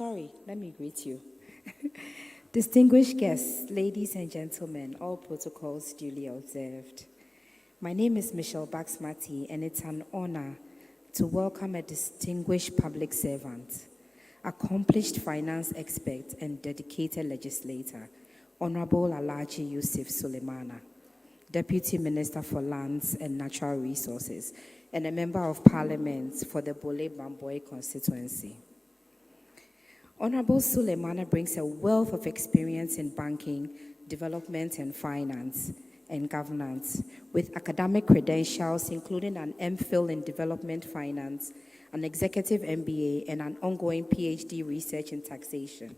Sorry, let me greet you. Distinguished guests, ladies and gentlemen, all protocols duly observed. My name is Michelle Baxmati, and it's an honor to welcome a distinguished public servant, accomplished finance expert, and dedicated legislator, Honorable Alhaji Yusuf Sulemana, Deputy Minister for Lands and Natural Resources, and a Member of Parliament for the Bole Bamboy constituency. Honorable Sulemana brings a wealth of experience in banking, development and finance, and governance, with academic credentials including an MPhil in Development Finance, an Executive MBA, and an ongoing PhD research in taxation.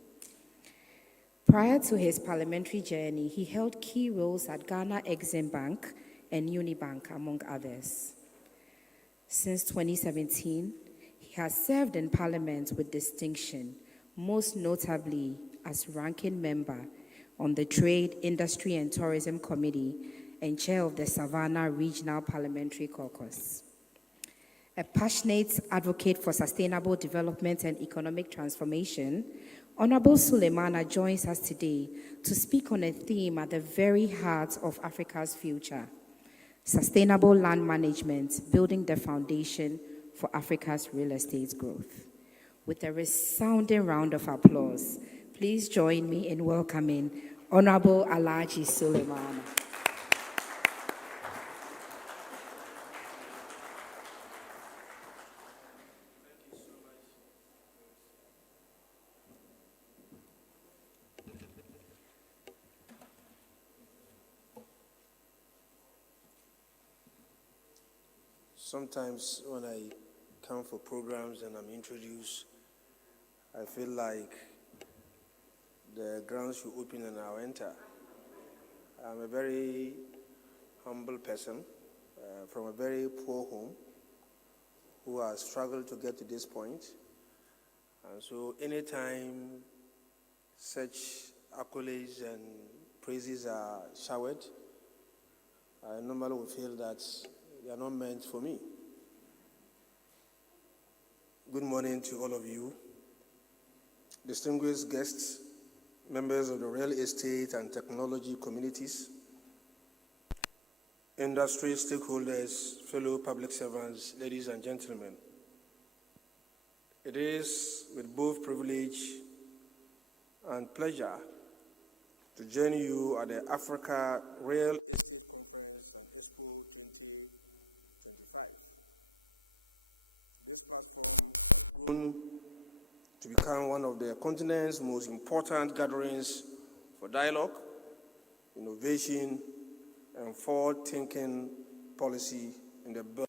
Prior to his parliamentary journey, he held key roles at Ghana Exim Bank and Unibank, among others. Since 2017, he has served in Parliament with distinction, most notably as ranking member on the Trade, Industry and Tourism Committee and chair of the Savannah Regional Parliamentary Caucus. A passionate advocate for sustainable development and economic transformation, Honorable Sulemana joins us today to speak on a theme at the very heart of Africa's future: sustainable land management, building the foundation for Africa's real estate growth. With a resounding round of applause, please join me in welcoming Honorable Alhaji Sulemana. Sometimes when I come for programs and I'm introduced, I feel like the ground should open and I'll enter. I'm a very humble person from a very poor home who has struggled to get to this point. And so anytime such accolades and praises are showered, I normally will feel that they are not meant for me. Good morning to all of you, distinguished guests, members of the real estate and technology communities, industry stakeholders, fellow public servants, ladies and gentlemen. It is with both privilege and pleasure to join you at the Africa Real Estate Conference and Expo 2025. This platform has grown to become one of the continent's most important gatherings for dialogue, innovation, and forward-thinking policy in the belt.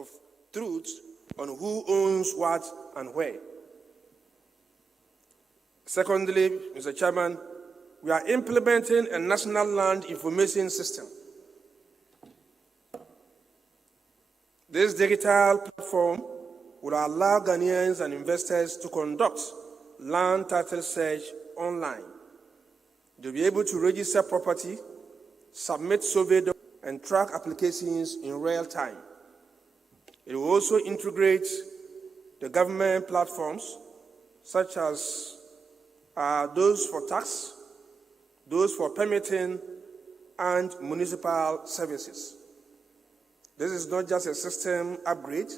of truth on who owns what and where. Secondly, Mr. Chairman, we are implementing a national land information system. This digital platform will allow Ghanaians and investors to conduct land title search online. They'll be able to register property, submit survey documents, and track applications in real time. It will also integrate the government platforms, such as those for tax, those for permitting, and municipal services. This is not just a system upgrade,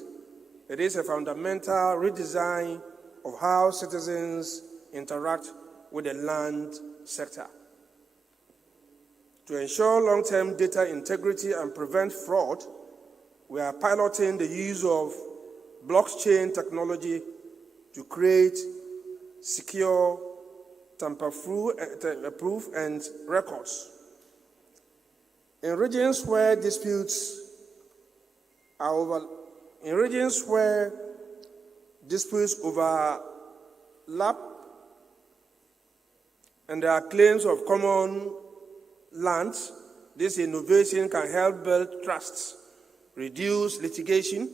it is a fundamental redesign of how citizens interact with the land sector. To ensure long-term data integrity and prevent fraud, we are piloting the use of blockchain technology to create secure, tamper-proof and records. In regions where disputes overlap and there are claims of common lands, this innovation can help build trust, reduce litigation,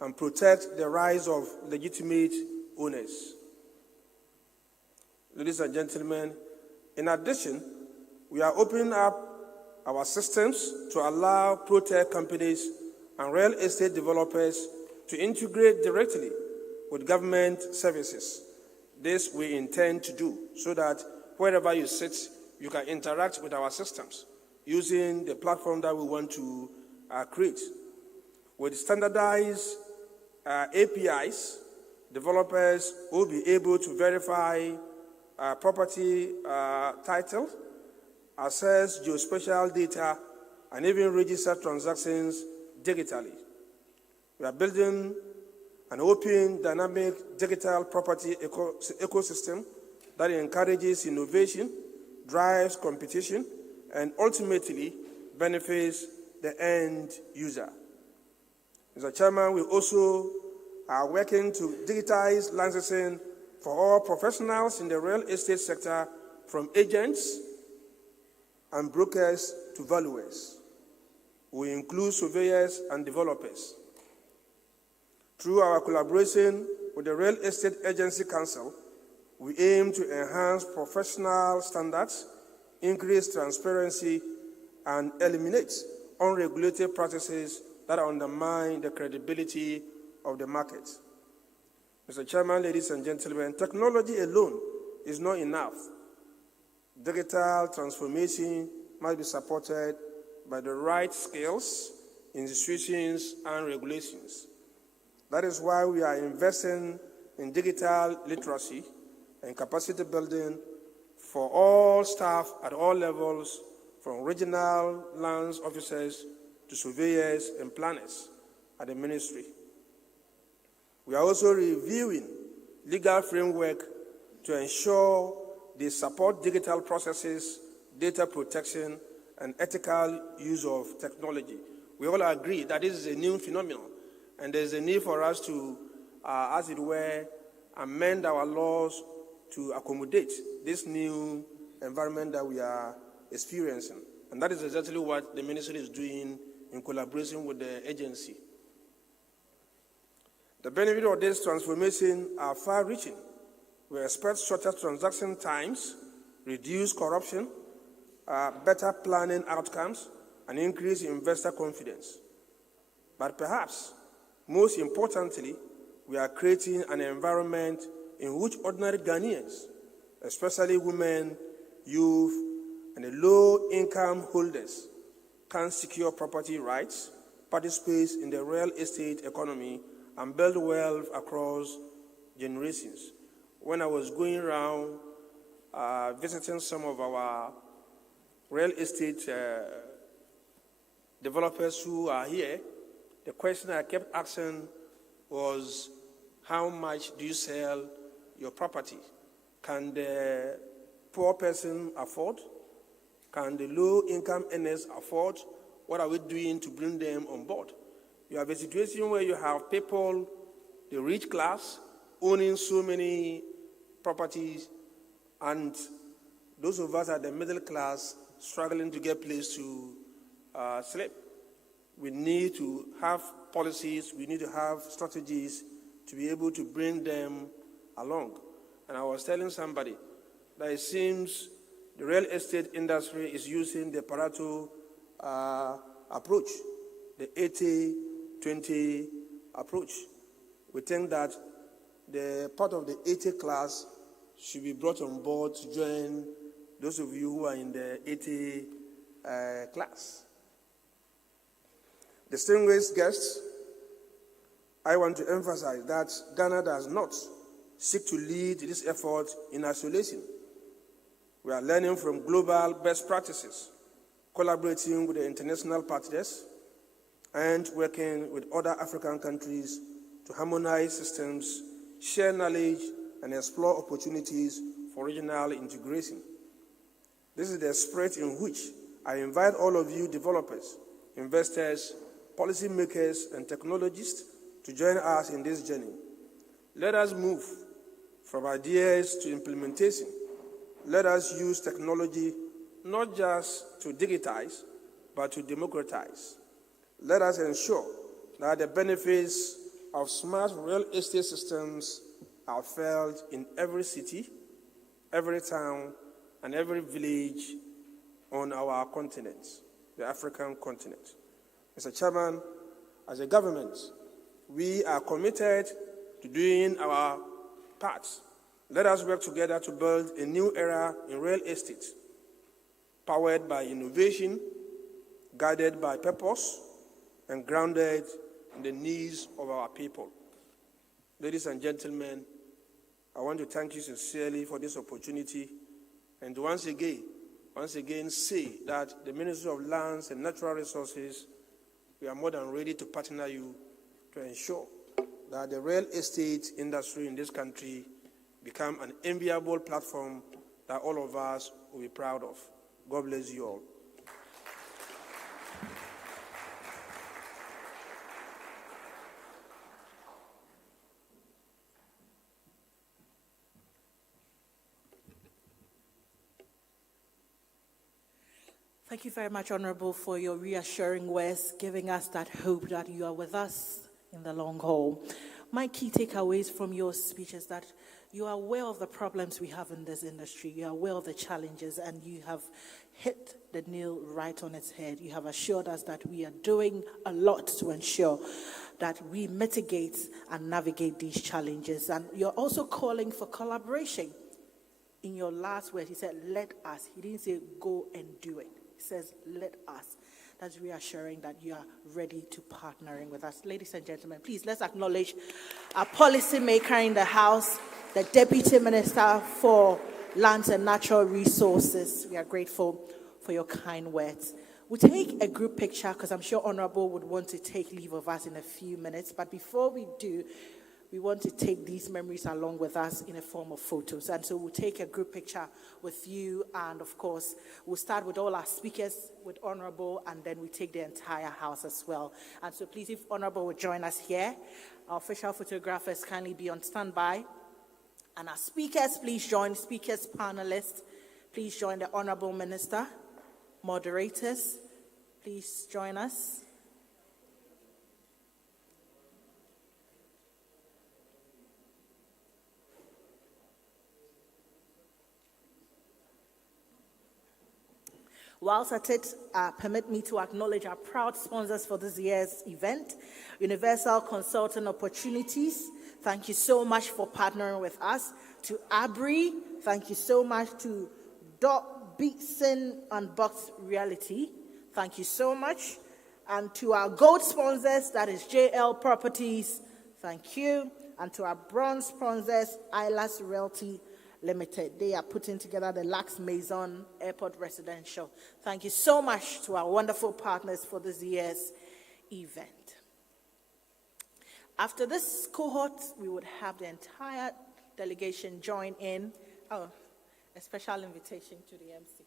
and protect the rights of legitimate owners. Ladies and gentlemen, in addition, we are opening up our systems to allow pro-tech companies and real estate developers to integrate directly with government services. This we intend to do so that wherever you sit, you can interact with our systems using the platform that we want to create. With standardized APIs, developers will be able to verify property title, access geospatial data, and even register transactions digitally. We are building an open, dynamic digital property ecosystem that encourages innovation, drives competition, and ultimately benefits the end user. Mr. Chairman, we also are working to digitize licensing for all professionals in the real estate sector, from agents and brokers to valuers. We include surveyors and developers. Through our collaboration with the Real Estate Agency Council, we aim to enhance professional standards, increase transparency, and eliminate unregulated practices that undermine the credibility of the market. Mr. Chairman, ladies and gentlemen, technology alone is not enough. Digital transformation must be supported by the right skills, institutions, and regulations. That is why we are investing in digital literacy and capacity building for all staff at all levels, from regional lands officers to surveyors and planners at the ministry. We are also reviewing legal framework to ensure they support digital processes, data protection, and ethical use of technology. We all agree that this is a new phenomenon, and there is a need for us to, as it were, amend our laws to accommodate this new environment that we are experiencing. And that is exactly what the ministry is doing in collaboration with the agency. The benefits of this transformation are far-reaching. We expect shorter transaction times, reduced corruption, better planning outcomes, and increased investor confidence. But perhaps, most importantly, we are creating an environment in which ordinary Ghanaians, especially women, youth, and the low-income holders, can secure property rights, participate in the real estate economy, and build wealth across generations. When I was going around visiting some of our real estate developers who are here, the question I kept asking was, how much do you sell your property? Can the poor person afford? Can the low-income earners afford? What are we doing to bring them on board? You have a situation where you have people, the rich class, owning so many properties, and those of us at the middle class struggling to get place to sleep. We need to have policies, we need to have strategies to be able to bring them along. And I was telling somebody that it seems the real estate industry is using the Pareto approach, the 80-20 approach. We think that the part of the 80 class should be brought on board to join those of you who are in the 80 class. Distinguished guests, I want to emphasize that Ghana does not seek to lead this effort in isolation. We are learning from global best practices, collaborating with the international partners, and working with other African countries to harmonize systems, share knowledge, and explore opportunities for regional integration. This is the spirit in which I invite all of you developers, investors, policymakers, and technologists to join us in this journey. Let us move from ideas to implementation. Let us use technology not just to digitize, but to democratize. Let us ensure that the benefits of smart real estate systems are felt in every city, every town, and every village on our continent, the African continent. Mr. Chairman, as a government, we are committed to doing our part. Let us work together to build a new era in real estate, powered by innovation, guided by purpose, and grounded in the needs of our people. Ladies and gentlemen, I want to thank you sincerely for this opportunity, and once again say that the Ministry of Lands and Natural Resources, we are more than ready to partner you to ensure that the real estate industry in this country become an enviable platform that all of us will be proud of. God bless you all. Thank you very much, Honorable, for your reassuring words, giving us that hope that you are with us in the long haul. My key takeaways from your speech is that you are aware of the problems we have in this industry. You are aware of the challenges, and you have hit the nail right on its head. You have assured us that we are doing a lot to ensure that we mitigate and navigate these challenges. And you're also calling for collaboration. In your last word, he said, let us. He didn't say, go and do it. He says, let us. That's reassuring that you are ready to partnering with us. Ladies and gentlemen, please let's acknowledge our policymaker in the House, the Deputy Minister for Lands and Natural Resources. We are grateful for your kind words. We'll take a group picture because I'm sure Honorable would want to take leave of us in a few minutes. But before we do, we want to take these memories along with us in a form of photos. And so we'll take a group picture with you. And of course, we'll start with all our speakers, with Honorable, and then we take the entire house as well. And so please, if Honorable would join us here, our official photographers kindly be on standby. And our speakers, please join. Speakers, panelists, please join the Honorable Minister. Moderators, please join us. Whilst at it, permit me to acknowledge our proud sponsors for this year's event, Universal Consulting Opportunities. Thank you so much for partnering with us. To ABRI, thank you so much. To Doc Beatson and Box Reality, thank you so much. And to our gold sponsors, that is JL Properties, thank you. And to our bronze sponsors, Islas Realty Limited. They are putting together the Lax Maison Airport Residential. Thank you so much to our wonderful partners for this year's event. After this cohort, we would have the entire delegation join in. Oh, a special invitation to the MC.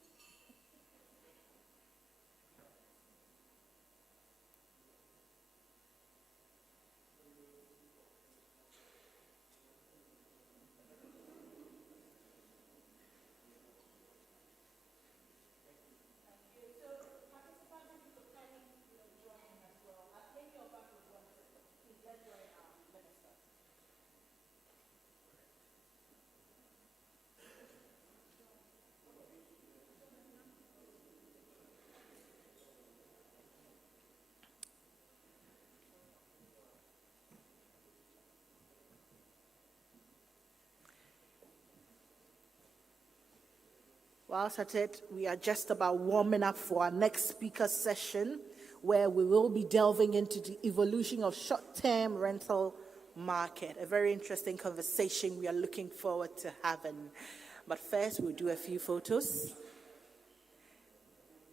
Whilst at it, we are just about warming up for our next speaker session, where we will be delving into the evolution of short-term rental market. A very interesting conversation we are looking forward to having. But first, we'll do a few photos.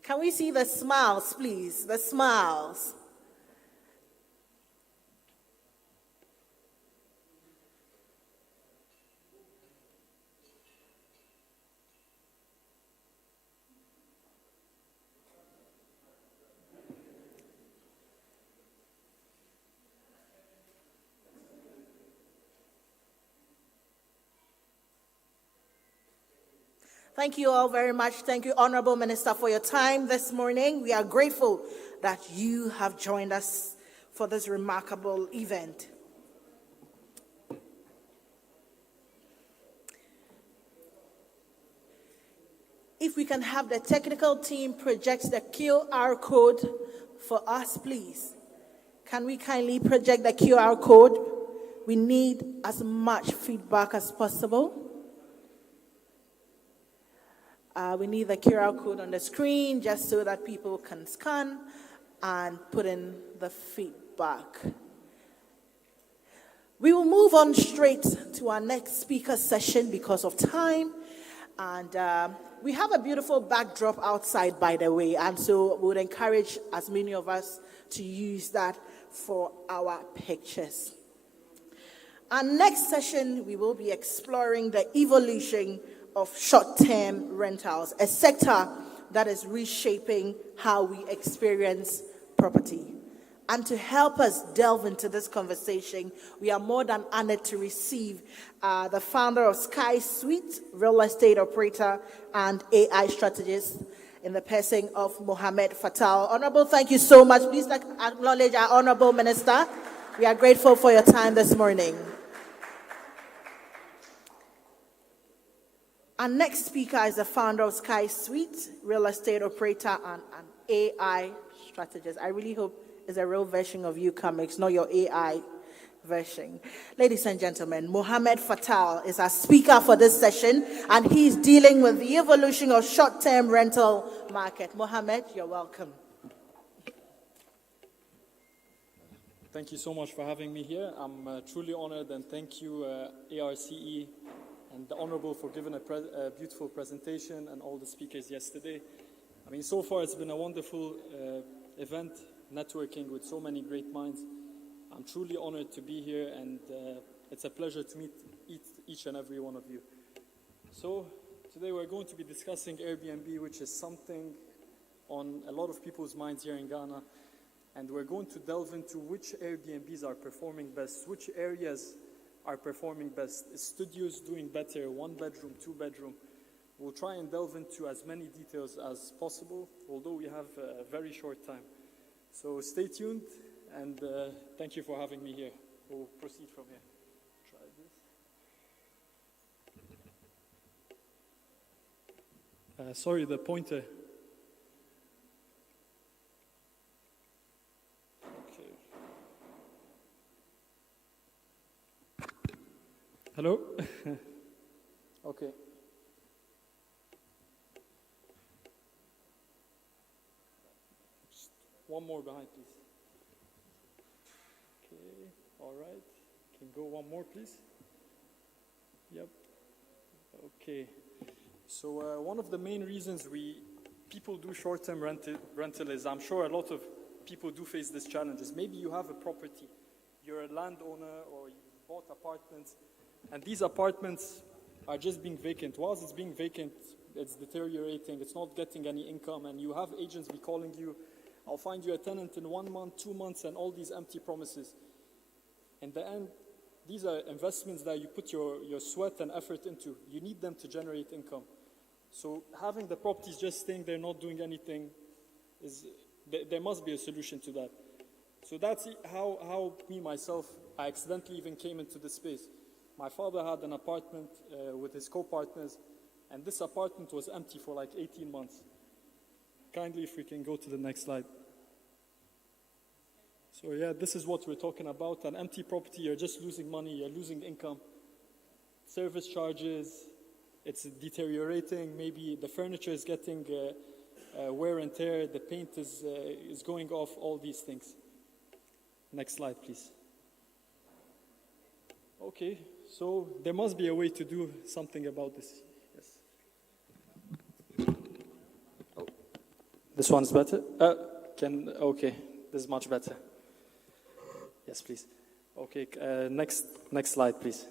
Can we see the smiles, please? The smiles. Thank you all very much. Thank you, Honorable Minister, for your time this morning. We are grateful that you have joined us for this remarkable event. If we can have the technical team project the QR code for us, please. Can we kindly project the QR code? We need as much feedback as possible. We need the QR code on the screen just so that people can scan and put in the feedback. We will move on straight to our next speaker session because of time. And we have a beautiful backdrop outside, by the way. And so we would encourage as many of us to use that for our pictures. Our next session, we will be exploring the evolution of short-term rentals, a sector that is reshaping how we experience property. And to help us delve into this conversation, we are more than honored to receive the founder of Sky Suite, real estate operator and AI strategist, in the person of Mohammed Fatal. Honorable, thank you so much. Please acknowledge our Honorable Minister. We are grateful for your time this morning. Our next speaker is the founder of Sky Suite, real estate operator and an AI strategist. I really hope it's a real version of you coming. It's not your AI version. Ladies and gentlemen, Mohammed Fatal is our speaker for this session, and he's dealing with the evolution of short-term rental market. Mohammed, you're welcome. Thank you so much for having me here. I'm truly honored, and thank you, ARCE, and the Honorable for giving a beautiful presentation and all the speakers yesterday. I mean, so far it's been a wonderful event, networking with so many great minds. I'm truly honored to be here, and it's a pleasure to meet each and every one of you. So today we're going to be discussing Airbnb, which is something on a lot of people's minds here in Ghana. And we're going to delve into which Airbnbs are performing best, which areas are performing best. Is studios doing better, 1 bedroom, 2 bedroom? We'll try and delve into as many details as possible, although we have a very short time. So stay tuned, and thank you for having me here. We'll proceed from here. Try this. Sorry, the pointer. Okay. Hello? Okay. Just one more behind, please. Okay, all right. Can go one more, please? Yep. Okay. So one of the main reasons people do short-term rental is, I'm sure a lot of people do face this challenge, is maybe you have a property, you're a landowner, or you bought apartments, and these apartments are just being vacant. Whilst it's being vacant, it's deteriorating, it's not getting any income, and you have agents be calling you, I'll find you a tenant in 1 month, 2 months, and all these empty promises. In the end, these are investments that you put your sweat and effort into. You need them to generate income. So having the properties just staying there, not doing anything, there must be a solution to that. So that's how me, myself, I accidentally even came into this space. My father had an apartment with his co-partners, and this apartment was empty for like 18 months. Kindly, if we can go to the next slide. So yeah, this is what we're talking about. An empty property, you're just losing money, you're losing income. Service charges, it's deteriorating, maybe the furniture is getting wear and tear, the paint is going off, all these things. Next slide, please. Okay, so there must be a way to do something about this. Yes. Oh, this one's better? Okay, this is much better. Yes, please. Okay, next slide, please.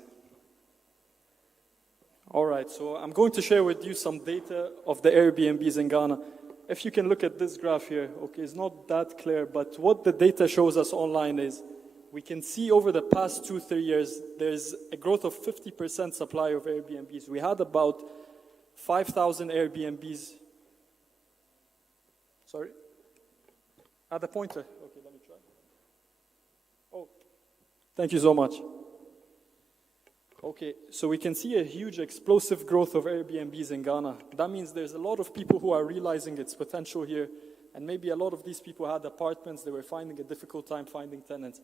All right, so I'm going to share with you some data of the Airbnbs in Ghana. If you can look at this graph here, okay, it's not that clear, but what the data shows us online is we can see over the past 2-3 years, there's a growth of 50% supply of Airbnbs. We had about 5,000 Airbnbs. Sorry? At the pointer. Okay, let me try. Oh, thank you so much. Okay, so we can see a huge explosive growth of Airbnbs in Ghana. That means there's a lot of people who are realizing its potential here, and maybe a lot of these people had apartments, they were finding a difficult time finding tenants.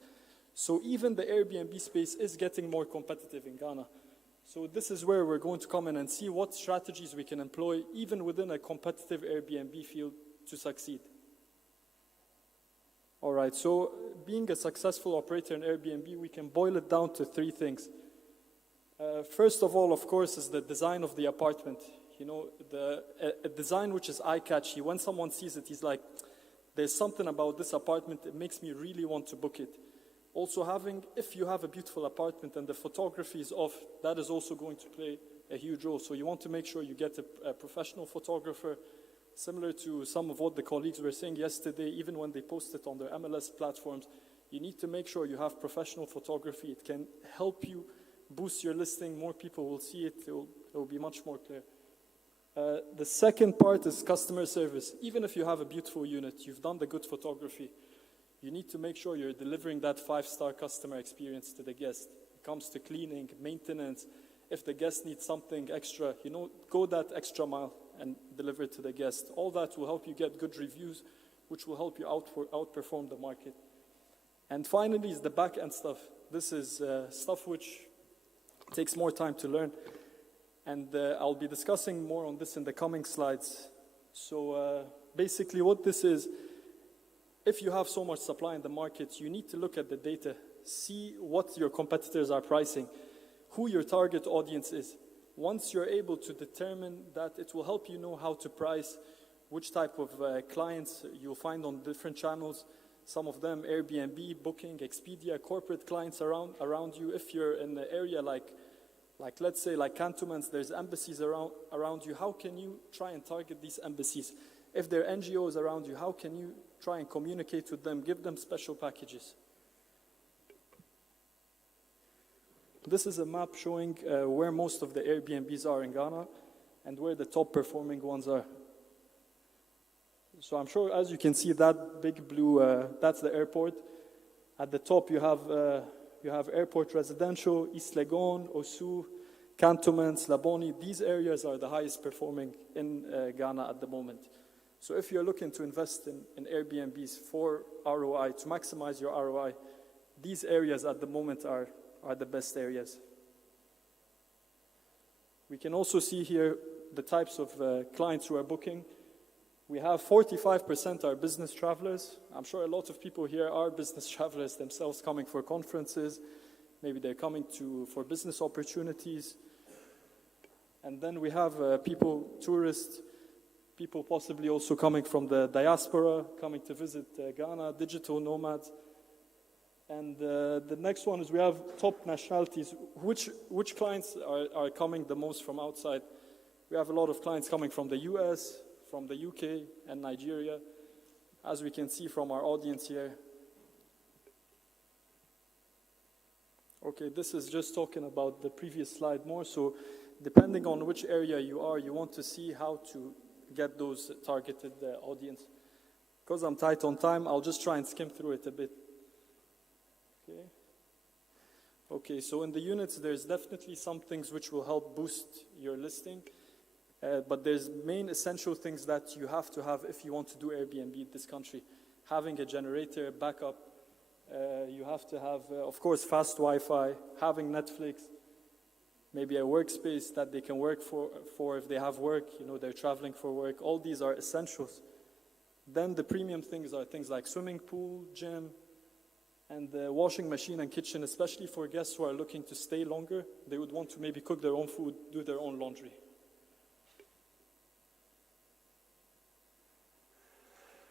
So even the Airbnb space is getting more competitive in Ghana. So this is where we're going to come in and see what strategies we can employ even within a competitive Airbnb field to succeed. All right, so being a successful operator in Airbnb, we can boil it down to 3 things. First of all, of course, is the design of the apartment. You know, a design which is eye-catchy. When someone sees it, he's like, there's something about this apartment, it makes me really want to book it. Also if you have a beautiful apartment and the photography is off, that is also going to play a huge role. So you want to make sure you get a professional photographer, similar to some of what the colleagues were saying yesterday, even when they post it on their MLS platforms. You need to make sure you have professional photography. It can help you boost your listing, more people will see it, it will be much more clear. The second part is customer service. Even if you have a beautiful unit, you've done the good photography, you need to make sure you're delivering that 5-star customer experience to the guest. It comes to cleaning, maintenance. If the guest needs something extra, go that extra mile and deliver it to the guest. All that will help you get good reviews, which will help you outperform the market. And finally is the back-end stuff. This is stuff which takes more time to learn. And I'll be discussing more on this in the coming slides. So basically what this is, if you have so much supply in the market, you need to look at the data, see what your competitors are pricing, who your target audience is. Once you're able to determine that, it will help you know how to price, which type of clients you'll find on different channels. Some of them Airbnb, Booking, Expedia, corporate clients around you. If you're in the area like let's say like Cantonments, there's embassies around you. How can you try and target these embassies? If there are NGOs around you, how can you try and communicate with them, give them special packages? This is a map showing where most of the Airbnbs are in Ghana and where the top performing ones are. So I'm sure, as you can see, that big blue, that's the airport. At the top, you have airport residential, East Legon, Osu, Cantonments, Laboni. These areas are the highest performing in Ghana at the moment. So if you're looking to invest in Airbnbs for ROI, to maximize your ROI, these areas at the moment are the best areas. We can also see here the types of clients who are booking. We have 45% are business travelers. I'm sure a lot of people here are business travelers themselves, coming for conferences. Maybe they're coming for business opportunities. And then we have tourists, people possibly also coming from the diaspora, coming to visit Ghana, digital nomads. And the next one is we have top nationalities. Which clients are coming the most from outside? We have a lot of clients coming from the US, from the UK and Nigeria, as we can see from our audience here. Okay, this is just talking about the previous slide more. So depending on which area you are, you want to see how to get those targeted audience. Because I'm tight on time, I'll just try and skim through it a bit. Okay, so in the units, there's definitely some things which will help boost your listing. But there's main essential things that you have to have if you want to do Airbnb in this country. Having a generator, backup. You have to have, of course, fast Wi-Fi, having Netflix. maybe a workspace that they can work for if they have work, they're traveling for work. All these are essentials. Then the premium things are things like swimming pool, gym, and the washing machine and kitchen, especially for guests who are looking to stay longer. They would want to maybe cook their own food, do their own laundry.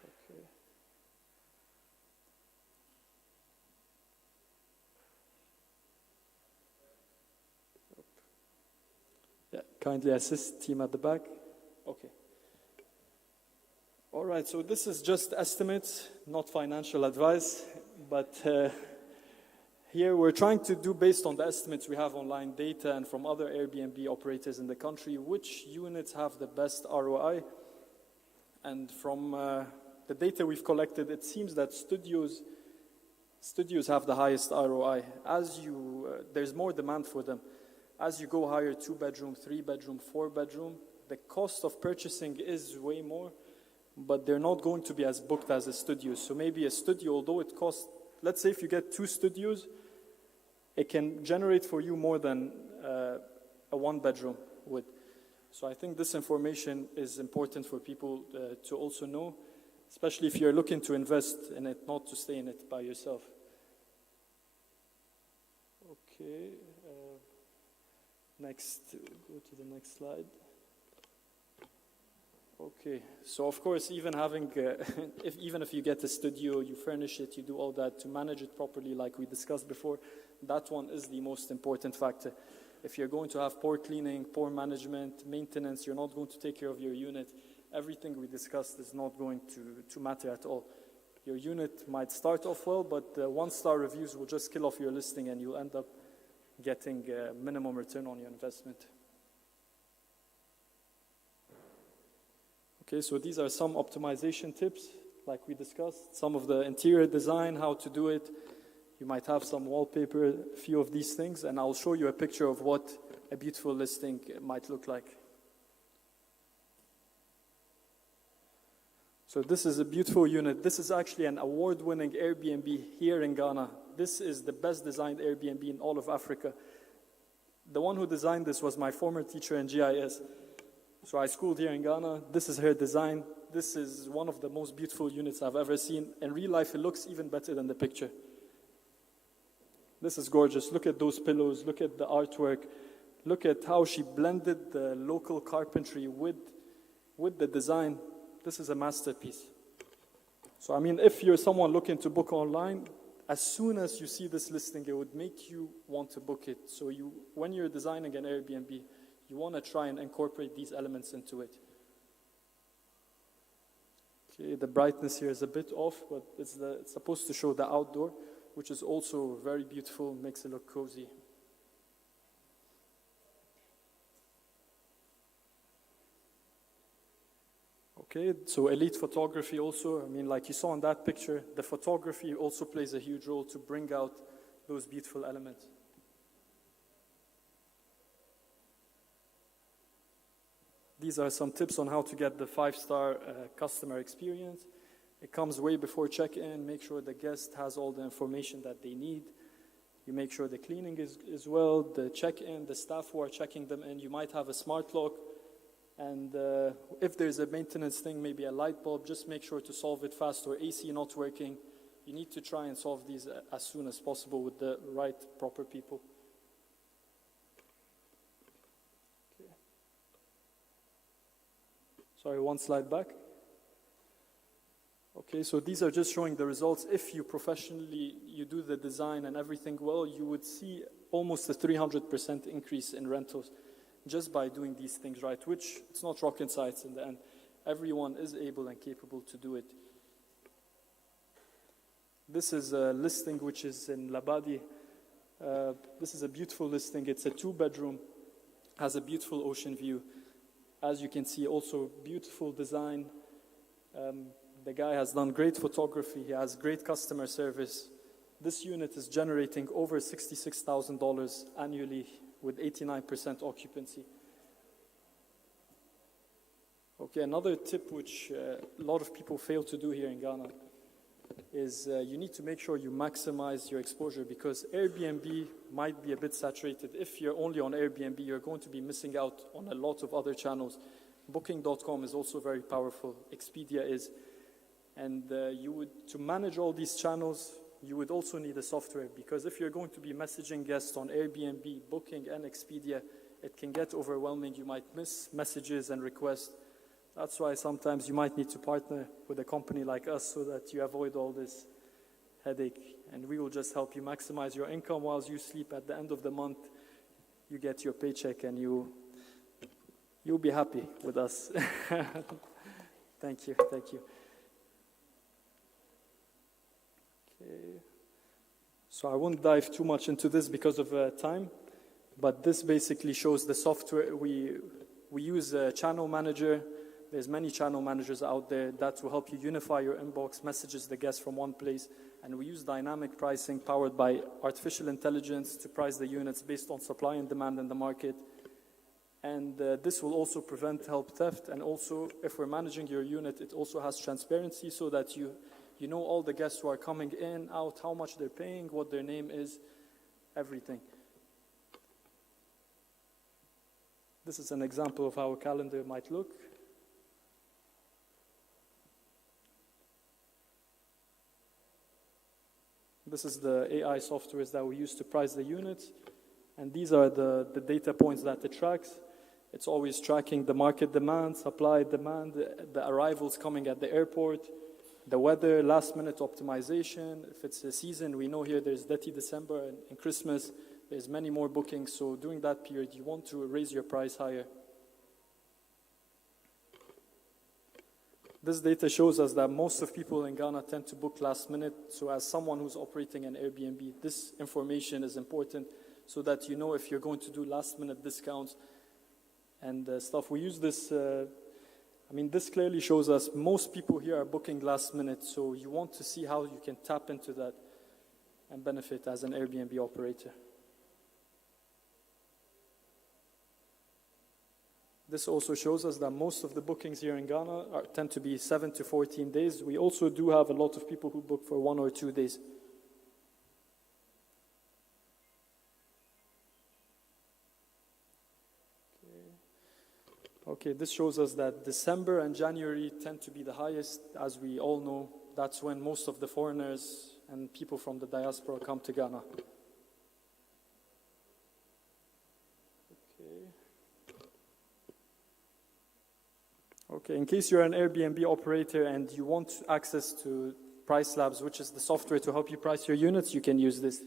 Okay. Yeah, kindly assist team at the back. Okay. All right, so this is just estimates, not financial advice, but here we're trying to do, based on the estimates we have online data and from other Airbnb operators in the country, which units have the best ROI. And from the data we've collected, it seems that studios have the highest ROI. There's more demand for them. As you go higher, 2-bedroom, 3-bedroom, 4-bedroom, the cost of purchasing is way more, but they're not going to be as booked as a studio. So maybe a studio, although it costs, let's say if you get 2 studios, it can generate for you more than a 1-bedroom would. So I think this information is important for people to also know, especially if you're looking to invest in it, not to stay in it by yourself. Okay. Next, go to the next slide. Okay, so of course, even if you get a studio, you furnish it, you do all that, to manage it properly, like we discussed before, that one is the most important factor. If you're going to have poor cleaning, poor management, maintenance, you're not going to take care of your unit, everything we discussed is not going to matter at all. Your unit might start off well, but 1-star reviews will just kill off your listing and you'll end up getting minimum return on your investment. Okay, so these are some optimization tips, like we discussed. Some of the interior design, how to do it. You might have some wallpaper, a few of these things, and I'll show you a picture of what a beautiful listing might look like. So this is a beautiful unit. This is actually an award-winning Airbnb here in Ghana. This is the best designed Airbnb in all of Africa. The one who designed this was my former teacher in GIS. So I schooled here in Ghana. This is her design. This is one of the most beautiful units I've ever seen. In real life, it looks even better than the picture. This is gorgeous. Look at those pillows. Look at the artwork. Look at how she blended the local carpentry with the design. This is a masterpiece. So, I mean, if you're someone looking to book online, as soon as you see this listing, it would make you want to book it. So when you're designing an Airbnb, you want to try and incorporate these elements into it. Okay, the brightness here is a bit off, but it's supposed to show the outdoor, which is also very beautiful, makes it look cozy. Okay, so elite photography also, I mean, like you saw in that picture, the photography also plays a huge role to bring out those beautiful elements. These are some tips on how to get the 5-star customer experience. It comes way before check-in. Make sure the guest has all the information that they need. You make sure the cleaning is well, the check-in, the staff who are checking them in. You might have a smart lock. And if there's a maintenance thing, maybe a light bulb, just make sure to solve it fast, or AC not working. You need to try and solve these as soon as possible with the right, proper people. Okay. Sorry, one slide back. Okay, so these are just showing the results. If you you do the design and everything well, you would see almost a 300% increase in rentals just by doing these things right, which it's not rocket science in the end. Everyone is able and capable to do it. This is a listing which is in Labadi. This is a beautiful listing. It's a 2-bedroom, has a beautiful ocean view. As you can see, also beautiful design. The guy has done great photography. He has great customer service. This unit is generating over $66,000 annually with 89% occupancy. Okay, another tip which a lot of people fail to do here in Ghana is you need to make sure you maximize your exposure, because Airbnb might be a bit saturated. If you're only on Airbnb, you're going to be missing out on a lot of other channels. Booking.com is also very powerful. Expedia is. And to manage all these channels, you would also need a software, because if you're going to be messaging guests on Airbnb, Booking, and Expedia, it can get overwhelming. You might miss messages and requests. That's why sometimes you might need to partner with a company like us so that you avoid all this headache. And we will just help you maximize your income while you sleep. At the end of the month, you get your paycheck and you'll be happy with us. Thank you. Okay. So I won't dive too much into this because of time, but this basically shows the software. We use a channel manager. There's many channel managers out there that will help you unify your inbox messages the guests from one place. And we use dynamic pricing powered by artificial intelligence to price the units based on supply and demand in the market. And this will also prevent help theft. And also, if we're managing your unit, it also has transparency so that you know all the guests who are coming in, out, how much they're paying, what their name is, everything. This is an example of how a calendar might look. This is the AI softwares that we use to price the units. And these are the data points that it tracks. It's always tracking the market demand, supply, demand, the arrivals coming at the airport, the weather, last-minute optimization. If it's a season, we know here there's dirty December and Christmas. There's many more bookings. So during that period, you want to raise your price higher. This data shows us that most of people in Ghana tend to book last minute. So as someone who's operating an Airbnb, this information is important so that you know if you're going to do last minute discounts and stuff. We use this, this clearly shows us most people here are booking last minute. So you want to see how you can tap into that and benefit as an Airbnb operator. This also shows us that most of the bookings here in Ghana tend to be 7 to 14 days. We also do have a lot of people who book for 1 or 2 days. Okay, this shows us that December and January tend to be the highest. As we all know, that's when most of the foreigners and people from the diaspora come to Ghana. Okay, in case you're an Airbnb operator and you want access to Price Labs, which is the software to help you price your units, you can use this.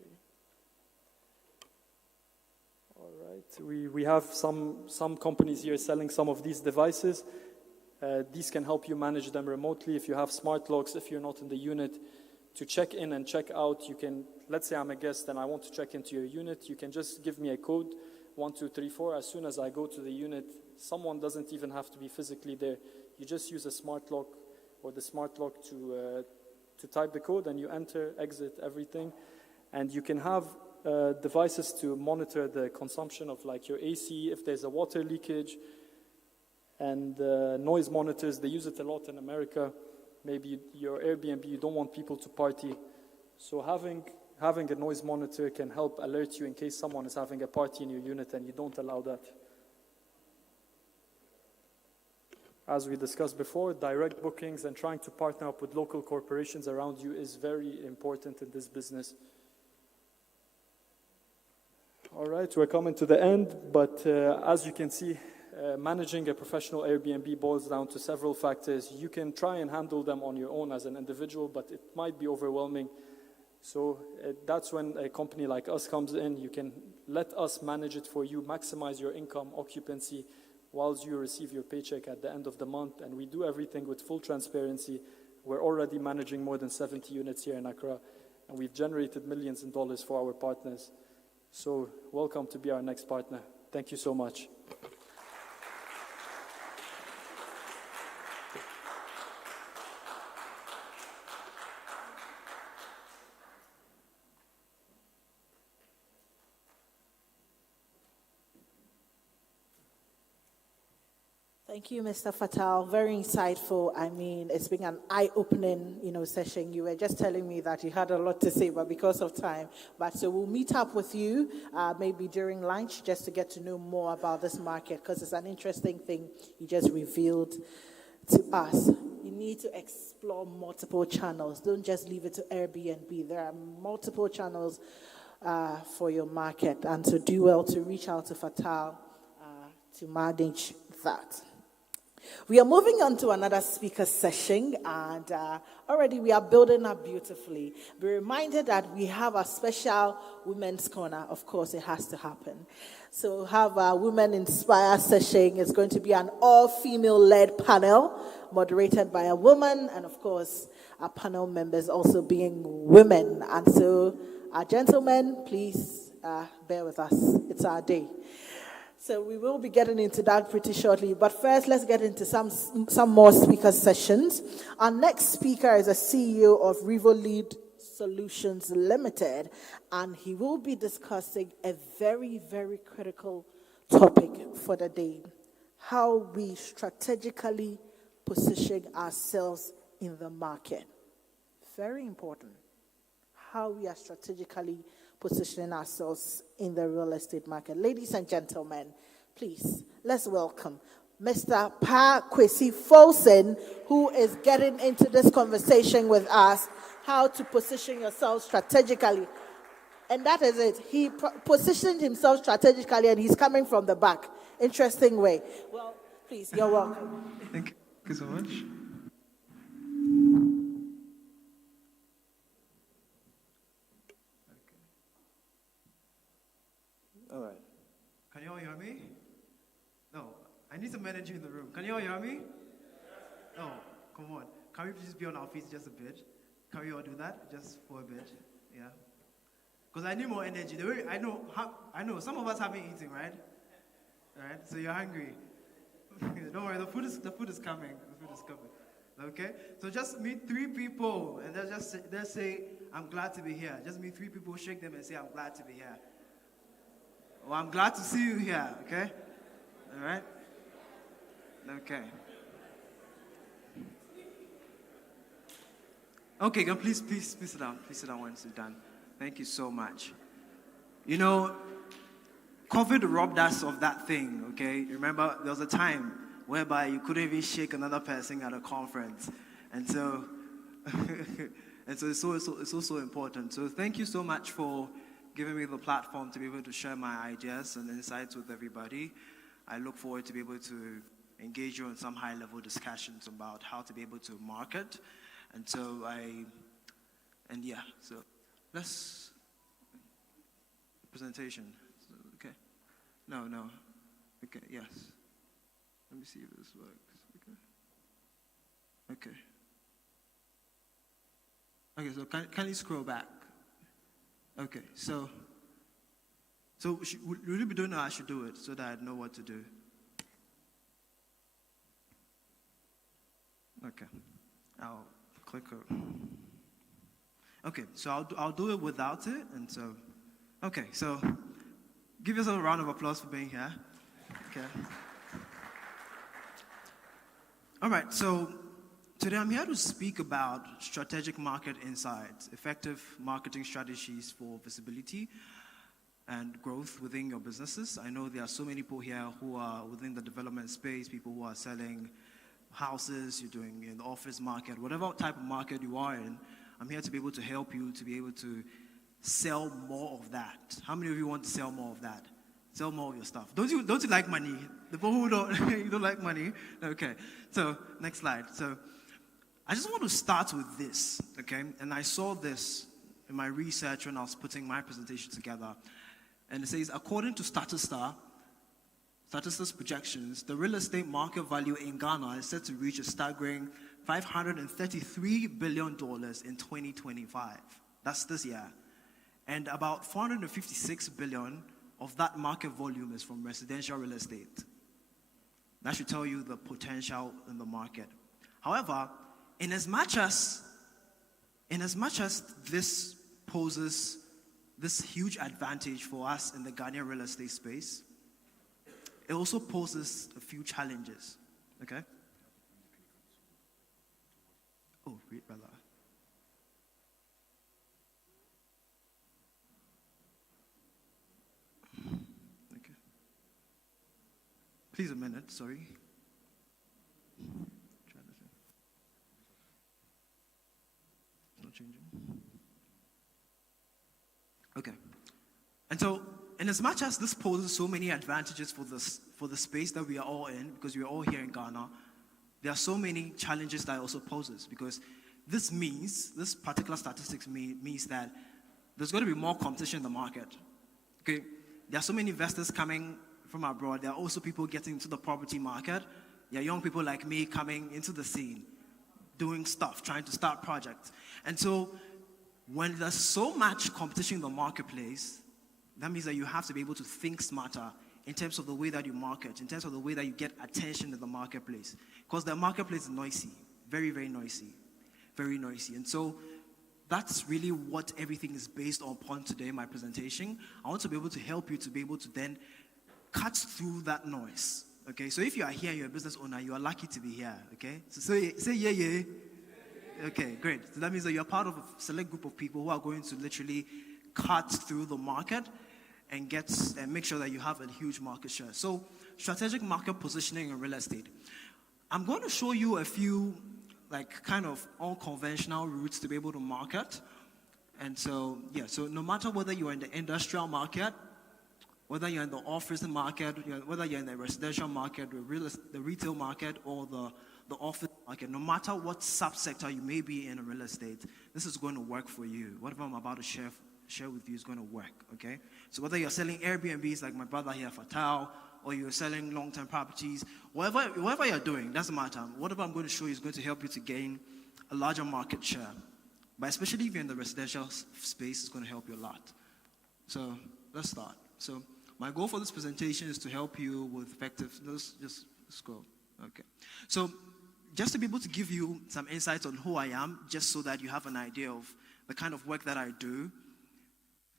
Okay. All right, we have some companies here selling some of these devices. These can help you manage them remotely. If you have smart locks, if you're not in the unit, to check in and check out, you can, let's say I'm a guest and I want to check into your unit, you can just give me a code, 1234. As soon as I go to the unit, someone doesn't even have to be physically there. You just use a smart lock or the smart lock to type the code, and you enter, exit, everything. And you can have devices to monitor the consumption of like your AC, if there's a water leakage, and noise monitors. They use it a lot in America. Maybe your Airbnb, you don't want people to party. So having a noise monitor can help alert you in case someone is having a party in your unit and you don't allow that. As we discussed before, direct bookings and trying to partner up with local corporations around you is very important in this business. All right, we're coming to the end, but as you can see, managing a professional Airbnb boils down to several factors. You can try and handle them on your own as an individual, but it might be overwhelming. So that's when a company like us comes in. You can let us manage it for you, maximize your income, occupancy, whilst you receive your paycheck at the end of the month. And we do everything with full transparency. We're already managing more than 70 units here in Accra, and we've generated millions in dollars for our partners. So welcome to be our next partner. Thank you so much. Thank you, Mr. Fatal. Very insightful. I mean, it's been an eye-opening, session. You were just telling me that you had a lot to say, but because of time. But so we'll meet up with you maybe during lunch just to get to know more about this market, because it's an interesting thing you just revealed to us. You need to explore multiple channels. Don't just leave it to Airbnb. There are multiple channels for your market, and so do well to reach out to Fatal to manage that. We are moving on to another speaker session, and already we are building up beautifully. Be reminded that we have a special women's corner. Of course, it has to happen. So we have a Women Inspire session. It's going to be an all-female-led panel, moderated by a woman, and of course, our panel members also being women. And so, our gentlemen, please bear with us. It's our day. So we will be getting into that pretty shortly. But first, let's get into some more speaker sessions. Our next speaker is a CEO of Revolead Solutions Limited, and he will be discussing a very, very critical topic for the day: how we strategically position ourselves in the market. Very important. How we are strategically positioning ourselves in the real estate market. Ladies and gentlemen, please, let's welcome Mr. Pa Kwesi Folsen, who is getting into this conversation with us, how to position yourself strategically. And that is it. He positioned himself strategically, and he's coming from the back. Interesting way. Well, please, you're welcome. Thank you so much. All right. Can you all hear me? No, I need some energy in the room. Can you all hear me? No, come on. Can we please be on our feet just a bit? Can we all do that just for a bit? Yeah. Because I need more energy. The way I know some of us haven't eaten, right? All right. So you're hungry. Don't worry. The food is coming. The food is coming. Okay. So just meet 3 people, and they'll say, "I'm glad to be here." Just meet 3 people, shake them, and say, "I'm glad to be here." Well, I'm glad to see you here, okay? All right? Okay. Okay, please sit down. Please sit down once you're done. Thank you so much. COVID robbed us of that thing, okay? Remember, there was a time whereby you couldn't even shake another person at a conference. And so, it's also important. So thank you so much for giving me the platform to be able to share my ideas and insights with everybody. I look forward to be able to engage you in some high-level discussions about how to be able to market. And so so let's, presentation, okay. No, okay, yes. Let me see if this works, okay. Okay, so can you scroll back? Okay, so will you be doing how I should do it so that I know what to do? Okay, I'll click it. Okay, so I'll do it without it, and so, okay, so give yourself a round of applause for being here. Okay. All right, so today I'm here to speak about strategic market insights, effective marketing strategies for visibility and growth within your businesses. I know there are so many people here who are within the development space, people who are selling houses, you're doing in the office market, whatever type of market you are in. I'm here to be able to help you to be able to sell more of that. How many of you want to sell more of that? Sell more of your stuff. Don't you like money? The people who you don't like money? Okay. So next slide. So I just want to start with this, okay? And I saw this in my research when I was putting my presentation together. And it says, according to Statista projections, the real estate market value in Ghana is set to reach a staggering $533 billion in 2025. That's this year. And about $456 billion of that market volume is from residential real estate. That should tell you the potential in the market. However, in as much as this poses this huge advantage for us in the Ghanaian real estate space, it also poses a few challenges. Okay? Oh, great, brother. Okay. Please a minute, sorry. Try this one. Not changing. Okay. And so, in as much as this poses so many advantages for the space that we are all in, because we are all here in Ghana, there are so many challenges that it also poses, because this particular statistics means that there's going to be more competition in the market. Okay, there are so many investors coming from abroad. There are also people getting into the property market. There are young people like me coming into the scene, doing stuff, trying to start projects. And so, when there's so much competition in the marketplace, that means that you have to be able to think smarter in terms of the way that you market, in terms of the way that you get attention in the marketplace. Because the marketplace is noisy, very, very noisy, very noisy. And so that's really what everything is based upon today in my presentation. I want to be able to help you to be able to then cut through that noise. Okay, so if you are here, you're a business owner, you are lucky to be here. Okay, so say yeah, yeah. Okay, great. So that means that you're part of a select group of people who are going to literally cut through the market and make sure that you have a huge market share. So, strategic market positioning in real estate. I'm going to show you a few, kind of unconventional routes to be able to market. And so, so no matter whether you're in the industrial market, whether you're in the office market, whether you're in the residential market, the retail market, or the office market, no matter what subsector you may be in real estate, this is going to work for you. Whatever I'm about to share with you is going to work, okay? So whether you're selling Airbnbs like my brother here, Fatal, or you're selling long-term properties, whatever you're doing, doesn't matter. Whatever I'm going to show you is going to help you to gain a larger market share. But especially if you're in the residential space, it's going to help you a lot. So let's start. So my goal for this presentation is to help you with effective, just scroll, okay. So just to be able to give you some insights on who I am, just so that you have an idea of the kind of work that I do.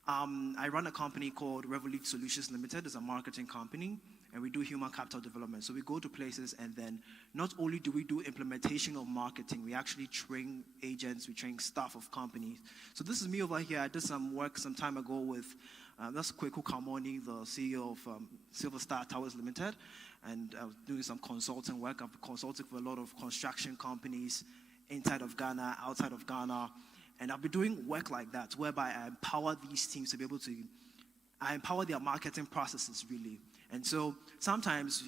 I run a company called Revolut Solutions Limited. It's a marketing company, and we do human capital development. So we go to places, and then not only do we do implementation of marketing, we actually train agents, we train staff of companies. So this is me over here. I did some work some time ago with, that's Kweku Kamoni, the CEO of Silver Star Towers Limited, and I was doing some consulting work. I've consulted for a lot of construction companies inside of Ghana, outside of Ghana. And I'll be doing work like that, whereby I empower these teams to be able to, I empower their marketing processes, really. And so sometimes,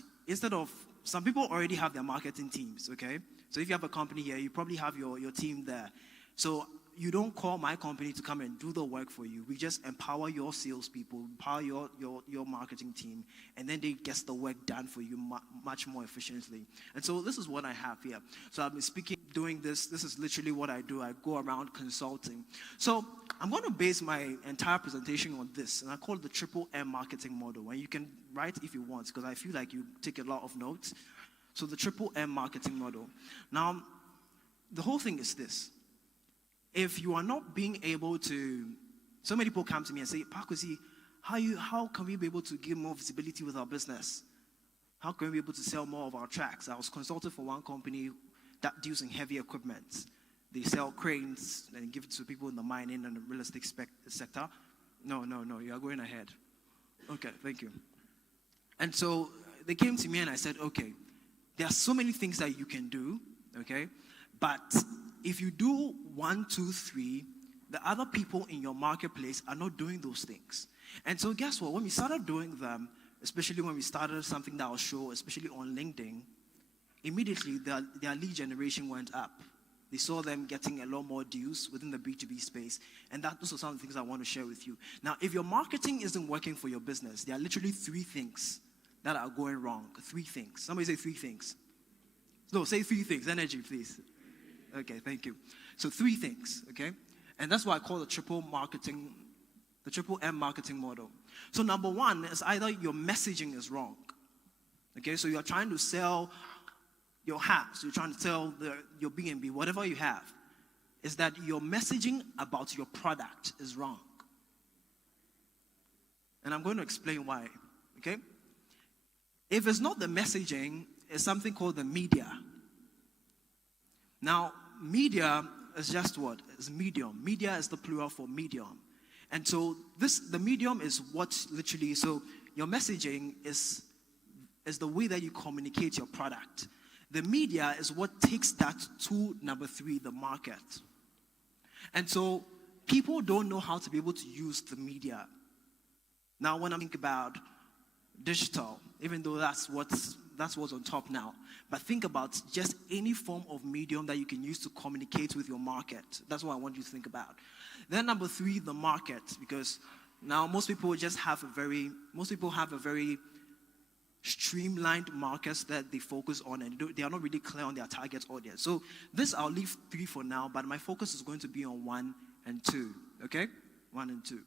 some people already have their marketing teams, okay? So if you have a company here, you probably have your team there. So you don't call my company to come and do the work for you. We just empower your salespeople, empower your marketing team, and then they get the work done for you much more efficiently. And so this is what I have here. So I've been doing this. This is literally what I do. I go around consulting. So I'm going to base my entire presentation on this, and I call it the triple M marketing model. And you can write if you want, because I feel like you take a lot of notes. So the triple M marketing model. Now, the whole thing is this. If you are not being able to, so many people come to me and say, Pakwesi, how can we be able to give more visibility with our business? How can we be able to sell more of our tracks? I was consulted for one company that deals in heavy equipment. They sell cranes and give it to people in the mining and the real estate sector. No, you are going ahead. Okay, thank you. And so they came to me and I said, okay, there are so many things that you can do, okay, but if you do 1, 2, 3, the other people in your marketplace are not doing those things. And so guess what? When we started doing them, especially when we started something that I'll show, especially on LinkedIn, immediately their lead generation went up. They saw them getting a lot more deals within the B2B space. And those are some of the things I want to share with you. Now, if your marketing isn't working for your business, there are literally 3 things that are going wrong. 3 things. Somebody say 3 things. No, say 3 things. Energy, please. Okay, thank you. So 3 things, okay? And that's what I call the triple M marketing model. So number 1 is either your messaging is wrong. Okay, so you're trying to sell your house, you're trying to sell your B&B, whatever you have, is that your messaging about your product is wrong. And I'm going to explain why, okay? If it's not the messaging, is something called the media. Now, media is just what? It's medium. Media is the plural for medium. And so the medium is what literally, so your messaging is the way that you communicate your product. The media is what takes that to number 3, the market. And so people don't know how to be able to use the media. Now, when I think about digital, even though that's what's on top now, but think about just any form of medium that you can use to communicate with your market. That's what I want you to think about. Then number 3, the market, because now most people have a very streamlined markets that they focus on, and they are not really clear on their target audience. So this I'll leave 3 for now, but my focus is going to be on 1 and 2. Okay? 1 and 2.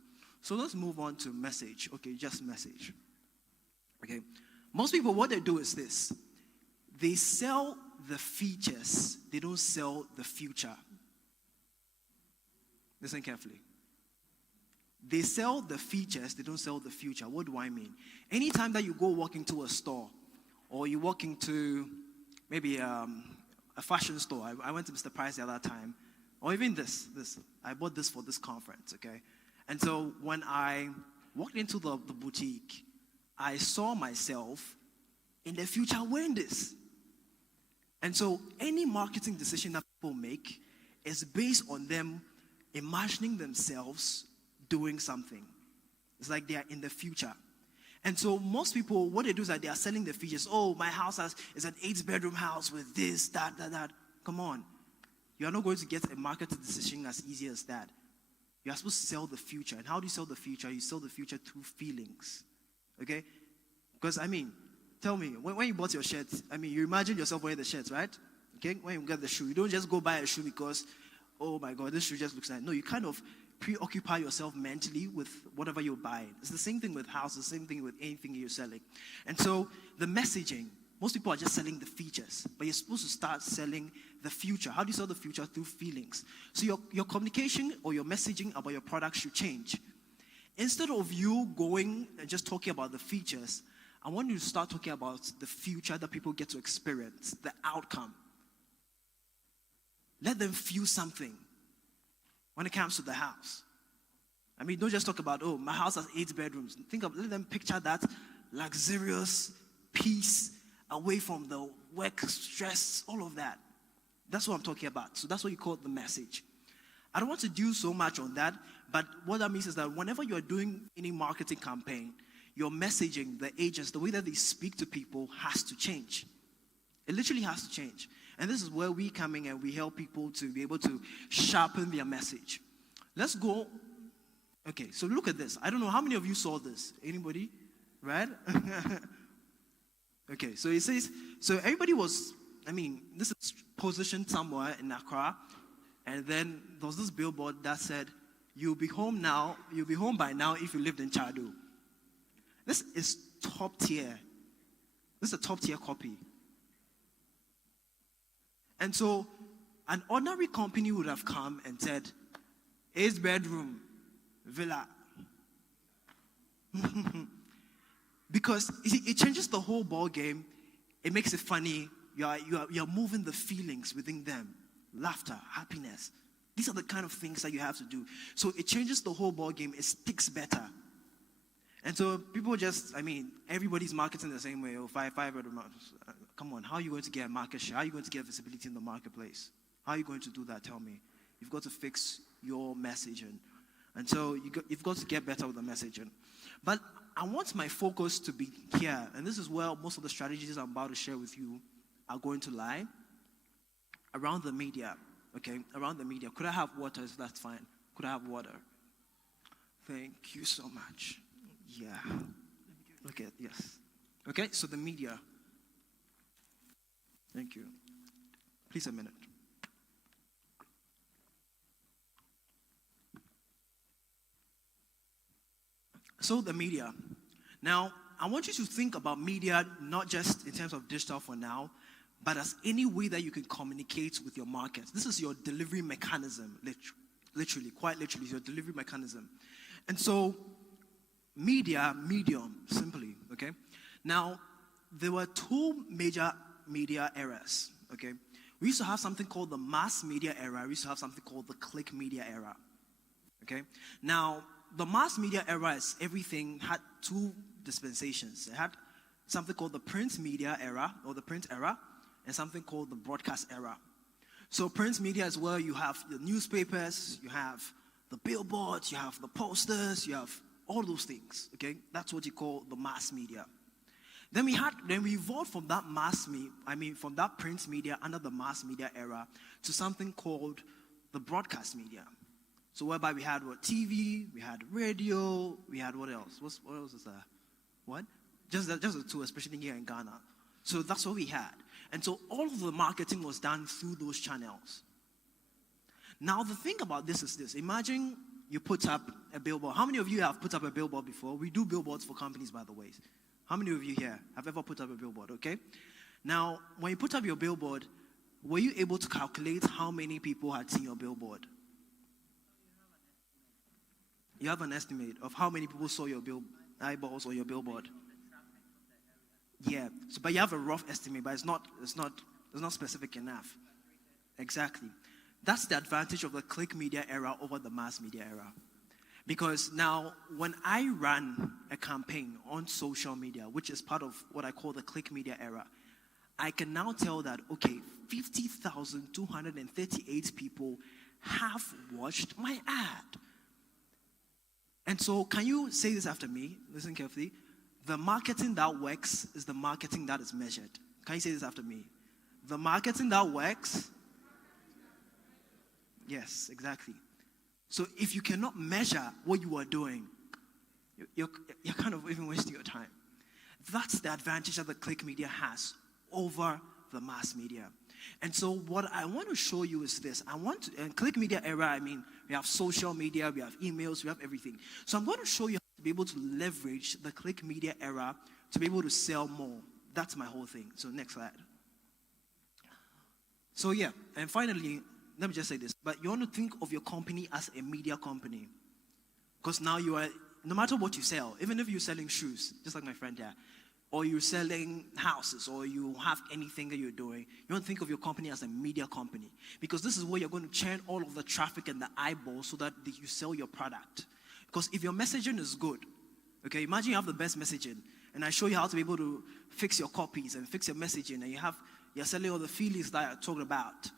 So let's move on to message. Okay, just message. Okay. Most people, what they do is this. They sell the features. They don't sell the future. Listen carefully. They sell the features. They don't sell the future. What do I mean? Anytime that you go walk into a store, or you walk into maybe a fashion store. I went to Mr. Price the other time. Or even this. I bought this for this conference, okay? And so when I walked into the boutique, I saw myself in the future wearing this. And so any marketing decision that people make is based on them imagining themselves doing something. It's like they are in the future. And so most people, what they do is that they are selling the features. Oh, my house is an 8-bedroom house with this, that. Come on. You are not going to get a marketing decision as easy as that. You are supposed to sell the future. And how do you sell the future? You sell the future through feelings. Okay? Because, tell me, when you bought your shirt, you imagine yourself wearing the shirt, right? Okay? When you get the shoe, you don't just go buy a shoe because, oh my God, this shoe just looks nice. No, you kind of preoccupy yourself mentally with whatever you're buying. It's the same thing with houses, the same thing with anything you're selling. And so the messaging, most people are just selling the features, but you're supposed to start selling the future. How do you sell the future? Through feelings. So your communication or your messaging about your product should change. Instead of you going and just talking about the features, I want you to start talking about the future that people get to experience, the outcome. Let them feel something when it comes to the house. Don't just talk about, oh, my house has 8 bedrooms. Let them picture that luxurious peace away from the work stress, all of that. That's what I'm talking about. So that's what you call the message. I don't want to do so much on that, but what that means is that whenever you're doing any marketing campaign, your messaging, the agents, the way that they speak to people has to change. It literally has to change. And this is where we come in and we help people to be able to sharpen their message. Let's go. Okay, so look at this. I don't know how many of you saw this. Anybody? Right? Okay, so it says, so everybody was, this is positioned somewhere in Accra, and then there was this billboard that said, you'll be home by now if you lived in Chado. This is top tier. This is a top tier copy. And so an ordinary company would have come and said, 8-bedroom villa. Because it changes the whole ball game. It makes it funny. You're moving the feelings within them. Laughter, happiness. These are the kind of things that you have to do. So it changes the whole ball game. It sticks better. And so people just, everybody's marketing the same way. Oh, 500 months. Come on, how are you going to get a market share? How are you going to get visibility in the marketplace? How are you going to do that? Tell me. You've got to fix your messaging. And so you've got to get better with the messaging. But I want my focus to be here. And this is where most of the strategies I'm about to share with you are going to lie. Around the media. Okay, around the media. Could I have water? That's fine. Could I have water? Thank you so much. Yeah. Okay, yes. Okay, so the media. Thank you. Please a minute. So the media. Now, I want you to think about media not just in terms of digital for now, but as any way that you can communicate with your market. This is your delivery mechanism, literally, quite literally, your delivery mechanism. And so, medium, simply, okay? Now, there were 2 major media eras, okay? We used to have something called the mass media era. We used to have something called the click media era, okay? Now, the mass media era is everything, had two dispensations. It had something called the print media era, or the print era, and something called the broadcast era. So print media is where you have the newspapers, you have the billboards, you have the posters, you have all those things, okay? That's what you call the mass media. Then we evolved from that from that print media under the mass media era to something called the broadcast media. So whereby we had TV, we had radio, we had what else? What else is there? What? Just the two, especially here in Ghana. So that's what we had. And so all of the marketing was done through those channels. Now the thing about this is this. Imagine you put up a billboard. How many of you have put up a billboard before? We do billboards for companies, by the way. How many of you here have ever put up a billboard, okay? Now, when you put up your billboard, were you able to calculate how many people had seen your billboard? You have an estimate of how many people saw your eyeballs or your billboard? Yeah, but you have a rough estimate, but it's not specific enough. Exactly. That's the advantage of the click media era over the mass media era. Because now, when I run a campaign on social media, which is part of what I call the click media era, I can now tell that, okay, 50,238 people have watched my ad. And so, can you say this after me? Listen carefully. The marketing that works is the marketing that is measured. Can you say this after me? The marketing that works. Yes, exactly. So if you cannot measure what you are doing, you're kind of even wasting your time. That's the advantage that the click media has over the mass media. And so what I want to show you is this. In click media era, we have social media, we have emails, we have everything. So I'm going to show you how to be able to leverage the click media era to be able to sell more. That's my whole thing. So next slide. So yeah, and finally, let me just say this. But you want to think of your company as a media company. Because now no matter what you sell, even if you're selling shoes, just like my friend here, or you're selling houses, or you have anything that you're doing, you want to think of your company as a media company. Because this is where you're going to churn all of the traffic and the eyeballs so that you sell your product. Because if your messaging is good, okay, imagine you have the best messaging, and I show you how to be able to fix your copies and fix your messaging, and you're selling all the feelings that I talked about.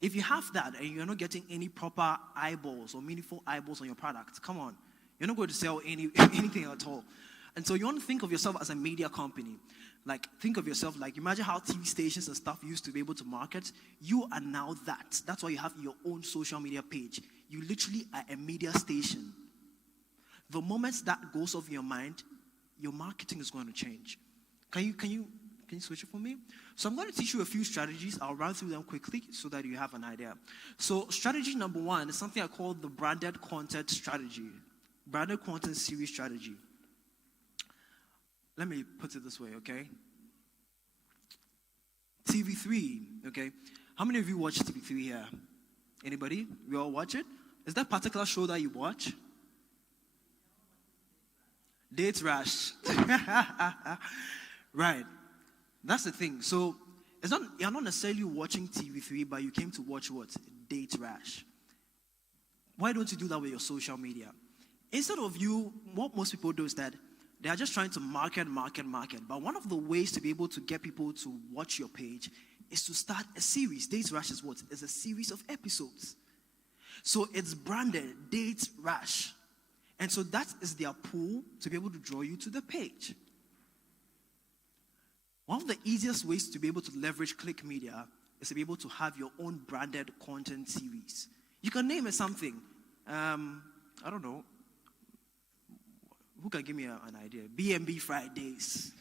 If you have that and you're not getting any proper eyeballs or meaningful eyeballs on your product, come on, you're not going to sell anything at all. And so you want to think of yourself as a media company. Like, think of yourself like, imagine how TV stations and stuff used to be able to market. You are now that. That's why you have your own social media page. You literally are a media station. The moment that goes off your mind, your marketing is going to change. Can you switch it for me? So I'm going to teach you a few strategies. I'll run through them quickly so that you have an idea. So strategy number one is something I call the branded content strategy. Branded content series strategy. Let me put it this way, okay? TV3, okay? How many of you watch TV3 here? Anybody? You all watch it? Is that particular show that you watch? Date Rash. Right. That's the thing. So you're not necessarily watching TV3, but you came to watch what? Date Rash. Why don't you do that with your social media? Instead of what most people do is that they are just trying to market. But one of the ways to be able to get people to watch your page is to start a series. Date Rash is what? It's a series of episodes. So it's branded Date Rash. And so that is their pull to be able to draw you to the page. One of the easiest ways to be able to leverage click media is to be able to have your own branded content series. You can name it something. I don't know. Who can give me an idea? B&B Fridays.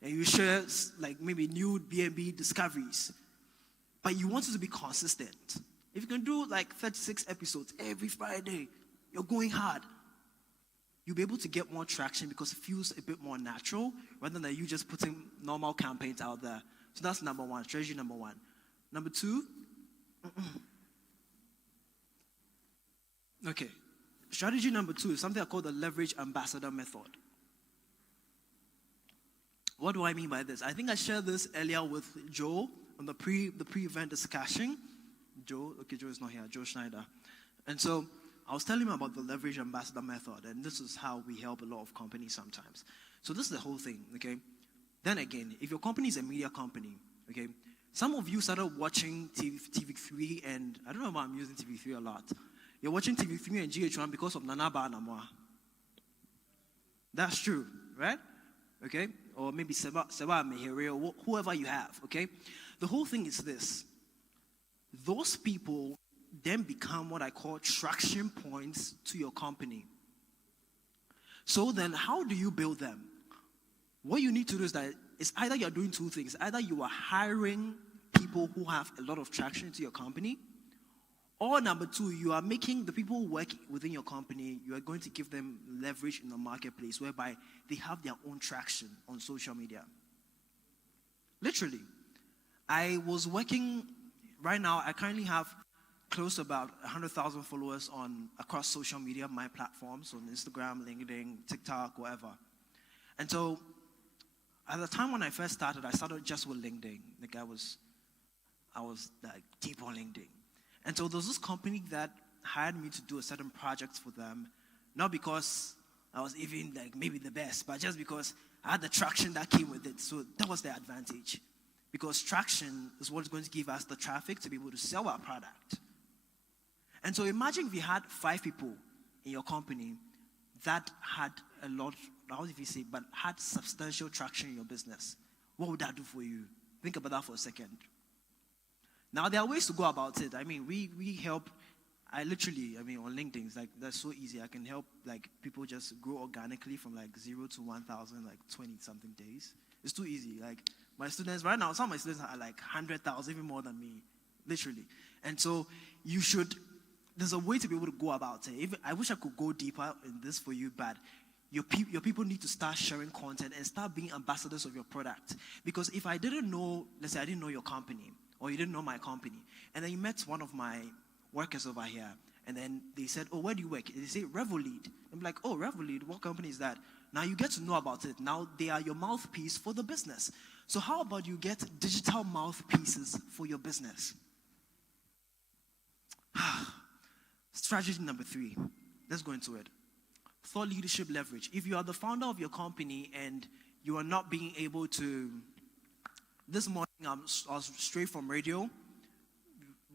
And you share like maybe new B&B discoveries. But you want it to be consistent. If you can do like 36 episodes every Friday, you're going hard. You'll be able to get more traction because it feels a bit more natural rather than you just putting normal campaigns out there. So that's number one, strategy number one. Number two, okay. Strategy number two is something I call the leverage ambassador method. What do I mean by this? I think I shared this earlier with Joe on the pre-event discussion. Joe is not here, Joe Schneider. And so I was telling him about the leverage ambassador method, and this is how we help a lot of companies sometimes. So this is the whole thing, okay? Then again, if your company is a media company, okay, some of you started watching TV3, and I don't know why I'm using TV3 a lot. You're watching TV3 and GH1 because of Nana Ba Namwa. That's true, right? Okay? Or maybe Seba Mehere, or whoever you have, okay? The whole thing is this. Those people then become what I call traction points to your company. So then how do you build them? What you need to do is that it's either you're doing two things. Either you are hiring people who have a lot of traction to your company, or number two, you are making the people who work within your company, you are going to give them leverage in the marketplace whereby they have their own traction on social media. Literally. I was working, right now, I currently have close to about 100,000 followers across social media, my platforms, on Instagram, LinkedIn, TikTok, whatever. And so, at the time when I first started, I started just with LinkedIn. Like I was like deep on LinkedIn. And so there was this company that hired me to do a certain project for them, not because I was even like maybe the best, but just because I had the traction that came with it. So that was the advantage. Because traction is what is going to give us the traffic to be able to sell our product. And so imagine if you had 5 people in your company that had a lot, how do you say, but had substantial traction in your business. What would that do for you? Think about that for a second. Now, there are ways to go about it. I mean, we help, on LinkedIn, it's like, that's so easy. I can help, like, people just grow organically from, like, 0 to 1,000, like, 20-something days. It's too easy. Like, my students, right now, some of my students are, like, 100,000, even more than me, literally. And so, there's a way to be able to go about it. I wish I could go deeper in this for you, but your people need to start sharing content and start being ambassadors of your product. Because if I didn't know, let's say I didn't know your company, or you didn't know my company, and then you met one of my workers over here, and then they said, oh, where do you work? And they say, Revolead. I'm like, oh, Revolead, what company is that? Now you get to know about it. Now they are your mouthpiece for the business. So how about you get digital mouthpieces for your business? Strategy number 3. Let's go into it. Thought leadership leverage. If you are the founder of your company and you are not being able to, this morning I was straight from radio.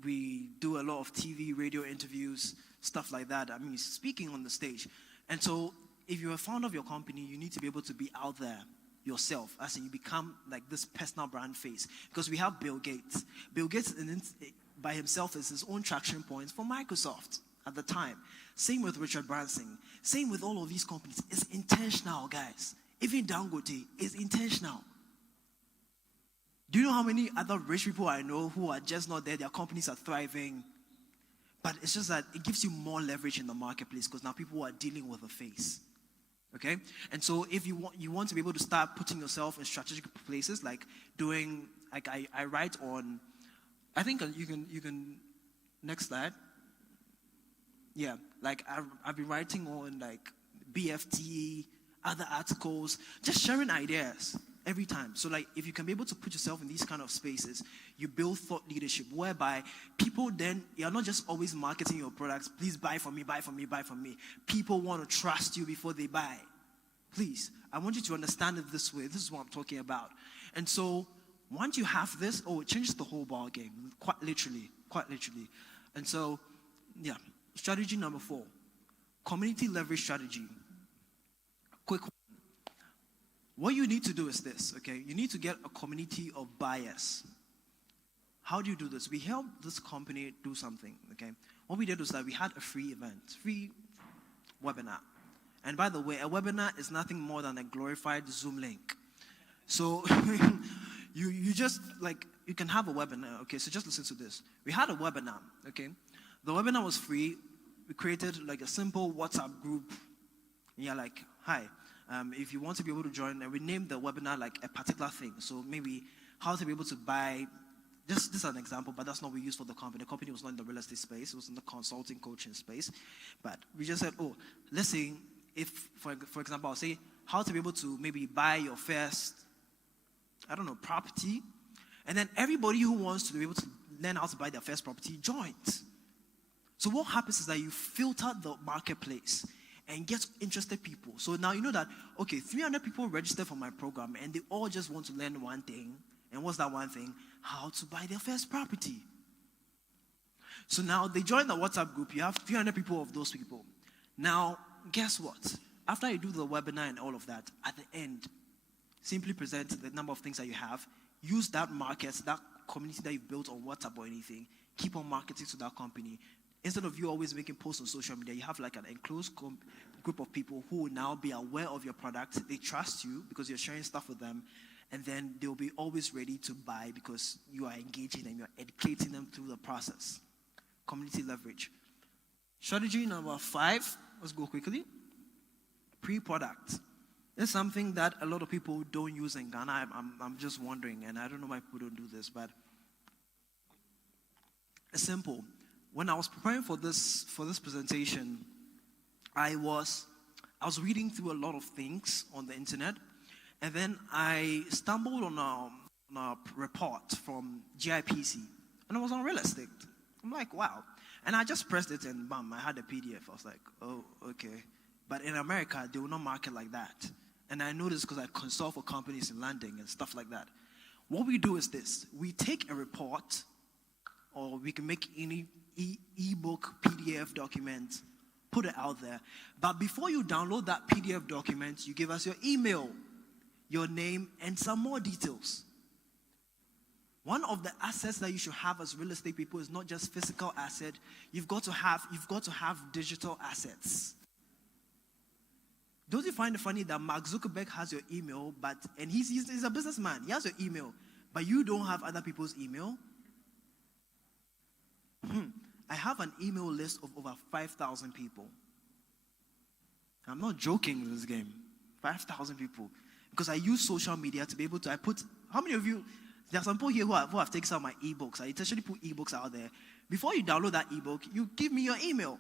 We do a lot of TV, radio interviews, stuff like that. I mean, speaking on the stage. And so if you're a founder of your company, you need to be able to be out there yourself. As in, you become like this personal brand face. Because we have Bill Gates. Bill Gates by himself is his own traction points for Microsoft at the time. Same with Richard Branson. Same with all of these companies. It's intentional, guys. Even Dangote is intentional. Do you know how many other rich people I know who are just not there? Their companies are thriving. But it's just that it gives you more leverage in the marketplace because now people are dealing with a face. Okay? And so if you want to be able to start putting yourself in strategic places, like doing, like I write on, I think you can, next slide. Yeah, like I've been writing on like BFT, other articles, just sharing ideas every time. So like if you can be able to put yourself in these kind of spaces, you build thought leadership whereby people then, you're not just always marketing your products, please buy from me, buy from me, buy from me. People want to trust you before they buy. Please, I want you to understand it this way. This is what I'm talking about. And so once you have this, it changes the whole ball game, quite literally. And so, yeah. Strategy number 4, community leverage strategy. Quick one. What you need to do is this, okay? You need to get a community of buyers. How do you do this? We helped this company do something, okay? What we did was that we had a free webinar. And by the way, a webinar is nothing more than a glorified Zoom link. So you just, like, you can have a webinar, okay? So just listen to this. We had a webinar, okay? The webinar was free. We created like a simple WhatsApp group. And you're like, hi, if you want to be able to join, and we named the webinar like a particular thing. So maybe how to be able to buy, this is an example, but that's not what we used for the company. The company was not in the real estate space. It was in the consulting coaching space. But we just said, let's say, if, for example, I'll say how to be able to maybe buy your first property. And then everybody who wants to be able to learn how to buy their first property joins. So what happens is that you filter the marketplace and get interested people. So now you know that, okay, 300 people register for my program and they all just want to learn one thing. And what's that one thing? How to buy their first property. So now they join the WhatsApp group. You have 300 people of those people. Now, guess what? After you do the webinar and all of that, at the end, simply present the number of things that you have. Use that market, that community that you've built on WhatsApp or anything. Keep on marketing to that company. Instead of you always making posts on social media, you have like an enclosed group of people who will now be aware of your product. They trust you because you're sharing stuff with them. And then they'll be always ready to buy because you are engaging them, you're educating them through the process. Community leverage. Strategy number 5, let's go quickly. Pre-product. It's something that a lot of people don't use in Ghana. I'm just wondering, and I don't know why people don't do this, but it's simple. When I was preparing for this presentation, I was reading through a lot of things on the internet, and then I stumbled on a report from GIPC, and it was on real estate. I'm like, wow. And I just pressed it, and bam, I had a PDF. I was like, oh, okay. But in America, they will not market like that. And I know this because I consult for companies in London and stuff like that. What we do is this. We take a report, or we can make any ebook, PDF document, put it out there. But before you download that PDF document, you give us your email, your name, and some more details. One of the assets that you should have as real estate people is not just physical asset. You've got to have digital assets. Don't you find it funny that Mark Zuckerberg has your email, and he's a businessman. He has your email, but you don't have other people's email? I have an email list of over 5,000 people. I'm not joking in this game. 5,000 people. Because I use social media to be able to, how many of you, there are some people here who have taken some of my ebooks. I intentionally put ebooks out there. Before you download that ebook, you give me your email.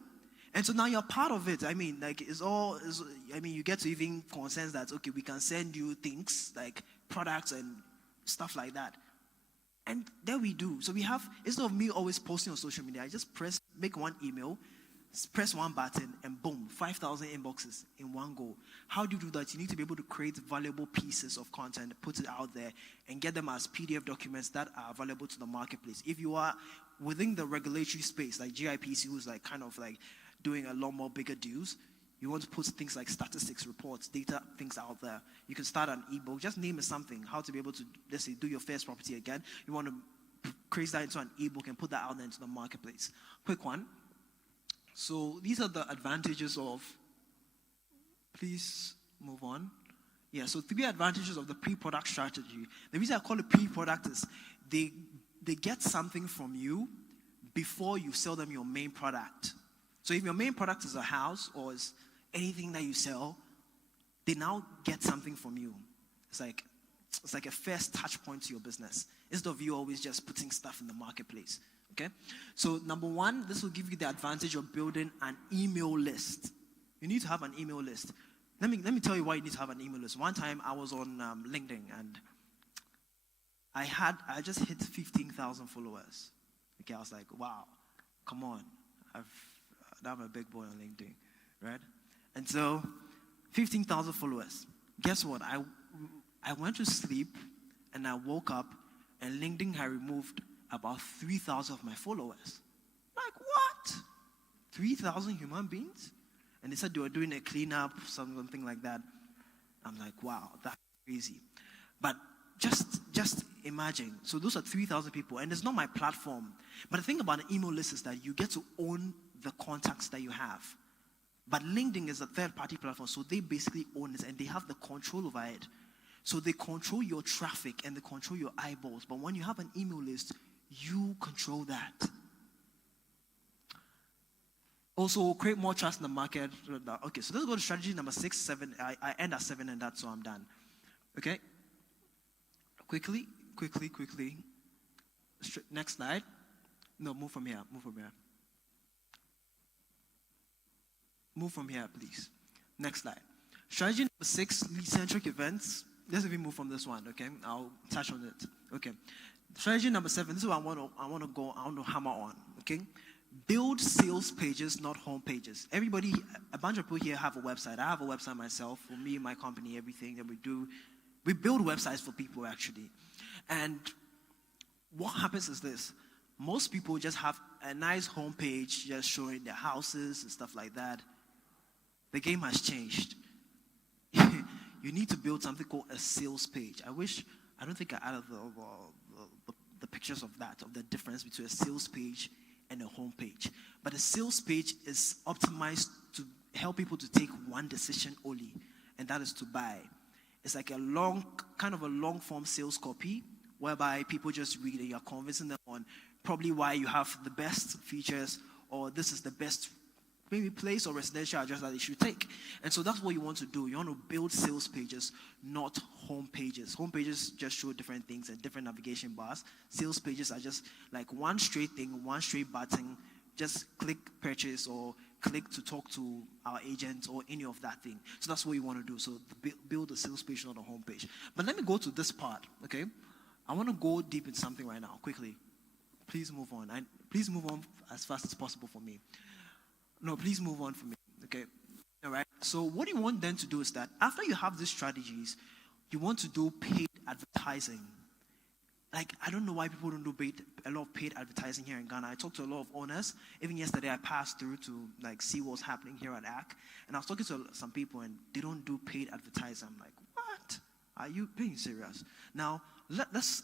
And so now you're part of it. I mean, like, you get to even consent that, okay, we can send you things like products and stuff like that. And there we do. So we have, instead of me always posting on social media, I just make one email, press one button, and boom, 5,000 inboxes in one go. How do you do that? You need to be able to create valuable pieces of content, put it out there, and get them as PDF documents that are available to the marketplace. If you are within the regulatory space, like GIPC, who's like kind of like doing a lot more bigger deals, you want to put things like statistics, reports, data, things out there. You can start an ebook. Just name it something. How to be able to, let's say, do your first property again. You want to create that into an ebook and put that out there into the marketplace. Quick one. So these are the advantages of, please move on. Yeah, so 3 advantages of the pre-product strategy. The reason I call it pre-product is they get something from you before you sell them your main product. So if your main product is a house or is anything that you sell, they now get something from you. It's like a first touch point to your business, instead of you always just putting stuff in the marketplace. Okay? So number 1, this will give you the advantage of building an email list. You need to have an email list. Let me tell you why you need to have an email list. One time I was on LinkedIn and I just hit 15,000 followers. Okay, I was like, wow, come on. Now I'm a big boy on LinkedIn, right? And so, 15,000 followers. Guess what? I went to sleep and I woke up and LinkedIn had removed about 3,000 of my followers. Like, what? 3,000 human beings? And they said they were doing a cleanup, something like that. I'm like, wow, that's crazy. But just imagine. So those are 3,000 people, and it's not my platform. But the thing about an email list is that you get to own the contacts that you have. But LinkedIn is a third-party platform, so they basically own it, and they have the control over it. So they control your traffic, and they control your eyeballs. But when you have an email list, you control that. Also, create more trust in the market. Okay, so let's go to strategy number 6, 7. I end at 7 and that's so I'm done. Okay? Quickly. Next slide. No, move from here. Move from here, please. Next slide. Strategy number 6, lead-centric events. let's even move from this one, okay? I'll touch on it. Okay. Strategy number 7, this is what I want to hammer on, okay? Build sales pages, not home pages. Everybody, a bunch of people here have a website. I have a website myself, for me, my company, everything that we do. We build websites for people, actually. And what happens is this. Most people just have a nice home page just showing their houses and stuff like that. The game has changed. You need to build something called a sales page. I don't think I added the pictures of that, of the difference between a sales page and a home page. But a sales page is optimized to help people to take one decision only, and that is to buy. It's like a long form sales copy, whereby people just read it. You're convincing them on probably why you have the best features, or this is the best maybe place or residential address that they should take. And so that's what you want to do. You want to build sales pages, not home pages. Home pages just show different things and different navigation bars. Sales pages are just like one straight thing, one straight button. Just click purchase or click to talk to our agent or any of that thing. So that's what you want to do. So build a sales page, not a home page. But let me go to this part, okay? I want to go deep in something right now, quickly. Please move on. Please move on as fast as possible for me. No, please move on for me, okay? All right? So what you want then to do is that after you have these strategies, you want to do paid advertising. Like, I don't know why people don't do a lot of paid advertising here in Ghana. I talked to a lot of owners. Even yesterday, I passed through to, like, see what's happening here at AC. And I was talking to some people, and they don't do paid advertising. I'm like, what? Are you being serious? Now, let's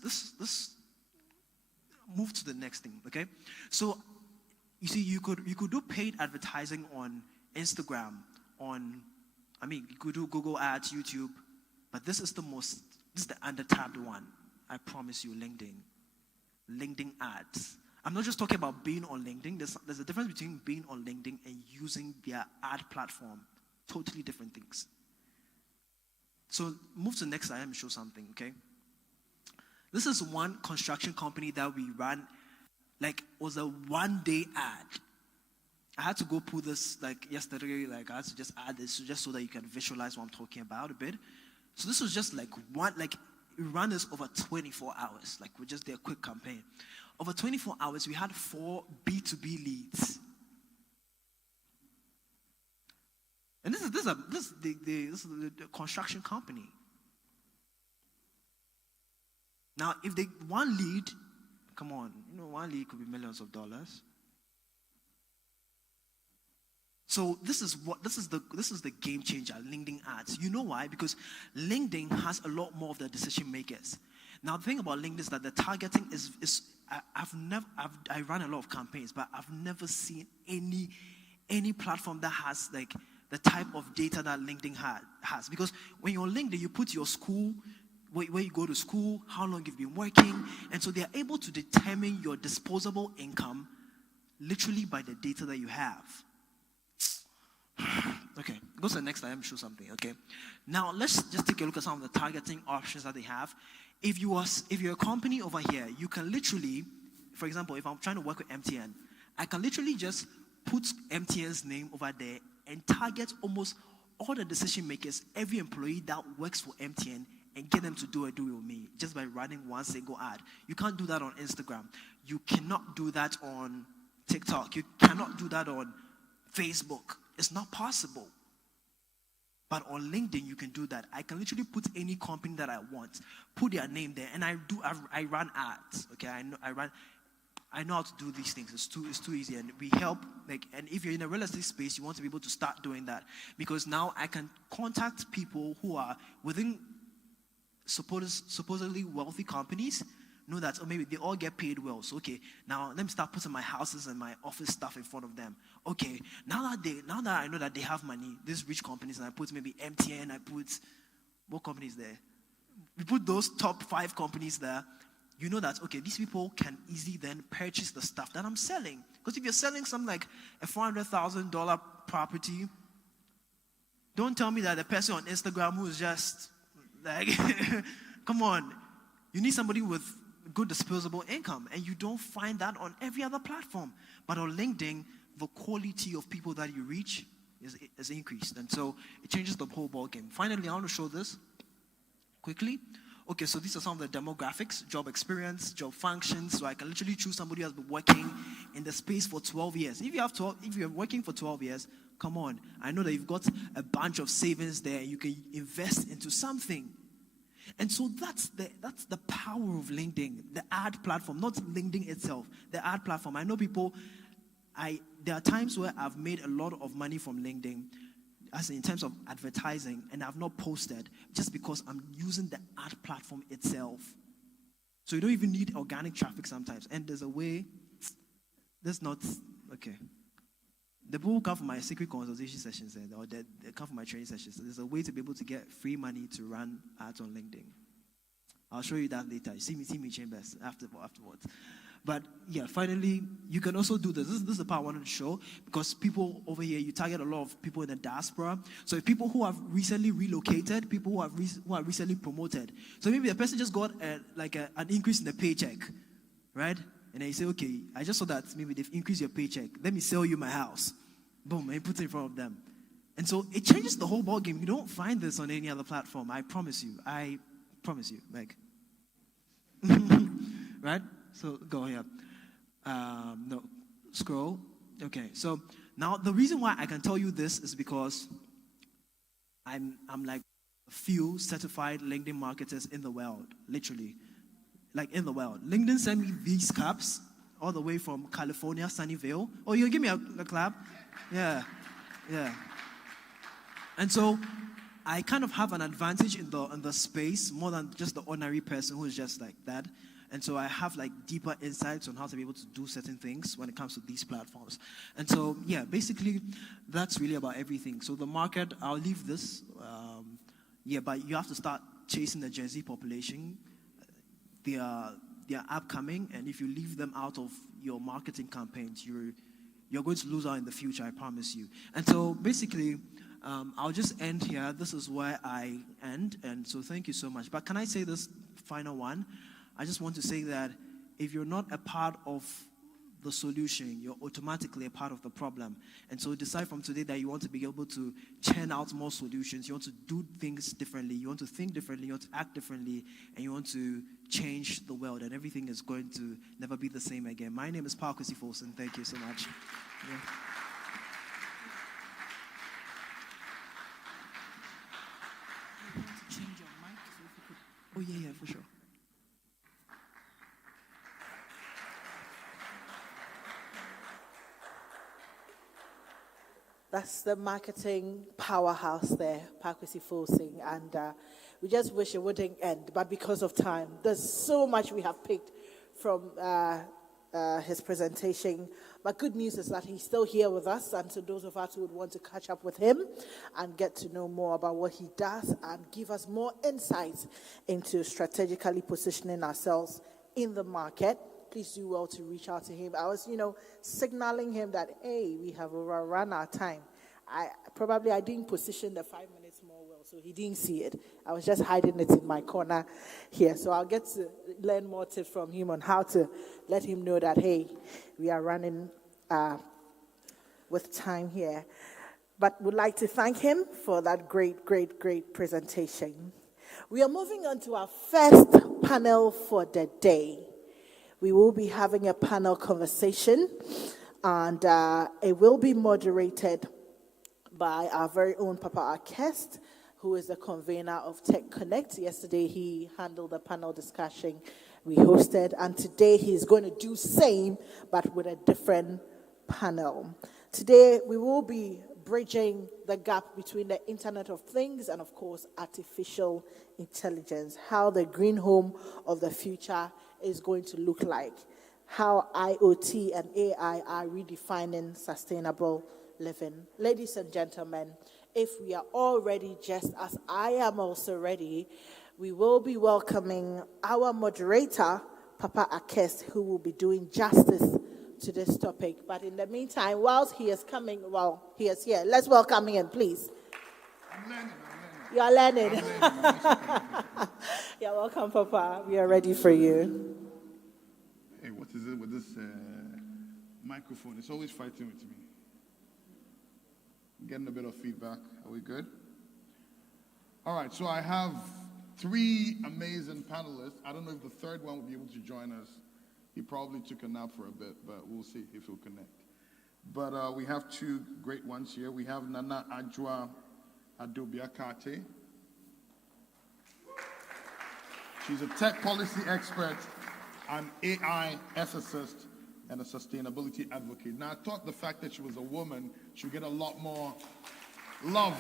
move to the next thing, okay? So, you see, you could do paid advertising on Instagram, you could do Google Ads, YouTube, but this is the under-tapped one. I promise you, LinkedIn ads. I'm not just talking about being on LinkedIn. There's a difference between being on LinkedIn and using their ad platform. Totally different things. So move to the next slide and show something, okay? This is one construction company that we ran, was a one-day ad. I had to go pull this, yesterday, I had to just add this just so that you can visualize what I'm talking about a bit. So this was just we ran this over 24 hours. We just did a quick campaign. Over 24 hours, we had 4 B2B leads. And this is the construction company. Now, if one lead, come on, one lead could be millions of dollars. So this is the game changer, LinkedIn ads. You know why? Because LinkedIn has a lot more of the decision makers. Now the thing about LinkedIn is that the targeting is I run a lot of campaigns, but I've never seen any platform that has the type of data that LinkedIn has. Because when you're on LinkedIn, you put your school, where you go to school, how long you've been working, and so they're able to determine your disposable income literally by the data that you have. Okay, go to the next slide. Let me show something. Okay, now let's just take a look at some of the targeting options that they have. If you're a company over here, you can literally, for example, if I'm trying to work with MTN, I can literally just put MTN's name over there and target almost all the decision makers, every employee that works for MTN, and get them to do a deal with me just by running one single ad. You can't do that on Instagram. You cannot do that on TikTok. You cannot do that on Facebook. It's not possible. But on LinkedIn, you can do that. I can literally put any company that I want, put their name there, and I run ads. Okay, I know how to do these things. It's too easy, and we help. And if you're in a real estate space, you want to be able to start doing that, because now I can contact people who are within supposedly wealthy companies. Know that, or maybe they all get paid well. So okay, now let me start putting my houses and my office stuff in front of them. Okay, now that I know that they have money, these rich companies, and I put maybe MTN, I put what companies there? We put those top 5 companies there. You know that, okay, these people can easily then purchase the stuff that I'm selling. Because if you're selling something like a $400,000 property, don't tell me that the person on Instagram who is just come on, you need somebody with good disposable income, and you don't find that on every other platform. But on LinkedIn, the quality of people that you reach is increased, and so it changes the whole ball game. Finally, I want to show this quickly. Okay, so these are some of the demographics: job experience, job functions. So I can literally choose somebody who has been working in the space for 12 years. If you're working for 12 years, come on. I know that you've got a bunch of savings there. You can invest into something. And so that's the power of LinkedIn, the ad platform, not LinkedIn itself, the ad platform. I know people, there are times where I've made a lot of money from LinkedIn, as in terms of advertising, and I've not posted just because I'm using the ad platform itself. So you don't even need organic traffic sometimes. And there's a way, that's not, okay. The people who come for my secret consultation sessions, or they come for my training sessions, there's a way to be able to get free money to run ads on LinkedIn. I'll show you that later. You see me chambers afterwards. But yeah, finally, you can also do this. This is the part I wanted to show, because people over here, you target a lot of people in the diaspora. So people who have recently relocated, people who are recently promoted. So maybe the person just got an increase in the paycheck, right? And then you say, okay, I just saw that maybe they've increased your paycheck. Let me sell you my house. Boom, and put it in front of them. And so it changes the whole ballgame. You don't find this on any other platform. I promise you. Like, right? So go here. No, scroll. Okay, so now the reason why I can tell you this is because I'm like a few certified LinkedIn marketers in the world, literally. Like in the world. LinkedIn sent me these caps all the way from California, Sunnyvale. Oh, you give me a clap? Yeah. And so I kind of have an advantage in the space more than just the ordinary person who is just like that. And so I have like deeper insights on how to be able to do certain things when it comes to these platforms. And so, yeah, basically that's really about everything. So the market, I'll leave this. But you have to start chasing the Gen Z population. They are upcoming, and if you leave them out of your marketing campaigns, you're going to lose out in the future, I promise you. And so basically, I'll just end here. This is where I end, and so thank you so much. But can I say this final one? I just want to say that if you're not a part of the solution, you're automatically a part of the problem. And so decide from today that you want to be able to churn out more solutions. You want to do things differently. You want to think differently. You want to act differently. And you want to change the world. And everything is going to never be the same again. My name is Arce Conference. Thank you so much. Yeah. Change your mic so if you could. Oh, yeah, for sure. That's the marketing powerhouse there, Arce Conference, and we just wish it wouldn't end. But because of time, there's so much we have picked from his presentation. But good news is that he's still here with us, and to those of us who would want to catch up with him and get to know more about what he does and give us more insights into strategically positioning ourselves in the market, please do well to reach out to him. I was, signaling him that, hey, we have overrun our time. I didn't position the 5 minutes more well, so he didn't see it. I was just hiding it in my corner here. So I'll get to learn more tips from him on how to let him know that, hey, we are running with time here. But would like to thank him for that great presentation. We are moving on to our first panel for the day. We will be having a panel conversation, and it will be moderated by our very own Papa Arce, who is the convener of Tech Connect. Yesterday, he handled the panel discussion we hosted, and today he's going to do same, but with a different panel. Today, we will be bridging the gap between the Internet of Things and, of course, artificial intelligence, how the green home of the future is going to look like, how IoT and AI are redefining sustainable living. Ladies and gentlemen, if we are all ready, just as I am also ready, we will be welcoming our moderator, Papa Arce, who will be doing justice to this topic. But in the meantime, whilst he is coming, he is here. Let's welcome him, please. I'm learning. You are learning. You're welcome, Papa. We are ready for you. Hey, what is it with this microphone? It's always fighting with me. I'm getting a bit of feedback. Are we good? All right, so I have 3 amazing panelists. I don't know if the third one will be able to join us. He probably took a nap for a bit, but we'll see if he'll connect. But we have 2 great ones here. We have Nana Ajwa Adobiakate. She's a tech policy expert, an AI ethicist, and a sustainability advocate. Now, I thought the fact that she was a woman, she would get a lot more love.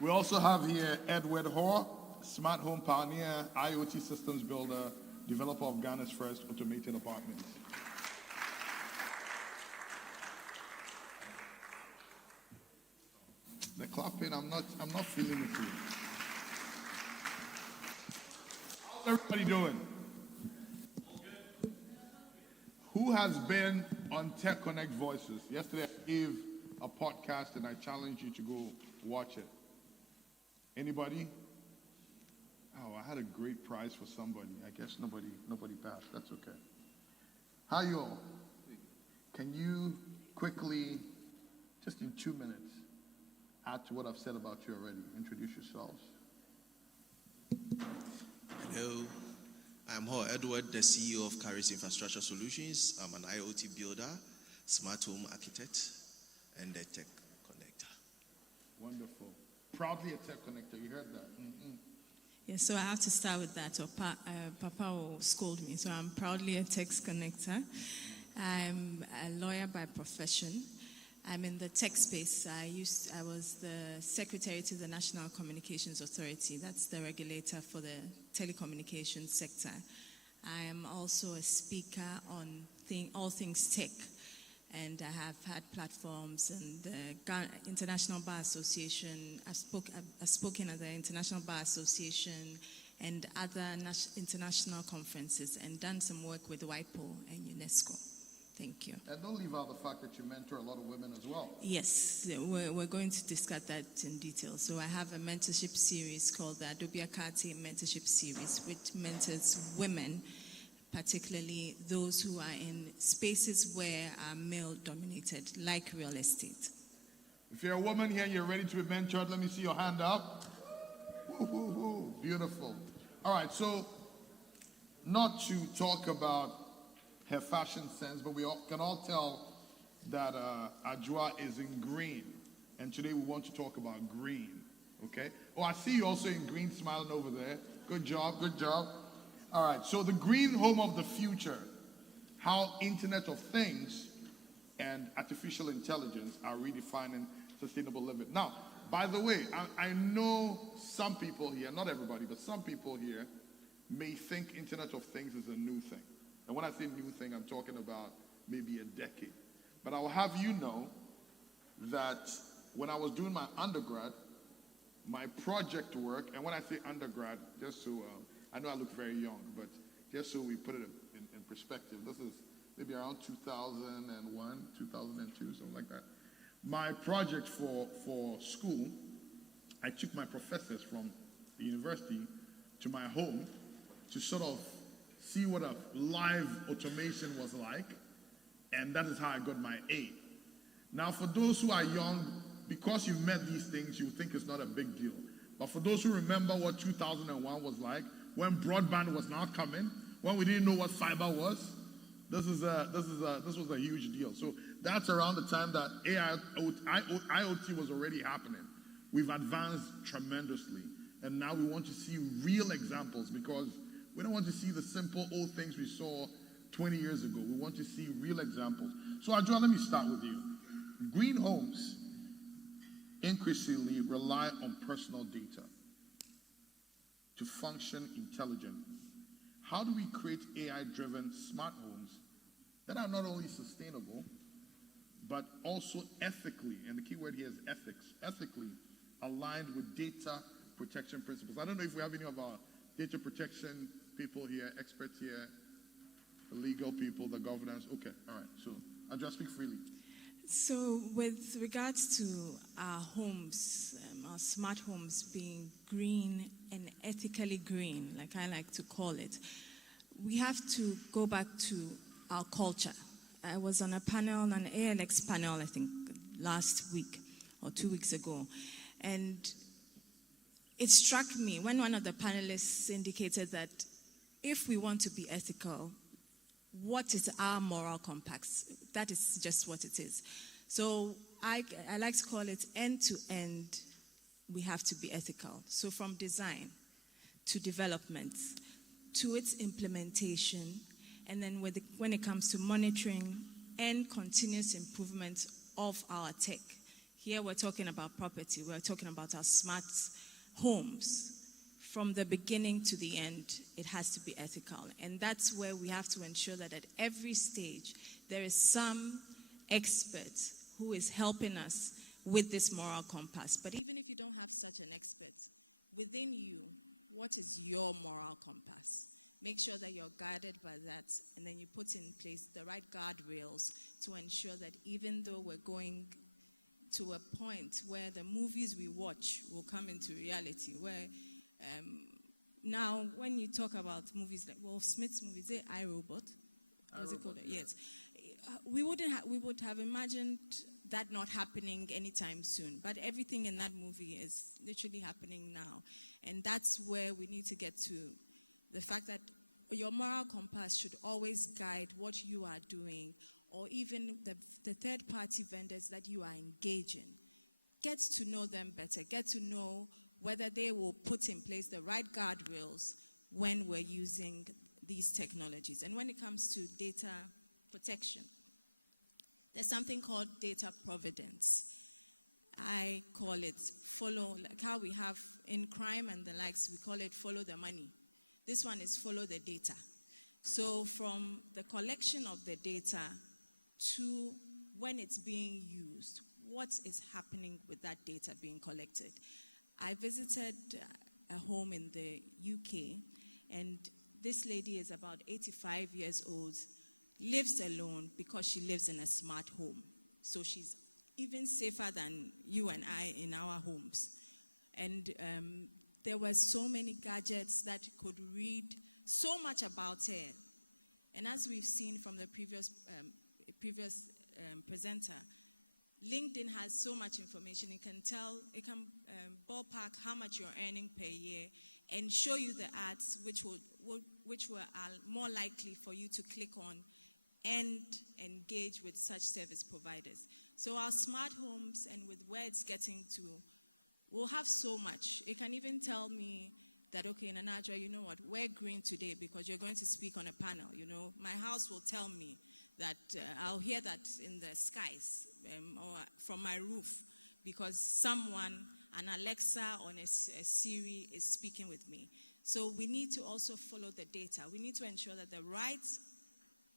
We also have here Edward Hoare, smart home pioneer, IoT systems builder, developer of Ghana's first automated apartments. The clapping, I'm not feeling it here. How's everybody doing? Who has been on Tech Connect Voices? Yesterday I gave a podcast and I challenged you to go watch it. Anybody? Oh, I had a great prize for somebody. I guess nobody passed. That's okay. How you all? Can you quickly, just in 2 minutes, add to what I've said about you already? Introduce yourselves. Hello, I'm Ho Edward, the CEO of Caris Infrastructure Solutions. I'm an IoT builder, smart home architect, and a tech connector. Wonderful. Proudly a tech connector. You heard that? Mm-hmm. Yes, so I have to start with that, or Papa will scold me. So I'm proudly a tech connector. I'm a lawyer by profession. I'm in the tech space. I was the secretary to the National Communications Authority. That's the regulator for the telecommunications sector. I am also a speaker on all things tech. And I have had platforms in the International Bar Association. I've spoken at the International Bar Association and other international conferences and done some work with WIPO and UNESCO. Thank you. And don't leave out the fact that you mentor a lot of women as well. Yes, we're going to discuss that in detail. So I have a mentorship series called the Adobe Akate Mentorship Series, which mentors women, particularly those who are in spaces where are male-dominated, like real estate. If you're a woman here, you're ready to be mentored, let me see your hand up. Woo-hoo-hoo. Beautiful. All right, so not to talk about her fashion sense, but we can all tell that Ajwa is in green. And today we want to talk about green, okay? Oh, I see you also in green smiling over there. Good job, good job. All right, so the green home of the future, how Internet of Things and artificial intelligence are redefining sustainable living. Now, by the way, I know some people here, not everybody, but some people here may think Internet of Things is a new thing. And when I say new thing, I'm talking about maybe a decade. But I will have you know that when I was doing my undergrad, my project work, and when I say undergrad, just so I know I look very young, but just so we put it in perspective, this is maybe around 2001, 2002, something like that. My project for school, I took my professors from the university to my home to sort of see what a live automation was like, and that is how I got my A. Now, for those who are young, because you've met these things, you think it's not a big deal. But for those who remember what 2001 was like, when broadband was not coming, when we didn't know what fiber was, this was a huge deal. So that's around the time that IoT was already happening. We've advanced tremendously, and now we want to see real examples, because we don't want to see the simple old things we saw 20 years ago. We want to see real examples. So Ajwa, let me start with you. Green homes increasingly rely on personal data to function intelligently. How do we create AI-driven smart homes that are not only sustainable, but also ethically, and the key word here is ethics, ethically aligned with data protection principles? I don't know if we have any of our data protection people here, experts here, the legal people, the governance. Okay, all right. So I'll just speak freely. So with regards to our homes, our smart homes being green and ethically green, like I like to call it, we have to go back to our culture. I was on a panel, an ALX panel, I think last week or 2 weeks ago, And it struck me when one of the panelists indicated that if we want to be ethical, what is our moral compass? That is just what it is. So I like to call it end to end, we have to be ethical. So from design to development to its implementation, and then when it comes to monitoring and continuous improvement of our tech. Here we're talking about property, we're talking about our smart homes. From the beginning to the end, it has to be ethical. And that's where we have to ensure that at every stage, there is some expert who is helping us with this moral compass. But even if you don't have such an expert, within you, what is your moral compass? Make sure that you're guided by that, and then you put in place the right guardrails to ensure that even though we're going to a point where the movies we watch will come into reality, where now when you talk about movies like Will Smith's movies, I, Robot, what's it called? Yeah. Yes. We would have imagined that not happening anytime soon, but everything in that movie is literally happening now. And that's where we need to get to the fact that your moral compass should always guide what you are doing, or even the third-party vendors that you are engaging. Get to know them better. Get to know whether they will put in place the right guardrails when we're using these technologies. And when it comes to data protection, there's something called data providence. I call it follow, like how we have in crime and the likes, we call it follow the money. This one is follow the data. So from the collection of the data to when it's being used, what is happening with that data being collected? I visited a home in the UK, and this lady is about 85 years old, lives alone because she lives in a smart home. So she's even safer than you and I in our homes. And there were so many gadgets that could read so much about her. And as we've seen from the previous presenter, LinkedIn has so much information. It can ballpark how much you're earning per year and show you the ads which are more likely for you to click on and engage with such service providers. So our smart homes, and with where it's getting to, will have so much. It can even tell me that, okay, Nanadra, you know what, wear green today because you're going to speak on a panel, you know. My house will tell me that I'll hear that in the skies or from my roof because someone, an Alexa or a Siri is speaking with me. So we need to also follow the data. We need to ensure that the right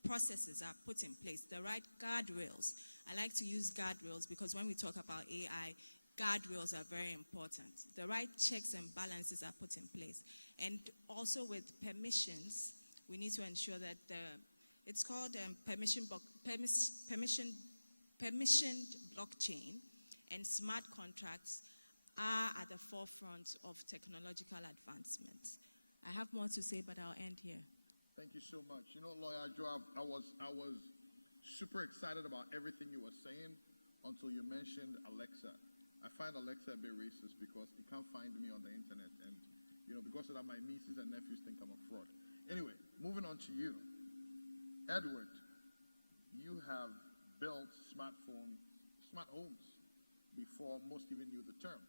processes are put in place, the right guardrails. I like to use guardrails because when we talk about AI, guardrails are very important. The right checks and balances are put in place. And also with permissions, we need to ensure that it's called permissioned blockchain, and smart contracts are at the forefront of technological advancement. I have more to say, but I'll end here. Thank you so much. You know, Lawyer Joab, I was super excited about everything you were saying until you mentioned Alexa. I find Alexa a bit racist because it can't find me on the internet, and you know, because of that, my nieces and nephews think I'm a fraud. Anyway, moving on to you, Edward. You have built smart homes before most even knew the term.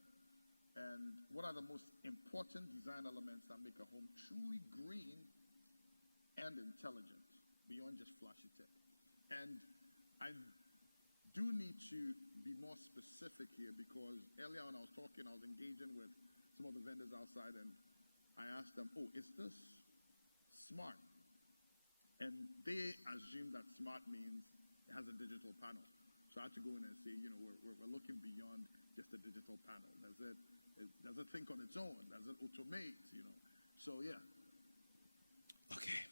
And what are the most important design elements that make a home truly green and intelligent, beyond just flashy tech? And I do need to be more specific here because earlier when I was talking, I was engaging with some of the vendors outside, and I asked them, oh, is this smart? And they assume that smart means it has a digital panel. So I had to go in and say, you know, we're looking beyond just a digital panel. Does it think on its own? Does it automate, you know? So, yeah. Okay.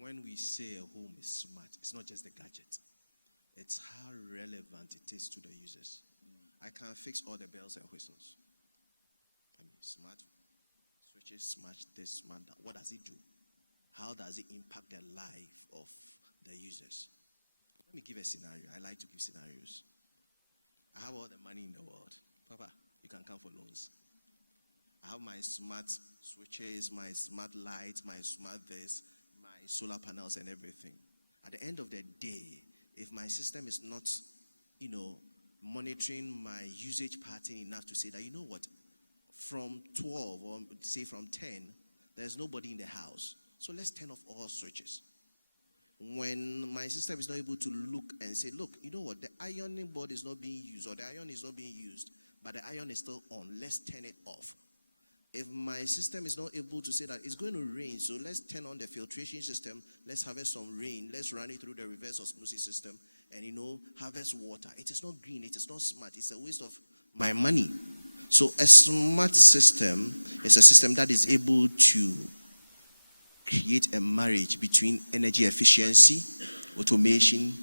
When we say a home is smart, it's not just the gadget. It's how relevant it is to the users. I can fix all the bells and whistles. I mean, smart switches, smart this, smart that. What does it do? How does it impact the life of the users? Let me give a scenario. I like to give scenarios. I have all the money in the world. Papa, you can come for loans. I have my smart switches, my smart lights, my smart this, my solar panels and everything. At the end of the day, if my system is not, monitoring my usage pattern enough to say that, you know what, from 12 or say from 10, there's nobody in the house. So let's turn off all switches. When my system is not able to look and say, look, you know what, the ironing board is not being used or the iron is not being used, but the iron is still on, let's turn it off. If my system is not able to say that it's going to rain, so let's turn on the filtration system, let's harvest some rain, let's run it through the reverse osmosis system and, harvest water. It is not green, it is not smart, it's a waste of my money. So a smart system is a system that is able to create a marriage between energy efficiency, automation,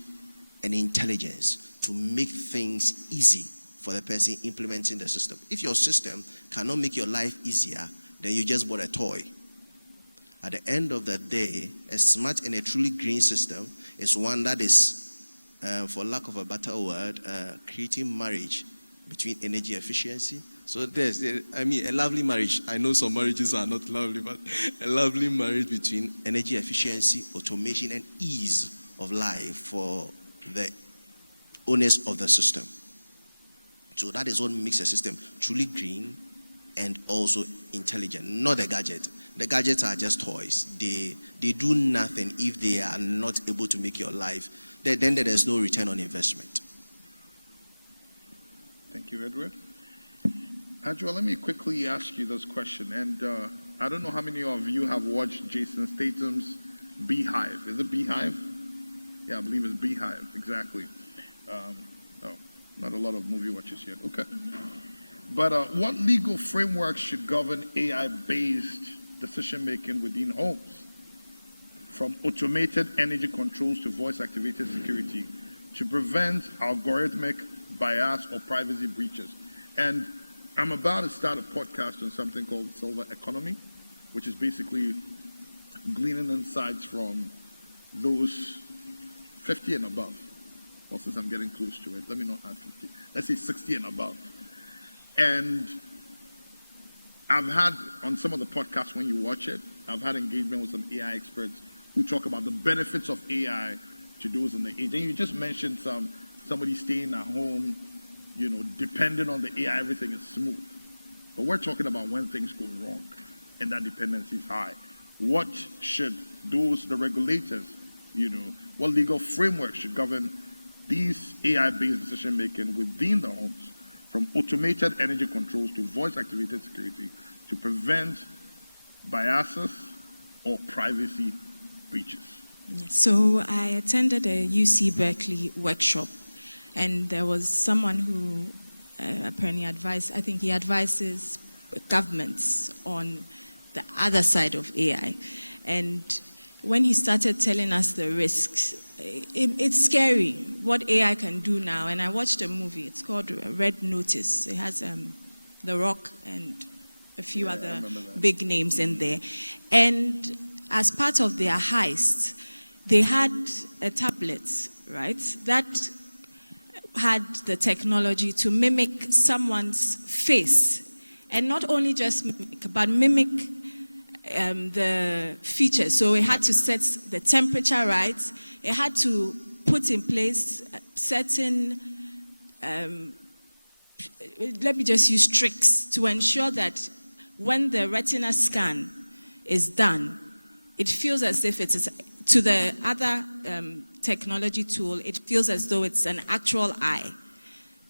and intelligence to make things easy for the person implementing the system. If your system cannot make your life easier, then you just bought a toy. At the end of the day, a smart and a truly green system is one that is, for lack of a better word, creating marriage between energy efficiency. So a lovely marriage. I know some marriages are not lovely, but a lovely marriage between energy efficiency, automation, and ease of life for the owners of the system. So that is what makes a system truly green and also intelligent, not the gadget. The gadgets are just toys. They do nothing if they are not able to make your life. Then there is no return on investment. Thank you, Edward. Angela, let me quickly ask you this question. And I don't know how many of you have watched Jason Statham's Beehive. Is it Beehive? Yeah, I believe it's Beehive, exactly. Not a lot of movie watchers yet. Okay. But what legal framework should govern AI-based decision-making within homes? From automated energy controls to voice-activated security to prevent algorithmic bias or privacy breaches. And I'm about to start a podcast on something called silver economy, which is basically gleaning insights from those 50 and above. Well, since I'm getting close to it, let me not add 50. Let's say 60 and above. And I've had, on some of the podcasts when you watch it, I've had engagement with some AI experts who talk about the benefits of AI to those in the age. And you just mentioned somebody staying at home, depending on the AI, everything is smooth. But we're talking about when things go wrong and that dependency is high. What should the regulators, what legal framework should govern these AI-based decision-making within the homes, from automated energy controls to voice-activated security to prevent biases or privacy breaches? Yes. So I attended a UC Berkeley workshop, and there was someone who apparently he advises governments on the other side of AI. And when he started telling us the risks, it's scary what AI can do now. And I watched a movie, it's called Red Notice. It has The Rock and a few other big names in there. And as part of their heist, they had a tablet, right, that had the technology to mimic someone's face. And not only just mimic, but mimic the features. So it had to set the temperature right. It had to put in place certain, let me just use tricks to ensure that when the retina scan is done, it feels as if it is, to the other technology tool, it feels as though it's an actual eye.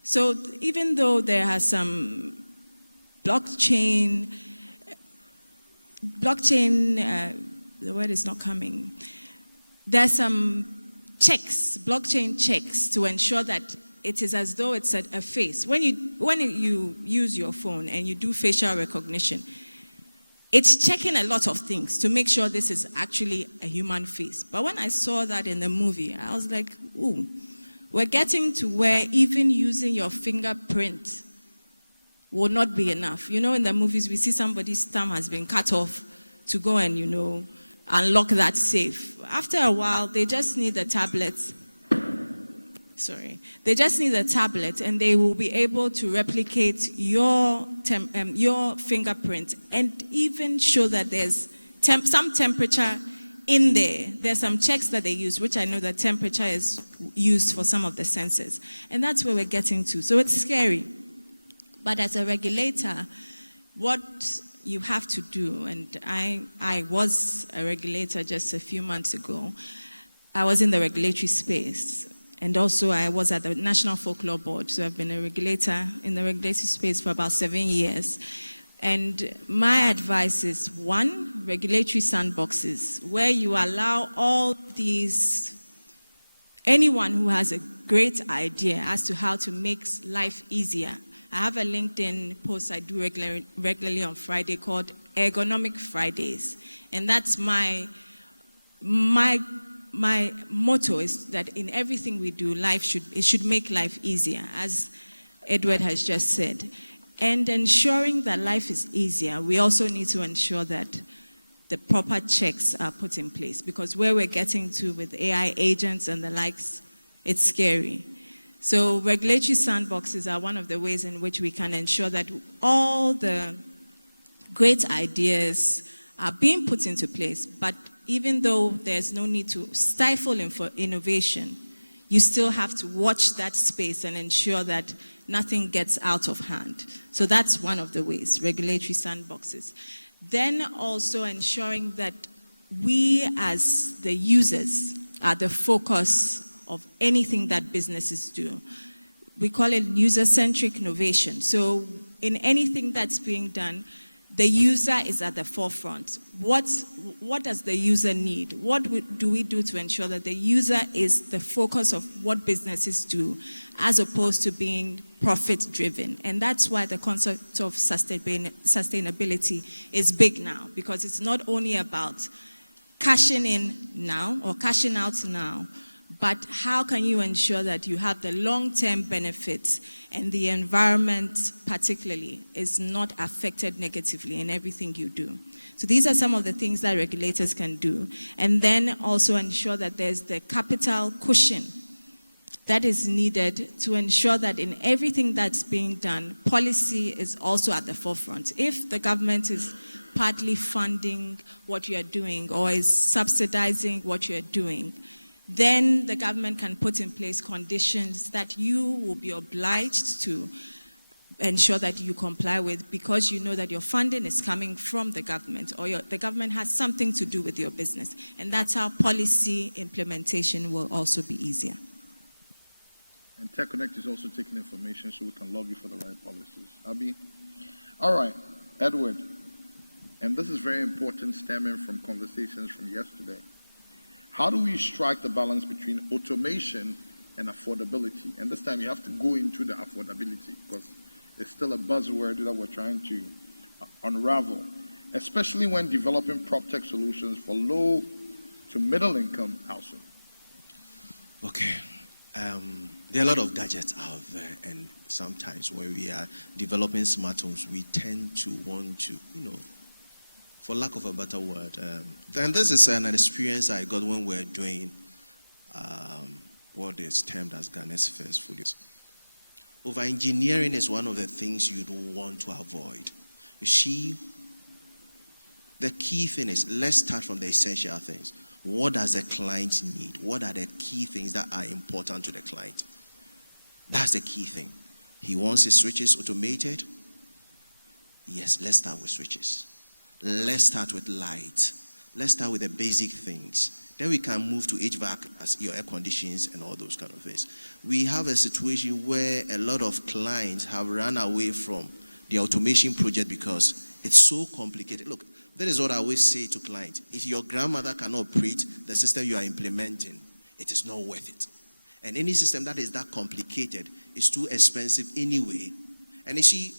So even though there has some blockchain, the word is not coming. There's some checks, blockchain checks, to ensure that it is as though it's a face. When you use your phone and you do facial recognition, it's checking a lot of things to make sure this is actually a human face. But when I saw that in the movie, I was like, ooh, we're getting to where even using your fingerprint will not be enough. In the movies, we see somebody's thumb has been cut off to go and, unlock that safe. After a while, they just need the tablet They just need a tablet, and they will be able to replicate your fingerprint and even show that there's some temperature in there. There's some checks that they use, which I know that temperature is used for some of the sensors. And that's where we're getting to. So it's scary. But as a regulator, what you have to do, and I was a regulator just a few months ago. I was in the regulatory space. And also I was at the National Folklore Board. So I've been a regulator in the regulatory space for about 7 years. And my advice is, one, regulatory sandboxes, where you allow all these, anyone who has a great idea as to how to make life easier. I have a LinkedIn post I do regularly on Friday called Ergonomic Fridays. And that's my motto is that in everything we do, it should make life easier, as Edward has just said. And ensuring that life is easier, we also need to ensure that the proper checks are put in place, because where we're getting to with AI agents and the likes, it's scary. So regulatory sandboxes are one of the ways in which we can ensure that all the great ideas are being put into place. But even though there's no need to stifle innovation, you still have to watch that space and ensure that nothing gets out of hand. So that's one of the ways, regulatory sandboxes. Then also ensuring that we as the users are the focus of anything that businesses do. We call it user-centric innovation. So in anything that's being done, the user is at the forefront. What does the user need? What do we do to ensure that the user is the focus of what businesses do, as opposed to being profit-driven? And that's why the concept of sustainability is big now, because it's not only about cashing in now or cashing out now, but how can you ensure that you have the long-term benefits and the environment particularly is not affected negatively in everything you do? So these are some of the things that regulators can do. And then also ensure that there's the capital cushion that is needed to ensure that in everything that's being done, policy is also at the forefront. If the government is partly funding what you're doing or is subsidizing what you're doing, then the government can put in place conditions that you will be obliged to ensure that you comply with, because you know that your funding is coming from the government, or the government has something to do with your business. And that's how policy implementation will also be easier. And TechConnect is also taking information so we can lobby for the right policies. Abi? All right, Edward. And this is very important, stemming from conversations from yesterday. How do we strike the balance between automation and affordability? And this time you have to go into the affordability, because it's still a buzzword that we're trying to unravel, especially when developing prop tech solutions for low to middle income housing. Okay. There are a lot of gadgets out there, and sometimes when we are developing smart homes, we tend to want to, for lack of a better word, then this is an experience I got when we were doing what is termed as Ghana's first fully. Over-engineering is one of the things you don't want to avoid. You see, the key thing is, let's start from the essential things. What does the client need? What are the key things that are important to the client? That's the key thing. He wants his switches automated. Yes, let's start with switches. Let's start with light. Let's start with the basic things. Then we can move to HVAC, as your air conditions and all those kind of things. We have a situation where a lot of clients have run away from the automation project because it's so complicated. Look, that is what I always say to clients. If your grandmother cannot operate the system you are implementing, it is not worth it. And any system that is that complicated is too expensive anyway. And you see,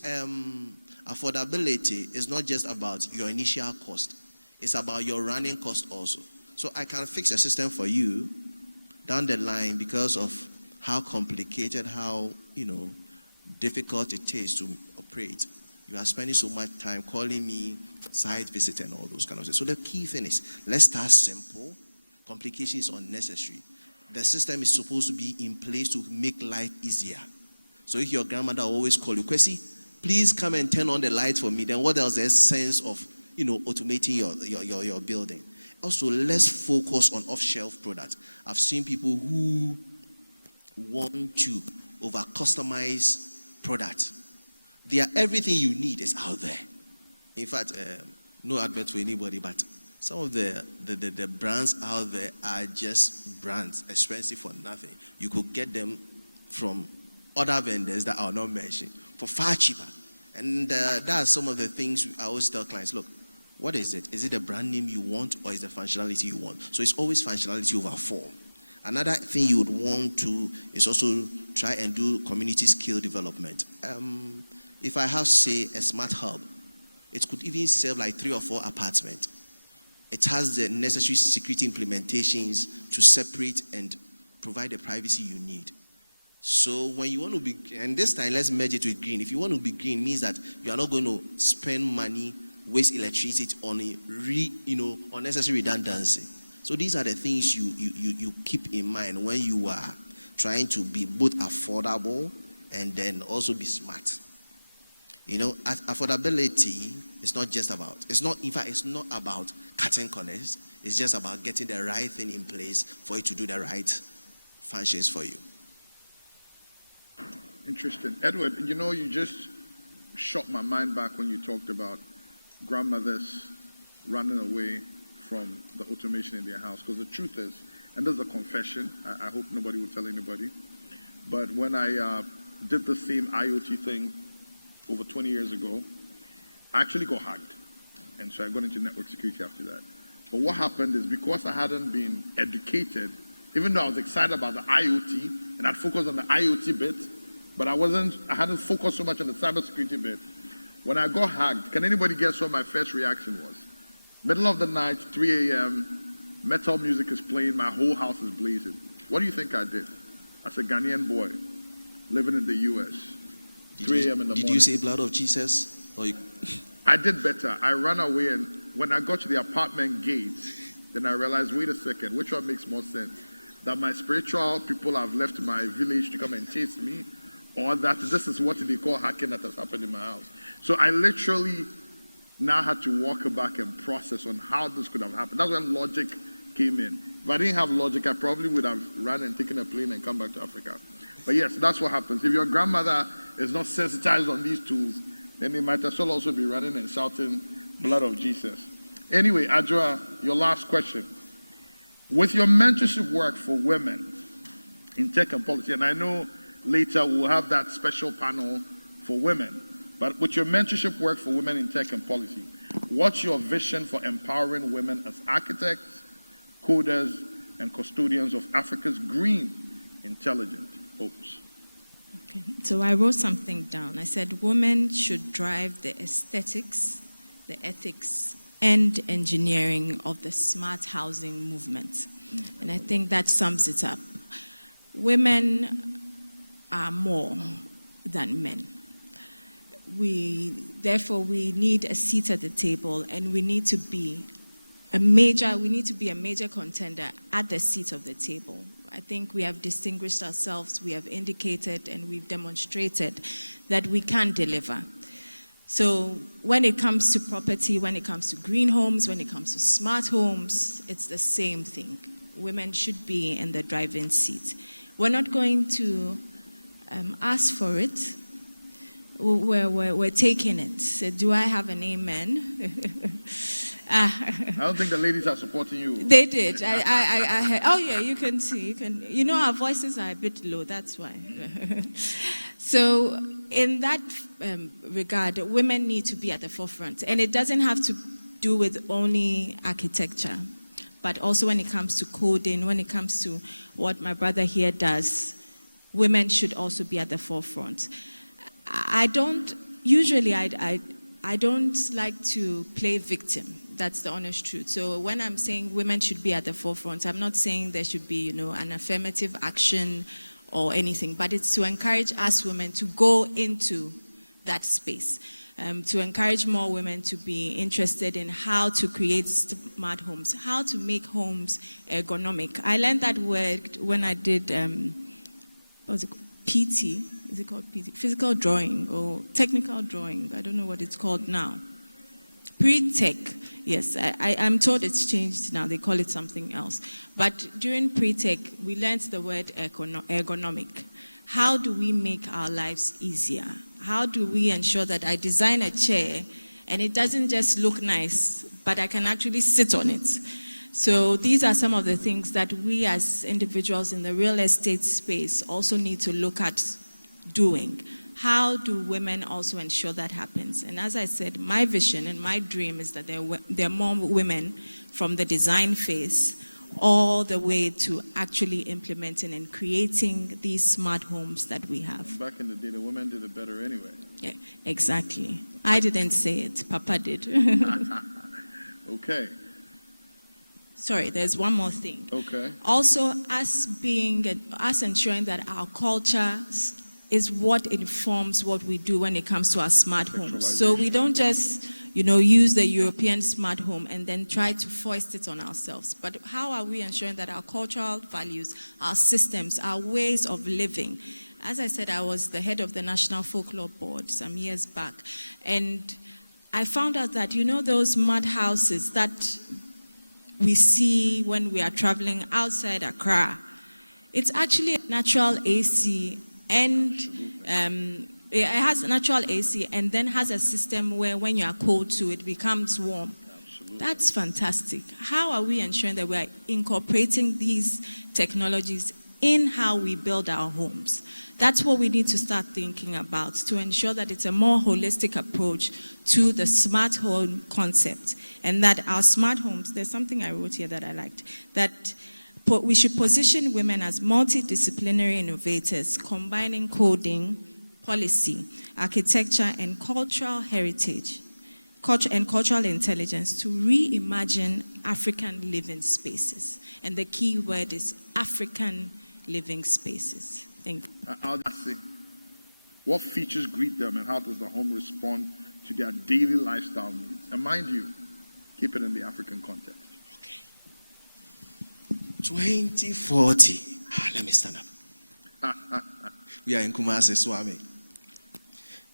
affordability is not just about your initial cost. It's about your running cost also. So I can fix a system for you down the line because of how complicated, how, difficult it is to operate. You are spending so much time calling me for site visit and all those kind of things. So the key thing is, let's start simple. Complication is unnecessary. the system is supposed to be in place to make life easier. So if your grandmother always call you, Kwesi, please come and turn on the light for me, then what else is sense of, automating your building? Also, let's focus on off-shelf products. I've seen people who want to over-customize products. Everything you need is out there. In fact, no advert for anybody, but some of the brands out there are just brands, expensive for nothing. You could get them from other vendors that are not mentioned for far cheaper. And that's some of the things I always tell clients, look, what is it? Is it the brand name you want or is the functionality you want? So it's always functionality over form. Another thing you would want to is also try and do community skill development. If I have, say, a smart hub, it could even serve like 3 or 4 apartments. It has the necessary security implementations to separate and provide the privacy you need. So when you want to be, and this time let's merge it with green. If you want to be green, means that you are not going to spend money, waste electricity on unnecessary redundancy. So these are the things you keep in mind when you are trying to be both affordable and then also be smart. Affordability is not just about, it's not about cutting corners. It's just about getting the right thing in place for it to do the right functions for you. Interesting. Edward, you just shot my mind back when you talked about grandmothers running away from the automation in their house. Because the truth is, and there's a confession, I hope nobody will tell anybody, but when I did the same IoT thing over 20 years ago, I actually got hacked. And so I got into network security after that. But what happened is because I hadn't been educated, even though I was excited about the IoT and I'd focused on the IoT bit, but I hadn't focused so much on the cybersecurity bit. When I got hacked, can anybody guess what my first reaction was? Middle of the night, 3 a.m., metal music is playing, my whole house is blazing. What do you think I did? As a Ghanaian boy, living in the U.S., 3 a.m. in the morning. Did you say blood of Jesus? I did better. I ran away, and when I got to the apartment gate, then I realized, wait a second, which one makes more sense? That my spiritual people have left my village to come and chase me, or that this is what they call hacking that has happened in my house. So I literally now had to walk back and process on how this could have happened. That's when logic came in. If I didn't have logic, I probably would have run and taken a plane and come back to Africa. But yes, that's what happens. If your grandmother is not sensitized on these tools, then they might as well also be running and shouting blood of Jesus. Anyway, Adjoa, your last question. With your mentorship work for women in tech and policy, and I know later we'll have that special panel for women, but with your mentorship work for women in tech and policy, what's your vision for empowering women as architects, coders, and custodians of Africa's green, intelligent hopes? Okay. So I wrote something down. I said women should drive the aesthetics, the ethics, and engineering of the smart housing movement. And I think that sums it up. Women are more than men. Therefore, we need a seat at the table, and we need to be a major contender at the seat of the table. I think we have distinguished ourselves, we have indicated, and we've demonstrated that we can deliver. So when it comes to property, when it comes to green homes, when it comes to smart homes, it's the same thing. Women should be in the driving seat. We're not going to ask for it. We're taking it. So do I have an amen? I don't think the ladies are supporting you. They did. I heard. Oh yeah, you can see. Our voices are a bit low. That's why. So in that regard, women need to be at the forefront, and it doesn't have to do with only architecture, but also when it comes to coding, when it comes to what my brother here does, women should also be at the forefront. I don't like to play victim. That's the honest truth. So when I'm saying women should be at the forefront, I'm not saying there should be, an affirmative action or anything, but it's to encourage us women to go into that space. to encourage more women to be interested in how to create smart homes, how to make homes ergonomic. I learned that word when I did, what's it called? PT, is it called PT? Physical drawing or technical drawing. I don't know what it's called now. Pre-tech, yes. I'm told it's changed now. They call it something else. But during pre-tech, we learned the word ergonomic. How do we make our lives easier? How do we ensure that I design a chair and it doesn't just look nice, but I can actually sit on it? So these are some of the things that we as individuals in the real estate space also need to look at doing. How do women also ensure that happens? And as I said, my vision and my dream is that there are more women from the design phase all the way to actually implementing and creating these smart homes that we have. Back in the day, the women did it better anyway. Yeah, exactly. I didn't say it. Papa did. Okay. Sorry, there's one more thing. Okay. Also, us ensuring that our culture is what informs what we do when it comes to our smart homes. So we don't just, use the European smart home and then try to foist it on ourselves. But how are we ensuring that our cultural values, our systems, our ways of living? As I said, I was the head of the National Folklore Board some years back. And I found out that, those mud houses that we see when we are traveling outside Accra, it's actually a natural AC, and it has natural AC and then has a system where when you are cold too, it becomes warm. Absolutely. That's fantastic. How are we ensuring that we are incorporating these technologies in how we build our homes? That's what we need to start thinking about to ensure that it's a more holistic approach to the smart home concept, and that our smart homes, there's something I wrote here that I liked, that we should position women as multidisciplinary innovators, combining coding, policy, architecture, and cultural heritage, and cultural intelligence to reimagine African living spaces. And the key word is African living spaces. Thank you. I'll just say, what features greet them and how does the home respond to their daily lifestyle needs? And mind you, keep it in the African context. 2040. Let me stand up. We are in Kumasi, Swami.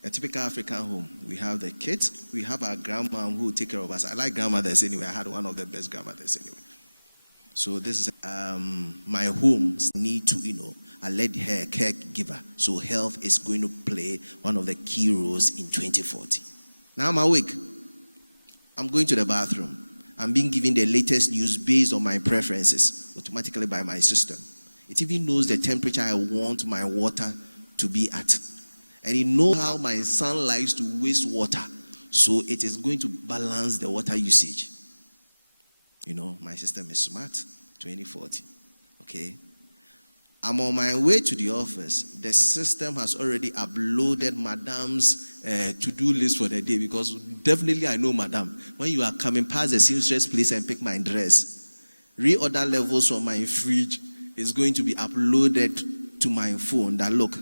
A typical African home. We have the kids. We have our grandma who will take care of us. I like grandmothers anyway. I had one of the best grandmothers anyway. So this is my homes need to, I led her caregiver. So health is going to play one of the key roles in 2040. Now I'm awake. I'm going to the bathroom. I'm being given the latest news based on my preferences, automatically by my system. It even knows the temperature I want my water to be at. And it knows how my son likes to waste water. So it is going to balance the water usage. My system is smart, 2040. Okay? I'm on my way to the office. The system has already uploaded Madam's to-do list for the day, because definitely I know Madam. When you are coming past the seamstress place and pick my dress, reorder levels from my fridge is going to be uploaded to my phone that look,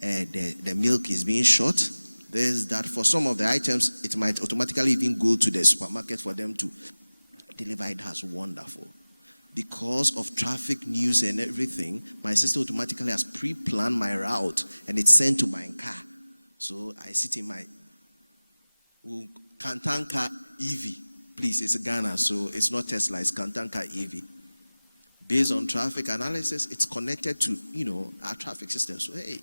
the milk is being short. There's that. For some of the items, it might automatically even go to the supermarket for them to deliver it. Has wonderful. Because of traffic news and everything, my system automatically has pre-planned my route and it's sent to my car. So I sit in my Kantanka EV. Please, it's Ghana, so it's not Tesla, it's Kantanka EV. Based on traffic analysis, it's connected to, our traffic system. So, hey,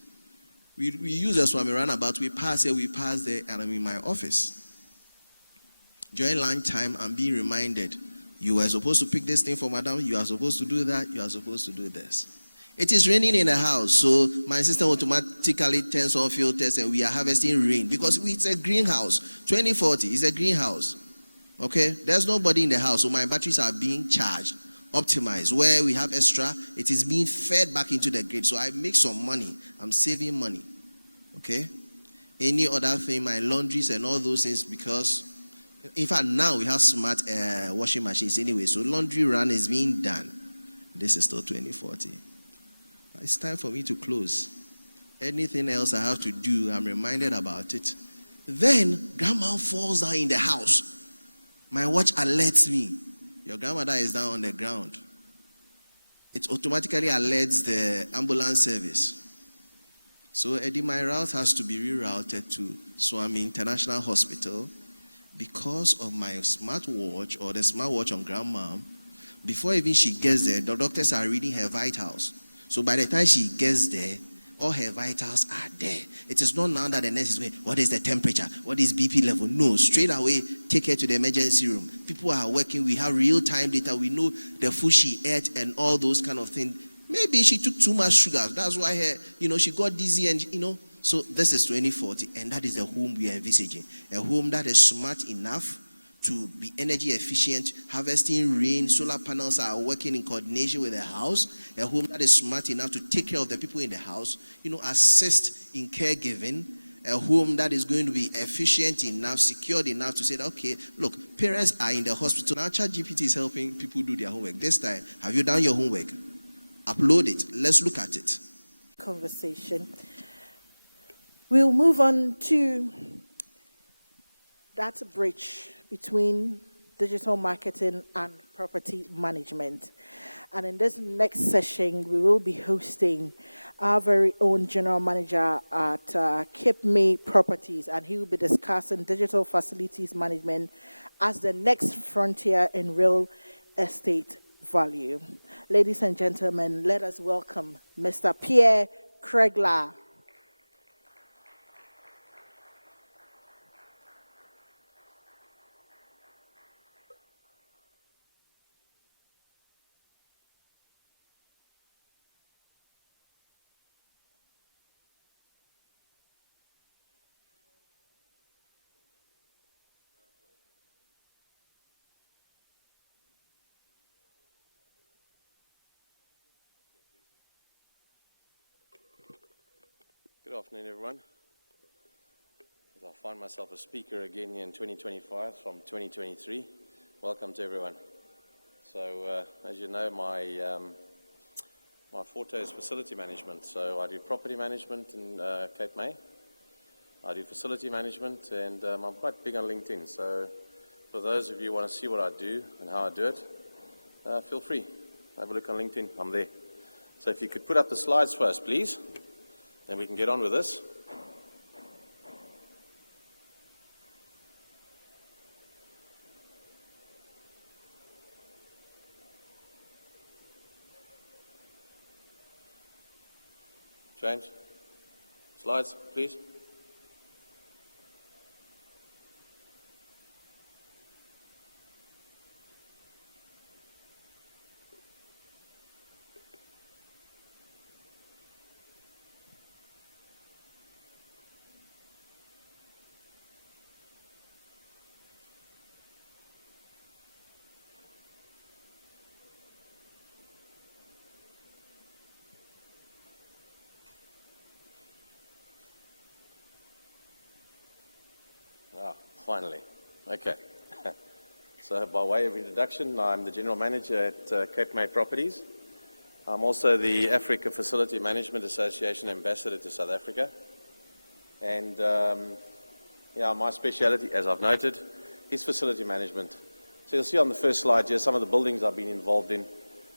we use a Swami roundabout, we pass here, we pass there, and I'm in my office. During lunchtime, I'm being reminded, you are supposed to pick this thing for Madam, you are supposed to do that, you are supposed to do this. It is raining in the house, so my system automatically turns on filters and we are harvesting rain because it's a greenhouse. 2040 is a greenhouse. Okay? There's nobody in the house, so my batteries are being charged, optimized. Where we have extra, it is being fed back into the grid. So I make some money. I'm saving money. Okay? Any other thing, my laundries and all those things, because in fact now we have smart washing machines anyway, so laundry run is being done. This is still 2040. It's time for me to close. Anything else I have to do, I'm reminded about it. Then grandma falls down in the house. My watch alerts me. Your grandmother is down on the ground. It automatically alerts the ambulance service. So Eddie, my route has to be rerouted to Swami International Hospital because of my smartwatch or the smartwatch on grandma. Before even she gets there, the doctors are reading her vitals. So by the time she gets there, all her vitals are there. It is not now that the nurse is going, what is the temperature? What is BP level? No, straight away, take her to the emergency room. People are working. We have real-time data. We know the food she ate and all those kind of things. Maybe she took too much sugar. That's why her, she got dizzy and, So this is 2040, and that is the home we are envisaging. A home that is smart enough to be energy efficient, harvesting rain, solar panels are working in coordination with the house, a home that is smart enough to take care of the people in the house, assist in caregiving, a home that is going to be efficient enough, secured enough to say that, okay, look, parents are in the hospital. Now ChatGPT is helping people do their homework. This time, have you done your homework? Upload it. Let's look at it. Conversation. We'll move on to that bridge between digital marketing and property management. And in this next session, we will be hosting our very own general manager at Cape May Properties, and he will be discussing digital facilities management as the next frontier in real estate value. Ladies and gentlemen, let us welcome Mr. Pierre Kregler. Good afternoon, everyone. As I find myself a speaker again in 2025 from 2023, welcome to everyone. So, as you know, my forte is facility management. So I do property management in Cape May. I do facility management, and I'm quite big on LinkedIn. So for those of you who want to see what I do and how I do it, feel free. Have a look on LinkedIn. I'm there. So if you could put up the slides first, please. Then we can get on with this. James, slides, please. Finally. Okay. So by way of introduction, I'm the General Manager at Cape May Properties. I'm also the Africa Facility Management Association Ambassador to South Africa. And my speciality, as I've noted, is facility management. So you'll see on the first slide here some of the buildings I've been involved in.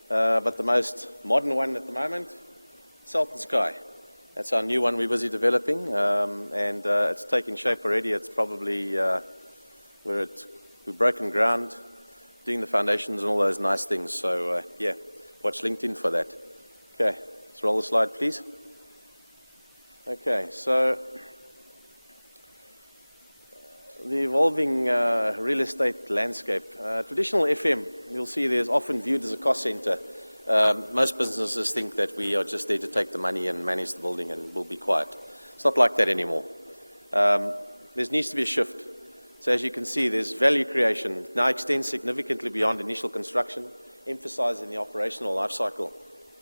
But the most modern one at the moment, Sultan Sky. That's our new one we're busy developing, and it's taking shape already. It's probably, we've broken ground, doing the foundations and all those nice things. So, watch LinkedIn for that. Okay, let's roll the slide, please. Okay, so the evolving real estate landscape. Traditional FM, you'll see there's often viewed as a cost center. Most businesses think that we are just there to take the money and manage the building and we'll be quiet. It's not like that anymore. There needs to be a shift. So as you can see, there's value creation. It now extends significantly beyond initial construction, emphasizing the operational life cycle.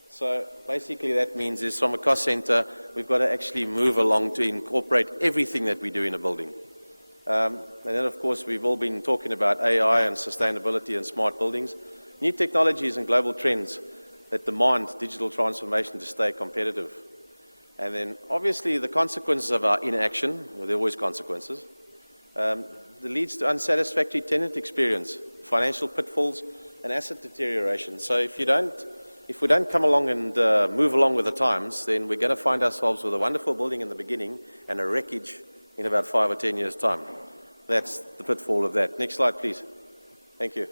So basically that means is from a cost center, we've got to actually move along to incorporate everything that we do in a building. And then of course, we've all been talking about AI and sustainability and smart buildings. New technologies and global trends that demand digital transformation to stay competitive. And then obviously the consequences of our inaction, well, there are always consequences, that leads to unsatisfactory tenant experience, financial pitfalls, and asset deterioration. So if we don't come along and move along with the times, then we're going to find ourselves with a wonderful building in the beginning and a wreckage in about 5 or 10 years' time. That's the pitfall of that. Next slide, please. Thank you.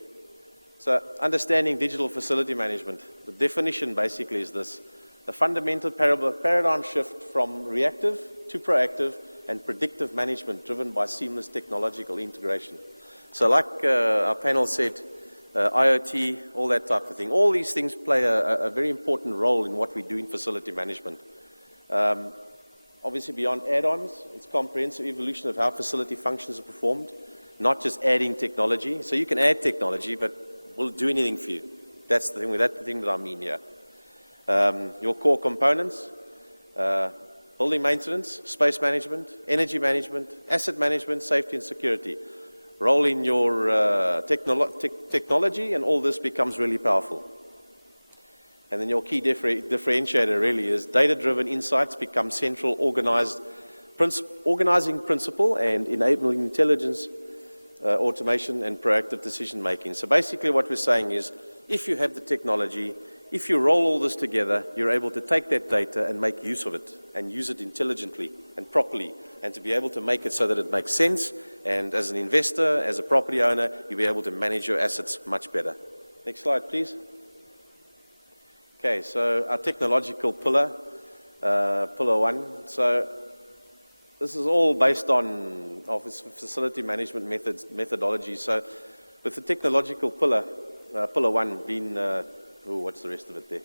So understanding digital facility management. The definition basically is this: a fundamental paradigm shift from reactive to proactive and predictive management driven by seamless technological integration. So like our panel said, IoT, all that type of thing. All these things play a very important role in what we do in facility management. Obviously beyond add-ons, it's comprehensive evolution of how facility functions are performed, not just adding technology. So you can add technology, but will it do anything for you? That's the thing that I mean here. Your core components, building maintenance, space management, energy management, asset management, safety and security. Roll in your technology and all this becomes really powerful. And then your key differentiator really is data-driven insights become central organizing principle and enabling intelligence, automation and proactive decision making. So basically what we're saying is if you have the technology, if you roll all this together, you're able to take that data and make use of it and use it intelligently and properly, and to be able to make it so that it makes sense. And as an investor, as a property owner, you'll be able to manage your assets much better. Next slide, please. Okay, so our technological pillar, pillar one. So this is all based on office facility management methodology. So with the technological pillar, pillar one being, what's the rest of it there?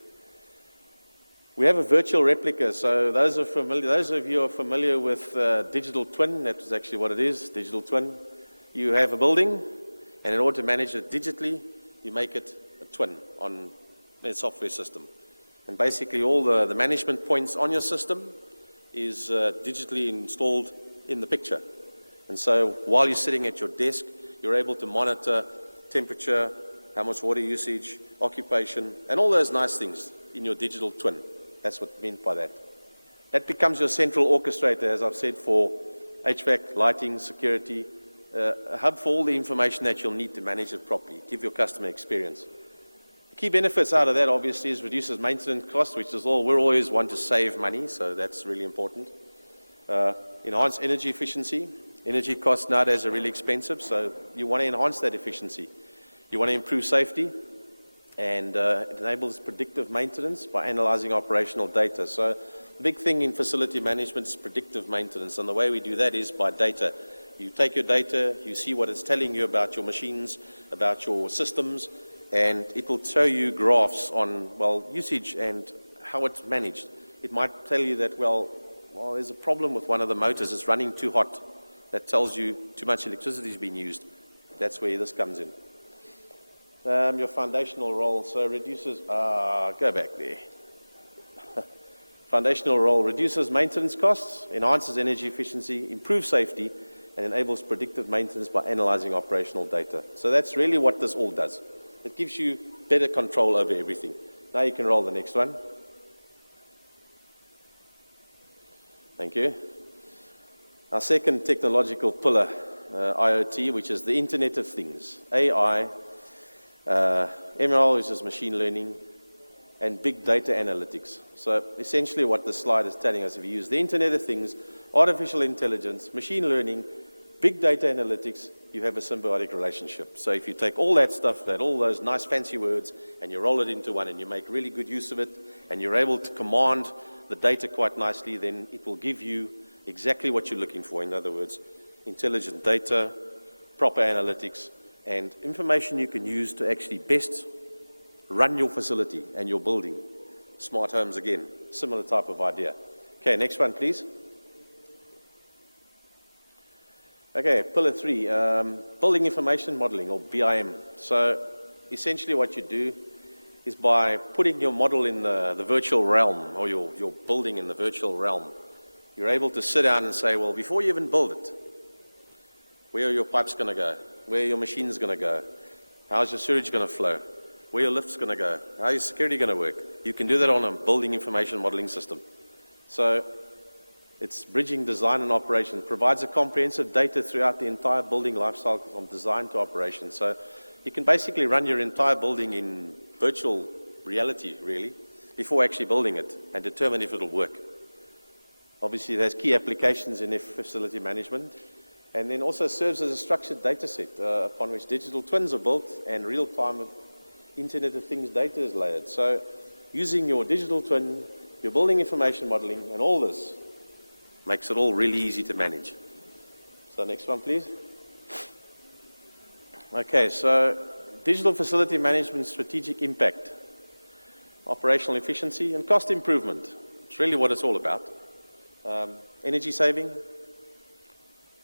We have a virtual replica. So those of you who are familiar with digital twin, that is actually what it is, digital twin. You have a building, and in order to manage it digitally, you make it a twin on a software system. And basically all the management points on your system is digitally installed in the picture. And so while you're sitting at your desk, you're able to monitor temperature, how much water usage, occupation, and all those nice things in your digital twin. That's what meant by that. That becomes your central orchestrator, as I've said, for HVAC, lighting, security, a hub for all the information that you'll need to manage it properly, give your customer experience. The key benefits out of that, obviously, is reduces maintenance costs, which is all, we're always want to save money, so that's really important. Enhance energy efficiency. Energy costs nowadays are really expensive, so you want to enhance that efficiency. You want to improve safety, and it enables predictive maintenance by analyzing operational data. So the big thing in facility management is predictive maintenance, and the way we do that is by data. You take your data, you see what it's telling you about your machines, about your systems, and it will show you graphs on, well, usage and how it's managed. It might tell you that, well, there's a problem with one of the motors, it's running too hot. That tells you too much electricity is being used. That's where this comes in. Your foundational role, so reduces, go back there. Foundational role reduces maintenance costs, enhances energy efficiency, improves safety, and enables predictive maintenance by analyzing operational data. So that's really what this all does. It gives you better control over everything. Now you can roll the next one. Thank you. Our second technological pillar, IoT, which is the Internet of Things, AI, ML, which is machine learning, and big data analytics. So essentially what this slide is telling us, if you use the Internet of Things, artificial intelligence, machine learning, big data analytics, you have a symbiotic relationship. So if you take all that stuff, all those nice fancy words, and you roll it into one and you make really good use of it, and you're able to command the data quite nicely, then it will give you exactly what you're looking for. In other words, intelligent data, proper analytics, and information you can use to actually best run your facility and your building. Smart homes again, similar type of idea. Okay, next one, please. Okay, pillar 3, building information modeling, or BIM. So essentially what you do is by putting your model in the virtual realm, or your building in the virtual realm, you're able to sit down and say, well, before you even build it, where are your pipes going to go? Where are your machines going to go? How's your sewage going to flow? Where are your lifts going to go? How is security going to work? You can do that on a building information modeling system. So It's bridging design and operation. It provides a comprehensive data throughout the entire building life cycle from design to operation. So you can basically run your entire building in virtual reality, really, before actually building it and determine if it'll work. Obviously, there's key applications in facility management, and then also serves as a structured data set upon which digital twins are built and real-time Internet of Things data is layered. So using your digital twin, your building information modeling, and all this makes it all really easy to manage. So next one, please. Okay, so digital facility management strategic impact, operational efficiency, and cost improvement. It's really what it's all about. Energy saving,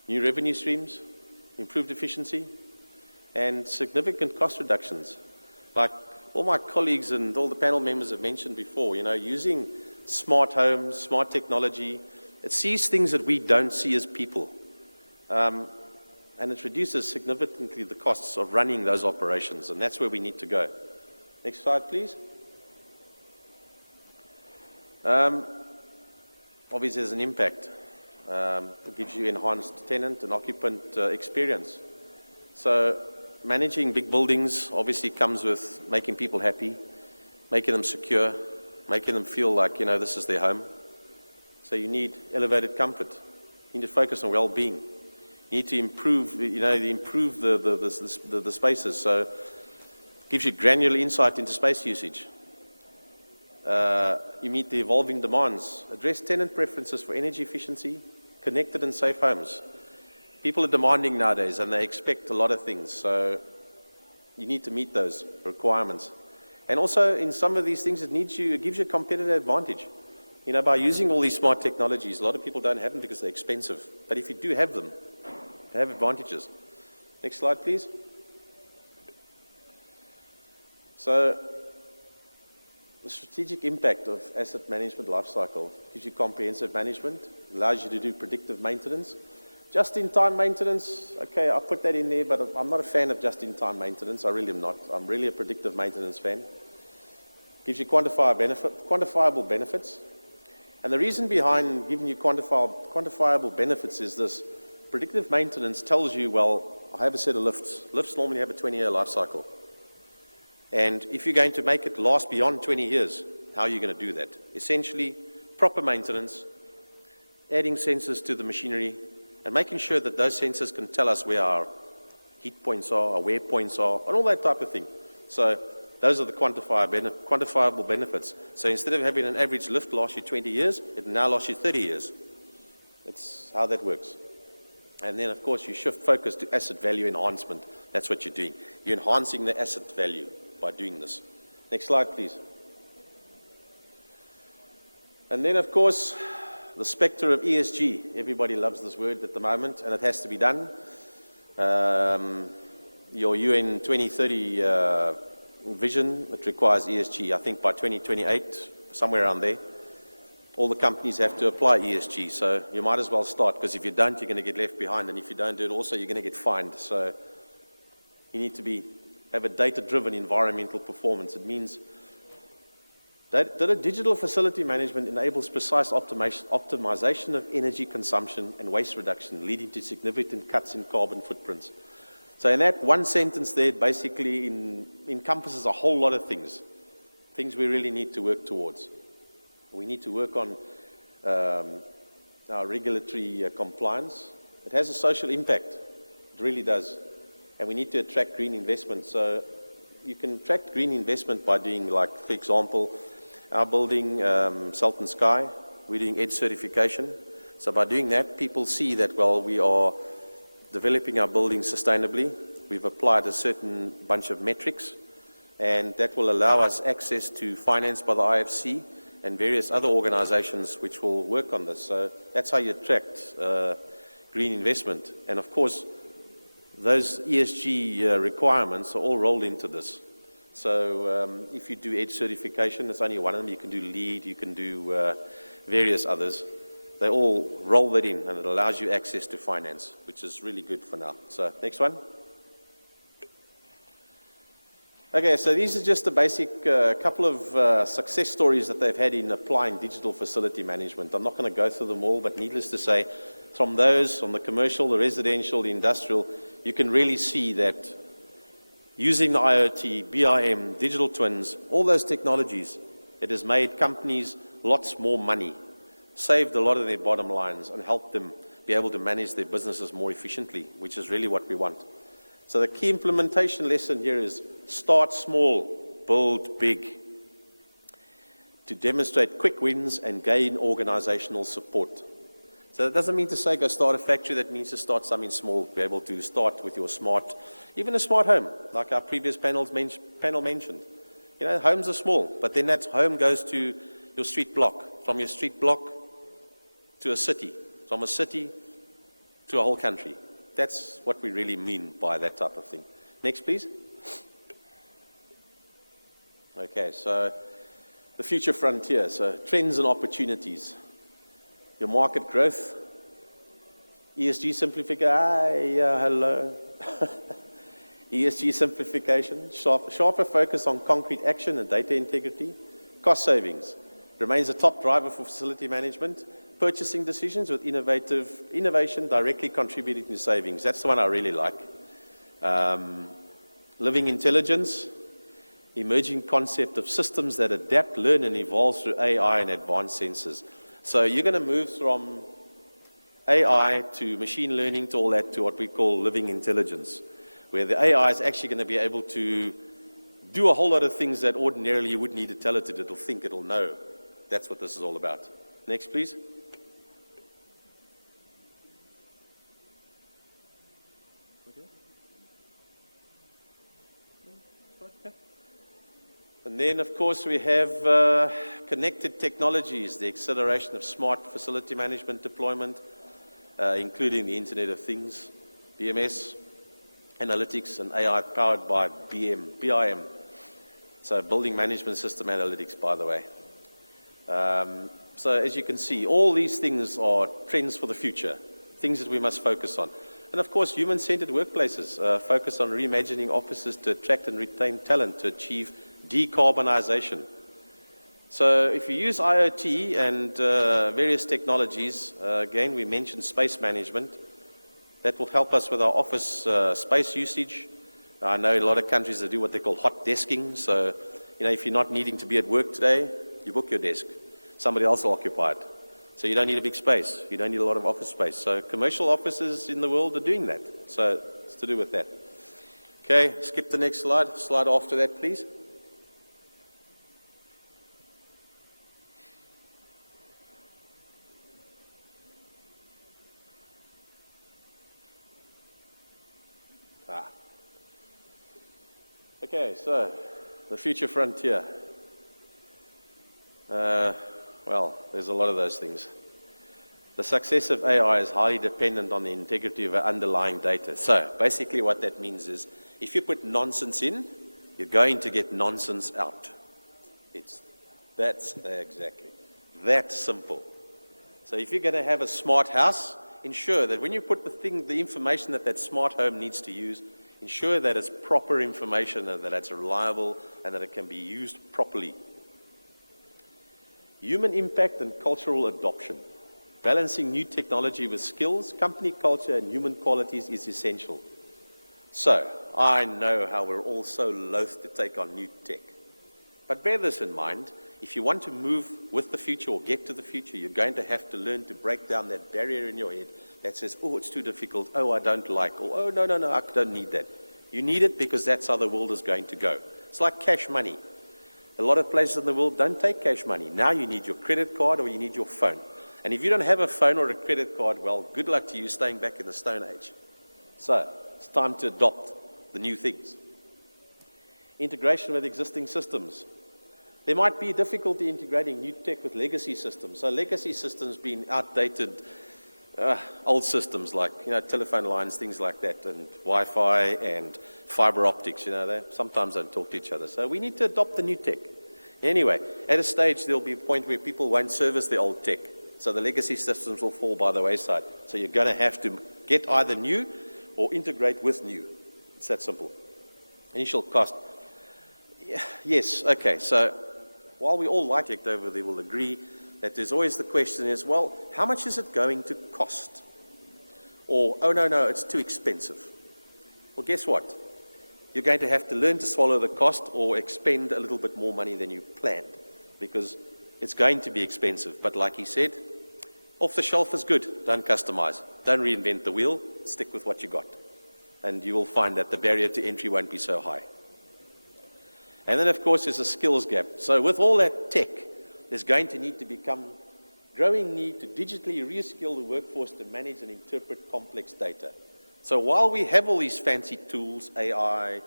new revenue streams, improved efficiency, and significant cost reductions. Like all my colleagues and all the panel members have mentioned before, using smart homes, smart technology, it sees things that we don't see as people. And it reduces significantly the costs of running those operations, and that's where we need to go. Next slide, please. Obviously, there's an impact. It gives you enhanced tenant and occupant experience. So managing big buildings obviously comes with making people happy, making them secure, making them feel like, this is their home. So you need elevated comfort. You need to focus on well-being. You need to improve, the spaces. So it gives you granular insight into space usage. You meet the evolving demands. Address tenant preferences for energy efficiency, connected and safe homes. People are demanding nowadays, and they expect a lot of things. So you need to meet those requirements. And also, in some of these things, it gives you a competitive advantage. By using all these smart technologies, a lot of people don't have them because they're expensive. But if you do have them, they have advantages. Next slide, please. So the strategic impact of asset management lifecycle gives you comprehensive management, allows you to do predictive maintenance. Just-in-time maintenance, okay, I'll put that in there, but I'm not a fan of just-in-time maintenance. I really am not. I'm really a predictive maintenance fan. Gives you quantifiable benefits. And the reason behind giving you quantifiable benefits is this. Predictive maintenance tells you, well, I have a set of lifts. Lifts normally have a 20-year life cycle. And if you're going to make it last beyond 20 years, how are you going to do that? Essentially, proper maintenance, adding sensors to the machinery, and making sure that those sensors can tell us where our heat points are, our wear points are, and all that type of thing. So those are the quantifiable benefits. So instead of having an average lift last you 20 years, it now lasts you 30 years. That's how that works. And then, of course, you shift focus to asset value enhancement. That's what you're doing. You're enhancing the asset value by doing this. Next slide, please. And then, of course, the spectre of ESG. Everybody loves this word at the moment, and it has to be done. Your UN 2030 vision, it requires ESG. I think by 2028, somewhere around there, all the companies have to apply ESG. So you might as well start, because if you don't, you're going to get left behind. And if you don't do it also, you're going to get fined. So you need to have a data-driven environmental performance. It means that a digital facility management enables precise optimization of energy consumption and waste reduction, leading to significant cuts in carbon footprints. So in that one sentence there, it basically encompasses a whole lot of things we really need to work towards. We need to work on our regulatory compliance. It has a social impact. It really does. And we need to attract green investment. So you can attract green investment by doing, like, for example, our building, Sultan Sky, we're doing EDGE certification. So by doing that, people see that, well, we are developing our buildings sustainably. We've applied a certain bunch of metrics, and that will allow us access to finance by the IFC and various other organizations which will work on this. So that's how you attract green investment. And of course, those ESG requirements are all rolled into this. So if you do EDGE certification, it's only one of them. You can do LEED, you can do various others. They all roll that in, and it allows you access to finance, which is really good for now. So next one. Okay, so these are just a basic couple of success stories that they've had in applying digital facility management. I'm not going to go through them all, but needless to say, from those, from the commercial, the residential, the industrial, you can really see that using the IoT, BIM, digital twins, all those technologies, it has made companies lots more money, saved a lot of their bottom lines, and helped them be able to manage their businesses more efficiently, which is really what we want. So the key implementation lesson here is start small, build big, to demonstrate quick wins and gain organizational support. So that doesn't mean to say go start a factory. That means to start something small, be able to start with your smart, even a smart home, like our previous panel mentioned. You know, homes are small, but then that home goes to your street block, from your street block to a city, from a city to a whole country. That's what we really mean by that type of thing. Next, please. Okay, so the future frontier, so trends and opportunities. Your market growth, ESG simplification, hello. ESG simplification, sharper focus on concrete action and data integrity, cost savings, remains a top driver for facility management, purchasing decisions with innovation directly contributing to savings. That's the one I really like. Living intelligence, emerging concept of systems that adapt, learn, and evolve through AI and advanced sensors. So you're going to move from AI to machine learning to all that to what we call living intelligence, where the AI is actually going to be able to do a whole lot of things that ordinarily you wouldn't need to tell it to. It'll think, it'll know. That's what this is all about. Next, please. And then, of course, we have connected technologies, the acceleration of smart facility management deployment, including the Internet of Things, BMS, analytics, and AI powered by BIM. So building management system analytics, by the way. So as you can see, all these things are trends for the future, things that we must focus on. And of course, human-centered workplaces, focus on reimagining offices to attract and retain talent to achieve decarbonization. So if you use IoT and various technologies, again, we mentioned space management, that will help us with our office space usage. I know in a lot of countries they do what they call hot desking. So, you know, if you're not needing to be at work today, you book your desk. Somebody else will occupy it. So you don't need a big space. You don't need a lot of office space. So commercial offices in the world are doing that. So it's to do with that. Okay, skip the next slide. Slide after that, please. Okay, so the future frontier. Well, there's a lot of those things. The success of AI is highly dependent on the integrity of our underlying data. So basically what that means is if you put nonsense in, you're going to get nonsense out. That's exactly that simple. So if you're going to have a smart house, ensure that when you put the information that smart home needs to use, ensure that it's proper information and that it's reliable and that it can be used properly. Human impact and cultural adoption. Balancing new technology with skills, company culture, and human qualities is essential. So, I know how we're all so loath to take on new tech. But bear this in mind, if you want to move with the future or get to the future, you're going to have to learn to break down that barrier in your head that says, oh, it's too difficult, oh, I don't like, or oh, no, I don't need that. You need it because that's how the world is going to go. It's like cash money. A lot of places in the world don't take cash money. Now you need your credit card or you need your phone. And if you don't have a phone or a credit card, well, good luck to you staying back in the Stone Age. So, it's time to adopt the new things. Integration with existing systems. There might be difficulty integrating new tech with legacy systems. So legacy systems being outdated, old systems like, telephone lines, things like that, and Wi-Fi and fiber optics, they sometimes don't talk to each other. So we need to adopt the new tech. Anyway, at a stage, there'll be a point where people won't service the old tech. So the legacy systems will fall by the wayside. So you're going to have to get either new or integrate with new. It's that simple. Initial cost. Yes, okay. So while we all like it over there will agree that there's always the question is, well, how much is it going to cost? Or, oh, no, it's too expensive. Well, guess what? You're going to have to learn to swallow the cost or expend a little bit more money than you planned, because it's going to be expensive. But like he said, off the shelf is good. Don't customize. Don't reinvent the wheel. Stick with what you got. And you will find that the barrier to entry won't be so high. And then, of course, there's a skills gap. So with all that tech, there's going to need to become growing need to digitally reskill the workforce to manage and interpret complex data. So while we have all these fancy tools, AI,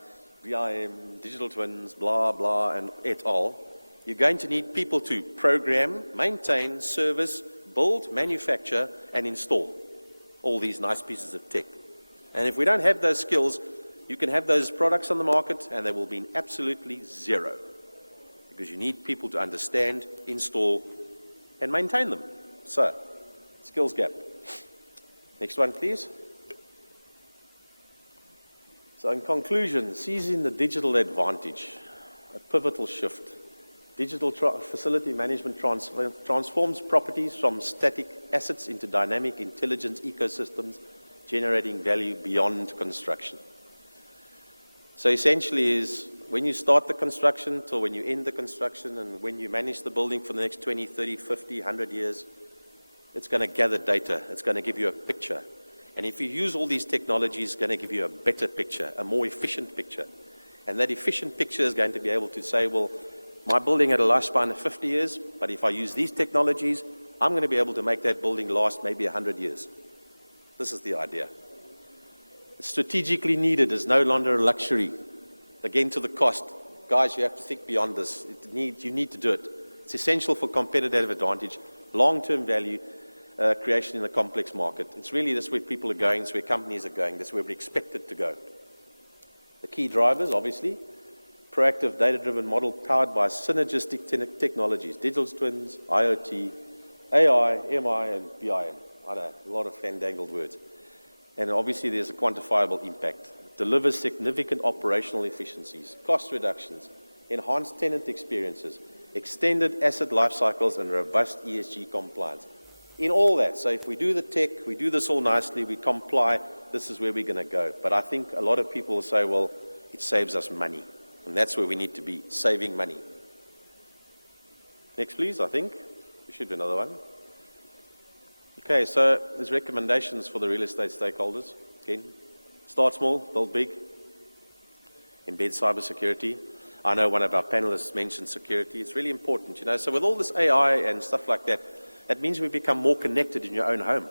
VIM, digital twins, blah, blah, and et al., you're going to need people to program, maintain, service, build, manufacture, and install all these nice pieces of tech. And if we don't have those skills, you can have those products on the market and they will be absolutely zero, because you need people to understand, install, and maintain them. So, skills gap. Next one, please. So in seizing the digital advantage, a pivotal shift. Digital facility management transforms properties from static assets into dynamic, intelligent ecosystems, generating value beyond construction. So essentially is when you start the construction till when you end the construction, and when you manage the building for the next 20, 30, 50, 100 years, it's going to gather data. It's going to give you a picture. And if you use all these technologies, it's going to give you a better picture, a more efficient picture. And that efficient picture is going to be able to say, well, my building had a lifespan of 50 years, but if I use these technologies, I'm going to be able to make that building last maybe 100 years. This is the idea. It's strategically needed. It's no longer a luxury. Again, to the cost. Guys, you have to think beyond this. You need to do it. It's essential for competitive advantage, long-term value creation in a complex market. It's really this where people are going, it's where companies are going, that's where we're expected to go. The key drivers, obviously, proactive data-driven model powered by synergistic technologies, digital twins, IoT, AI, MI, and BIM. I know, a lot of fandangled words. And obviously there's a quantifiable impact. Delivers significant operational efficiencies, cost reductions, enhanced tenant experiences, extended asset life cycles, and robust ESG compliance. In all that, so if we do the tech, we do this all nicely, we comply, this is where we're going to go. But I think a lot of people will say, well, it saves us money. And that's where we need to be, saving money. Next, please, I think. There should be another one. Okay, so there's recommendations for the real estate stakeholders. Again, start small, build big. Embed cybersecurity. I know one of our panelists mentioned security. It's really important, you know. So with all this AI and stuff like that, that means we become more connected in your own home.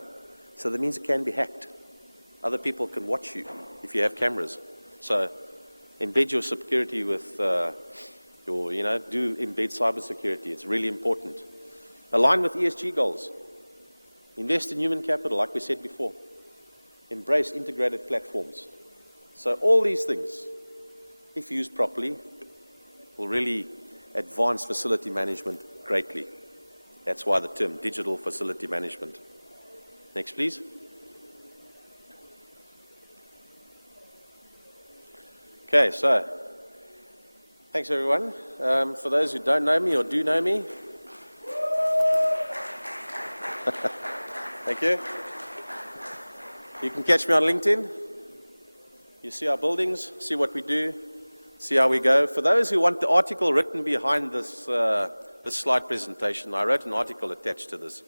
So that means it can be hacked. Other people can watch you if you have cameras. So embed your security with do embed cybersecurity. It's really important. Align with ESG goals. Invest in human capital, like we said before. Embrace integrated platforms. So all these things, if used properly, will really advance facility management greatly. That's why the term digital facility management. Next, please. Okay, so thanks everyone. For those who don't know me or do know me, thank you. You can catch me on LinkedIn. You see our buildings, see what we do, see how we go. For those who want the article written behind this slide presentation, I wrote an article attached to this.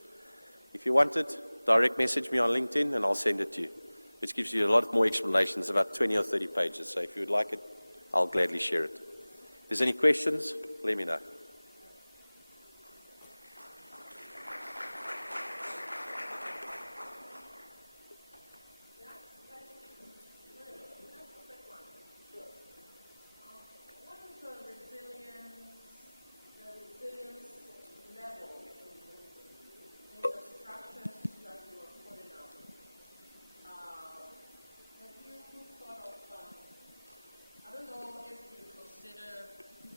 If you want it, direct message me on LinkedIn and I'll send it to you, which gives you a lot more explanations, about 20 or 30 pages. So if you would like it, I'll gladly share it. If there's any questions, let me know.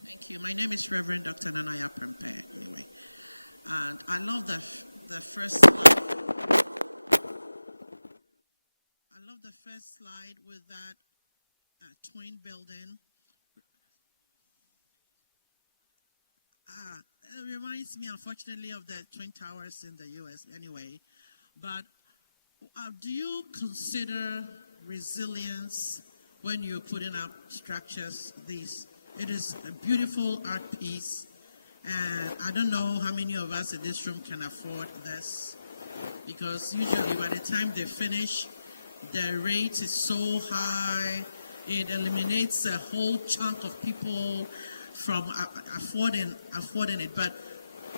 Thank you. My name is Reverend Dr. Nanaya Prempe, anyway. And I love the first slide. I love the first slide with that twin building. reminds me, unfortunately, of the Twin Towers in the U.S. anyway. But do you consider resilience when you're putting up structures? It is a beautiful art piece, and I don't know how many of us in this room can afford this, because usually by the time they finish, the rate is so high, it eliminates a whole chunk of people from affording it. But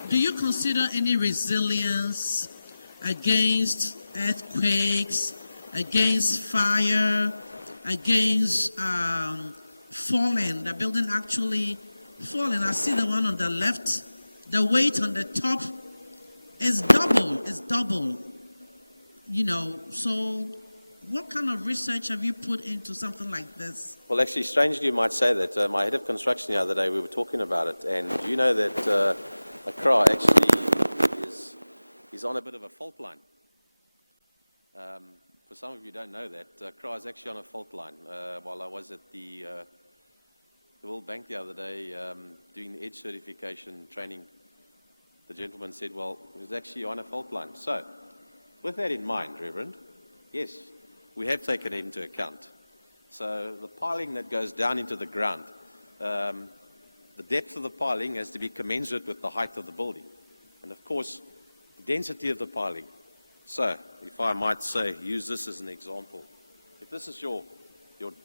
do you consider any resilience against earthquakes, against fire, against falling, the building actually falling? I see the one on the left, the weight on the top is double, so what kind of research have you put into something like this? Well, actually, strangely, you might say that. My head of construction the other day, we were talking about it, and do you know that Accra actually is on a bit of a fault line? For some of you don't know that, Accra is actually on a fault line. While I was at the World Bank the other day doing the EDGE certification training, the gentleman said, well, it was actually on a fault line. So, with that in mind, Reverend, yes, we have taken it into account. So the piling that goes down into the ground, the depth of the piling has to be commensurate with the height of the building. And of course, the density of the piling. So, if I might say, use this as an example. If this is your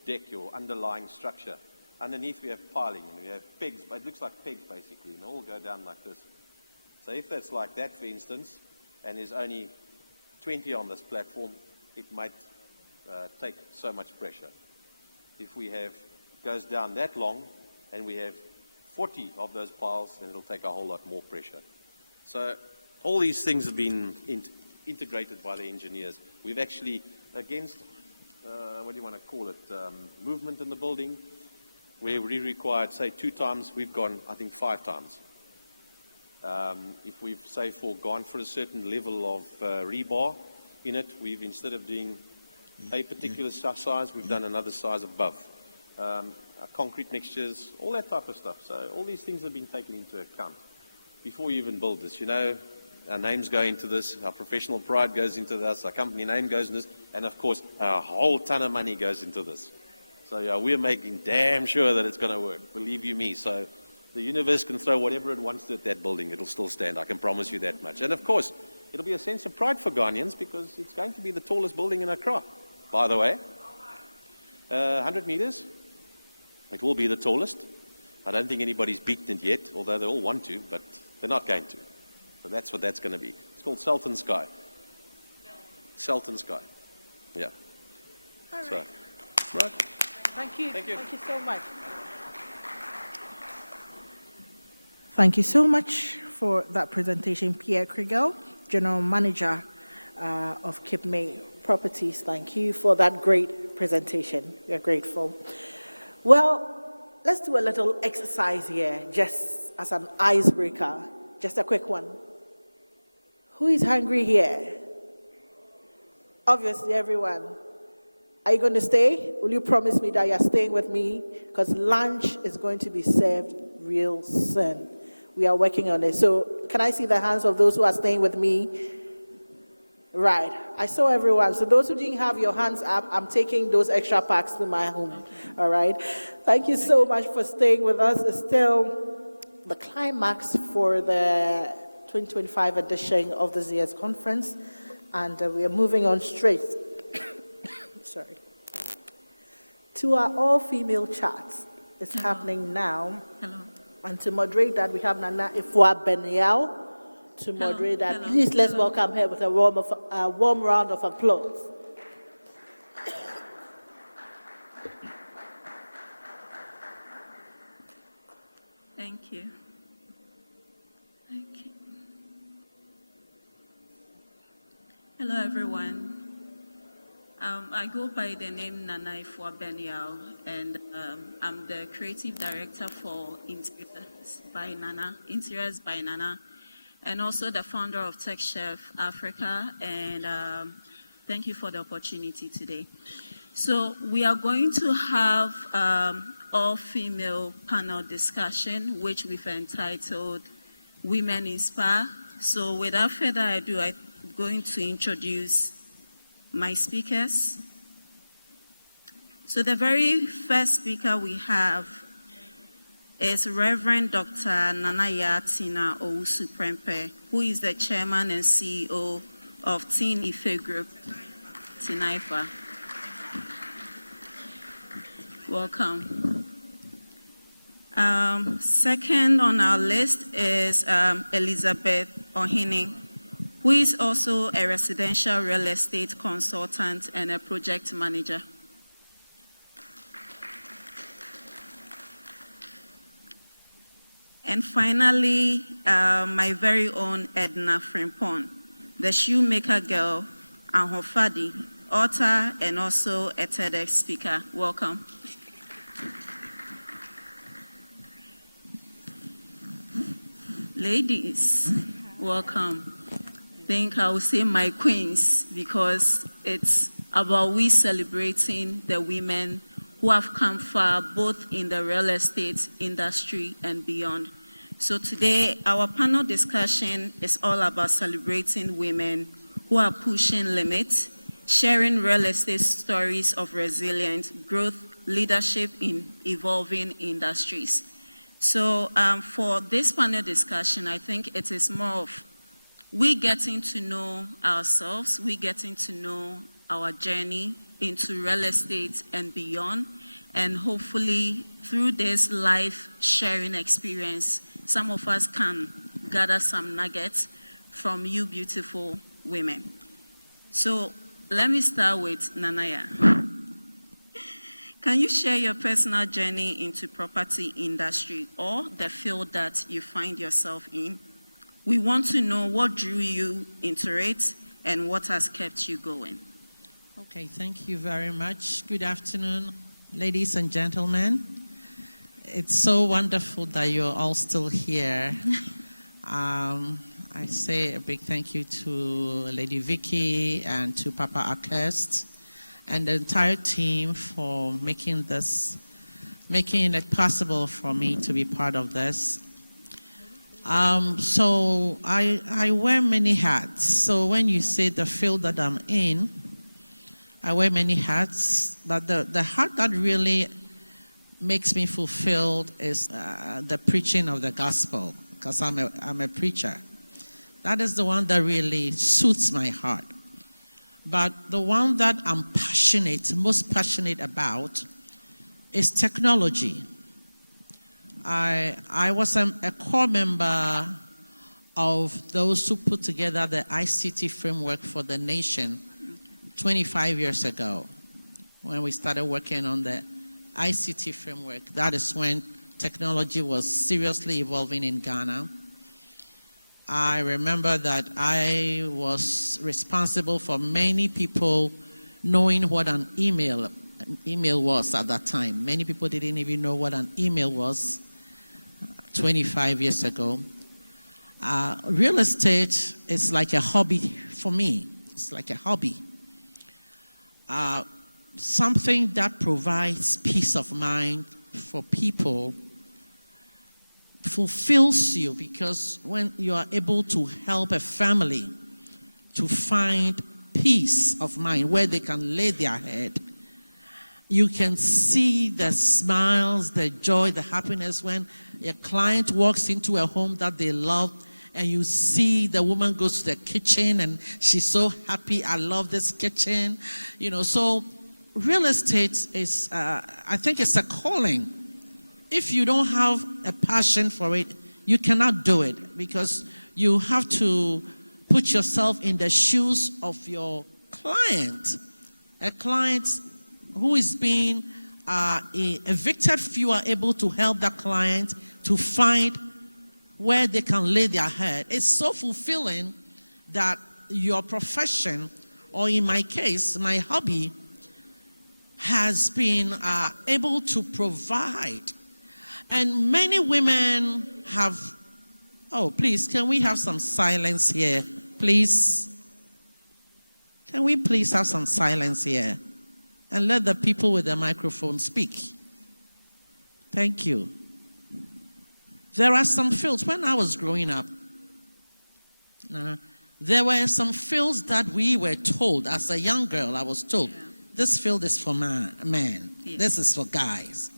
deck, your underlying structure, underneath we have piling, and we have pegs, it looks like pegs basically, and they all go down like this. So if that's like that, for instance, and there's only 20 on this platform, it might take so much pressure. If we have, goes down that long, and we have 40 of those piles, then it'll take a whole lot more pressure. So all these things have been integrated by the engineers. We've actually, against, what do you want to call it, movement in the building, where we required, say, 2 times, we've gone, I think, 5 times. If we've, say, gone for a certain level of rebar in it, we've, instead of doing a particular size, we've done another size above. Concrete mixtures, all that type of stuff. So all these things have been taken into account before you even build this. You know, our names go into this, our professional pride goes into this, our company name goes into this, and of course, a whole ton of money goes into this. So yeah, we're making damn sure that it's going to work, believe you me. So the universe can throw whatever it wants to at that building, it'll still stand, I can promise you that much. And of course, it'll be a sense of pride for Ghanaians because it's going to be the tallest building in Accra, by the way. 100 meters, it will be the tallest. I don't think anybody's beaten it yet, although they all want to, but they're not going to. So that's what that's going to be. It's called Sultan Sky. Sultan Sky. Yeah. All right. So, right. Thank you. Thank you. Thank you so much. Thank you so much for that presentation, Pierre Kriegel, General Manager of Cape May Properties. Thank you for that great presentation. We are grateful. Well, let's do a little exercise here, just as an icebreaker. Just a quick one. Who is hungry here? Obviously, everyone. Are you going to stay? Will you promise me that you're staying with me? Because lunch is going to be served real soon. We are working on it. So can I see the hands of those who are staying with me? Right. I saw everyone. So those who didn't have your hands up, I'm taking those extra packs to my home. Okay. All right. Thank you so much for staying with us. It's still the climax for the 2025 edition of the Arce Conference. And we are moving on straight sorry, to our all-female chat. It's happening now. Hello. And to moderate that, we have Nana Ifua Benial to moderate that. Hello. Please let's welcome her with a warm round of applause. Thank you. Okay. Hello, everyone. I go by the name Nana Ifua Benial, and I'm the creative director for Interiors by Nana, and also the founder of Tech Chef Africa. And thank you for the opportunity today. So we are going to have all-female panel discussion, which we've entitled Women Inspire. So without further ado, I'm going to introduce my speakers. So the very first speaker we have is Reverend Dr. Nanaya Tina Owusu-Prempeh, who is the chairman and CEO of Teen Ife Group, Tinaifa. Welcome. Second on our list is Elizabeth Ohini, who is also a residential real estate consultant and a project manager. And finally, my very own Edna Frimpong, the shoemaker girl, Ahofadi, author and also a TEDx speaker. Welcome. Ladies, welcome. I think I will say my queens because it's about we celebrating the women who have come far both in the real estate industry and beyond. So today, our panel discussion is all about celebrating women who are pushing limits, sharing real estate stories of resilience, growth, leadership in evolving industries. So for this panel discussion, I think it is more of we getting to know ourselves, we getting to know our journey into real estate and beyond, and hopefully through this life sharing experience, some of us can gather some nuggets from you beautiful women. So let me start with Nanaya. Can you share your personal journey into property industry or the field that you find yourself in? We want to know what drew you into it and what has kept you going. Okay, thank you very much. Good afternoon, ladies and gentlemen. It's so wonderful that you're all still here. I say a big thank you to Lady Vicky and to Papa Arce and the entire team for making it possible for me to be part of this. So I wear many hats. So when you say the field that I'm in, I wear many hats, but the hat that really makes me fulfilled is the preaching of the gospel, because I'm a preacher. That is the one that really suits my heart. But the one that I'm most passionate about is technology. I was a core member of those who put together the ICT framework for the nation 25 years ago when we started working on the ICT framework. That is when technology was seriously evolving in Ghana. I remember that I was responsible for many people knowing what an email was at that time. Many people didn't even know what an email was 25 years ago. Real estate is like a hobby for me. It's like a hobby. Something that provides peace of mind for people, fulfills you, because when you are able to help a family to find peace of mind where they can lay their head, you can see the smiles, the joy, the happiness when a client walks into a home that they love and you see the woman goes to the kitchen and she's so happy, I love this kitchen. So real estate is, I think it's a calling. If you don't have a passion for it, you cannot do it, because you have to put yourself in the shoes of your client. A client who is being evicted, if you are able to help that client to find where they can lay their head. It's so fulfilling that your profession, or in my case, my hobby, has been able to provide. And many women have, oh, please, can we have some silence here? Please. Can we please have some silence here? And let the people with the microphone speak. Thank you. there are some fields, when I was growing up, there were some fields that we were told, as a young girl, I was told, this field is for men, this is for guys.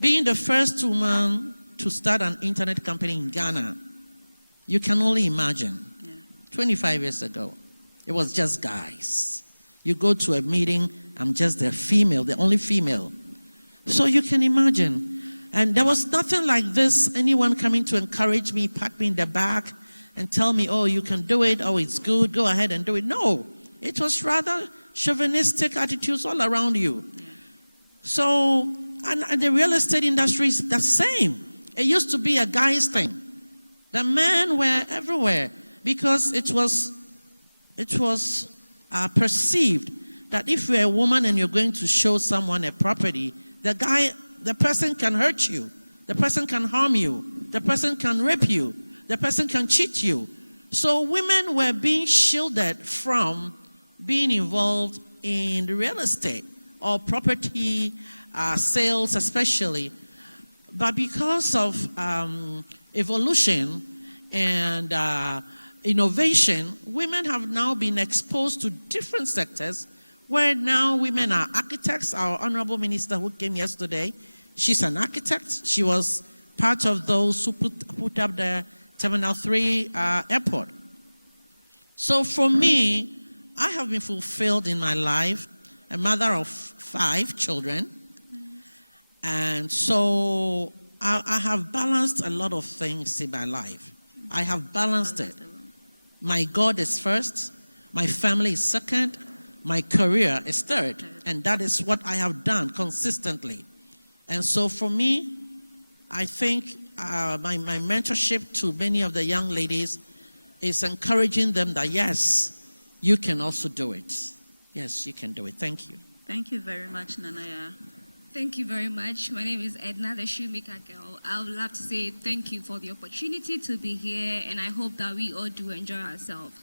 Being the first woman to start an internet company in Ghana, you can only imagine. 25 years ago, it was just guys. You go to a meeting, I'm just the female, the only female. So you can imagine. And there was nothing like this, anyone coming to encourage me, pat me in the back, and tell me, oh, you can do it, oh, it's good, go ahead and do it. No, it was rather chauvinistic attitudes all around you. So, and the real estate industry is the same. It used to be a guy's thing. The men were everywhere because it was perceived that if you're a woman and you're going to show someone a property, the person can hurt you, the person can harm you, the person can rape you, the person can cheat you. So women were being shielded from being involved in real estate or property sales especially. But because of evolution and innovation, women have now been exposed to different sectors where now women are architects. Our honorable minister who came yesterday, she's an architect. She was part of those who put up the Terminal 3 airport. So for me, I have been fulfilled in my life, a mother of 5 children. And so I have balanced a lot of things in my life. I have balanced it. My God is first, my family is second, my career is third. And that is what I have done consistently. And so for me, I think my mentorship to many of the young ladies is encouraging them that, yes, you can also do it. Yes, you can do it. Thank you. Thank you very much, Nanaya. Thank you very much. My name is Edna, the shoemaker girl. I would love to say thank you for the opportunity to be here, and I hope that we all do enjoy ourselves.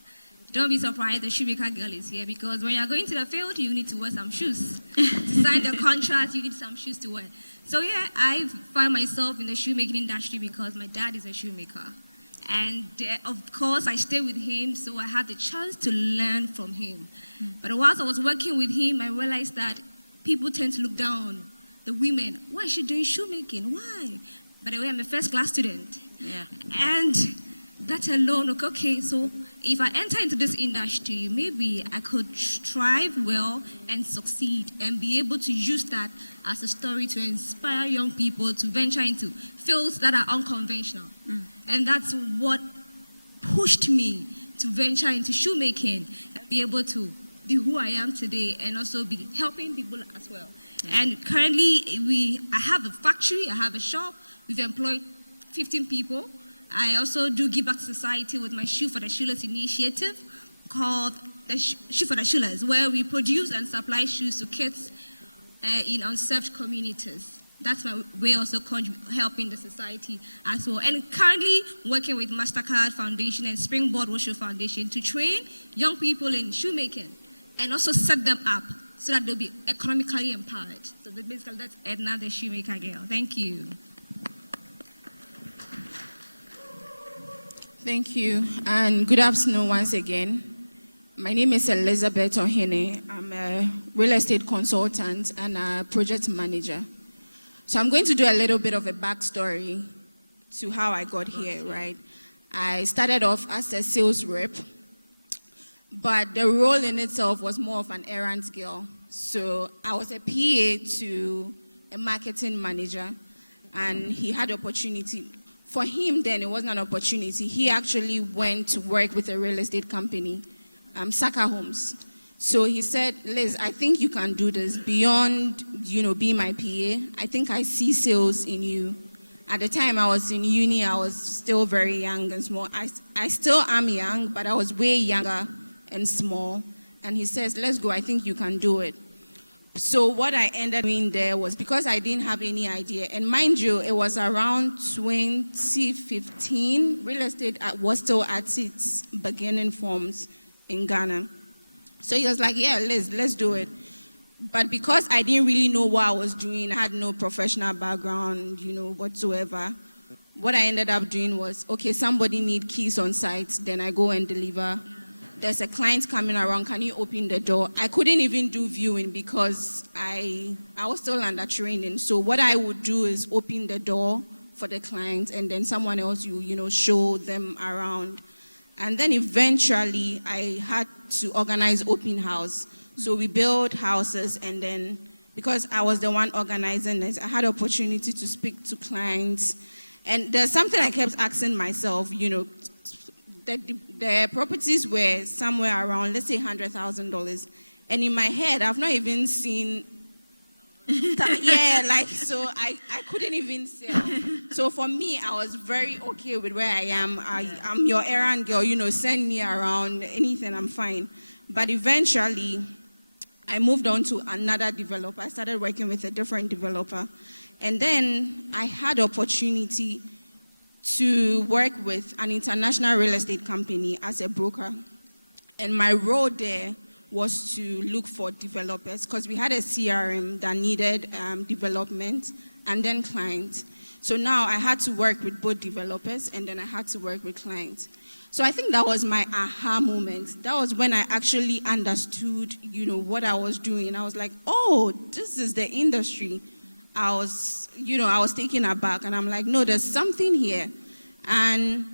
Don't be surprised the shoemaker girl is here, because when you're going to the field, you need to wear some shoes. To sign the contract, you need some shoes to wear. So yeah, I find myself in the shoemaking industry because my dad is a shoemaker. And of course, I stay with him, so I had the chance to learn from him. But whilst I was working with him, I realized that people tend to look down the women. Why is she doing shoemaking? Why? By the way, I'm a first-class student. And that alone, okay, so if I enter into this industry, maybe I could strive well and succeed and be able to use that as a story to inspire young people to venture into fields that are unconventional. And that's what pushed me to venture into shoemaking and be able to be who I am today and also be helping people as well. And currently, I have a factory, I have a shop. We've employed 15 people. I also do give back to society with my Shoe for the Shoeless initiative called the Shoe for the Shoeless, where we produce and supply shoes to kids in unserved communities. That's my way also helping the society as well. And currently working with MasterCard Foundation and Springboard Washoe Foundation to train young people in shoemaking and also set them up so that they'll be economically empowered. So basically that's Edna, the shoemaker girl. Thank you. Thank you, and good afternoon once again. My name is Elizabeth Ohene. I'm a real estate consultant and a project manager. So I'm going to do a little bit of a backstory to how I got here, right? I started off as a sales rep, but the role in itself was more of an errand girl. So I was a PA to a marketing manager, and he had opportunity. For him then, it wasn't an opportunity. He actually went to work with a real estate company, Saka Homes. So he said, Liz, I think you can do this beyond, being my PA. I think I see sales in you. At the time I was in uni, I was still very young and small. I still am young, but I was way younger and small. And he says, let's go, I think you can do it. So what I ended up doing there was, because I didn't have any idea, and mind you, it was around 2015, real estate was still at its beginning forms in Ghana. So he was like, yeah, Liz, let's do it. But because I didn't really know what I was doing, I had no professional background, whatsoever, what I ended up doing was, okay, somebody need keys on site, then I go and deliver. There's a client coming around, can you open the door? I couldn't even do viewing because I was still under training. So what I would do is open the door for the client, and then someone else, show them around. And then eventually I had to organize open house. So we built houses, and then because I was the one organizing it, I had opportunity to speak to clients. And there's something I kept asking myself, the properties were somewhere around, let's say $100,000. And in my head, I've not even seen, so I couldn't even sell. So for me, I was very okay with where I am. I'm your errand girl, send me around, anything, I'm fine. But eventually, I moved on to another developer. I started working with a different developer. And then I had opportunity to work with an international real estate company as a broker. And my role there was to look for developers because we had a CRM that needed development and then clients. So now I had to work with both developers and then I had to work with clients. So I think that was my aha moment. That was when I actually understood, what I was doing. I was like, oh, this is the industry. I was taken aback, and I'm like, no, there's something here. And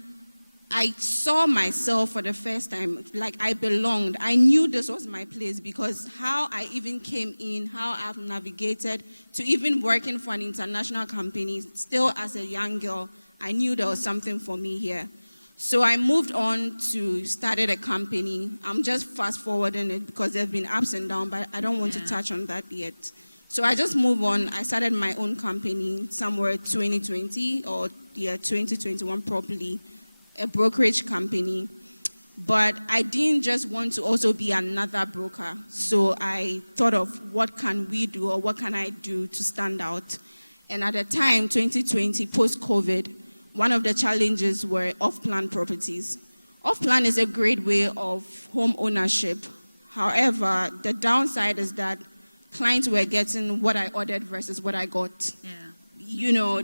I saw myself for the first time, like I belonged. I knew this was my place because how I even came in, how I've navigated to even working for an international company, still as a young girl, I knew there was something for me here. So I moved on to started a company. I'm just fast forwarding it because there's been ups and downs, but I don't want to touch on that yet. So I just moved on. I started my own company somewhere 2020 or 2021 probably, a brokerage company. But I didn't just want to also be another broker. So I thought of what can we do or what can I do to stand out. And at the time, 2020, post-COVID, one of the challenges were off-plan properties. Off-plan is a great way of home ownership. However, the downside is that clients were getting what I ordered versus what I got. Yeah.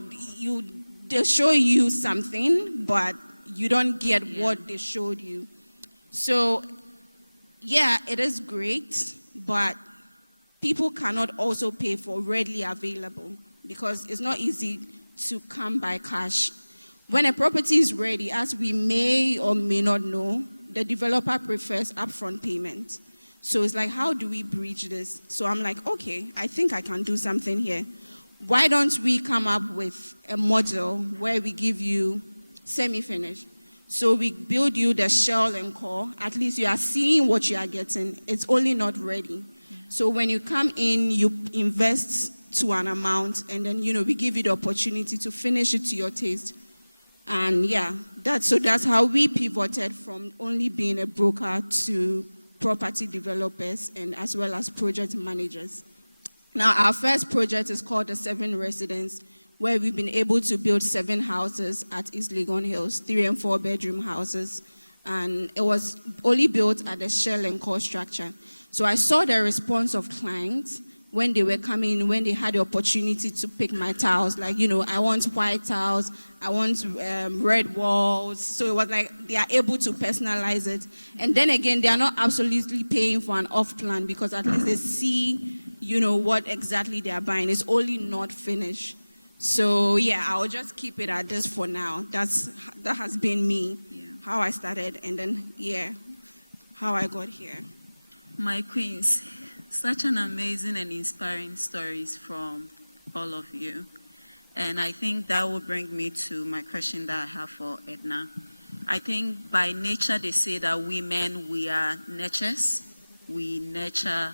They show you something, but you don't get what they showed you. So, yeah, it is great, but people cannot also pay for readily available because it's not easy to come by cash. When a property is ready, as we may or may not know, the developer prefers upfront payment. So it's like, how do we bridge this? So I'm like, okay, I think I can do something here. Why don't we come up with a model where we give you semi-finished? So we build you the shell and core. At least you are seeing what you are getting. It's only not ready. So when you come in, you invest to an amount, and then, we give you the opportunity to finish it to your taste. And yeah, that's how we pivoted from only being a broker to property developers and as well as project managers. Now, our first project is called the 7 Residence, where we've been able to build 7 houses at East Legon Hills, 3 and 4 bedroom houses. And it was only built at the shell and core structure. So I saw the response of clients when they were coming, when they had the opportunity to pick my tiles, like, I want white tiles, I want red walls. So it was like they are able to personalize it. And then again, they are not absolutely paying for an off-plan because at least they see, what exactly they are buying. It's only not finished. So yeah, I'll just keep it at this for now. That has been me, how I started, and then, how I got here. My queens, such an amazing and inspiring stories from all of you. And I think that will bring me to my question that I have for Edna. I think by nature they say that women, we are nurturers. We nurture,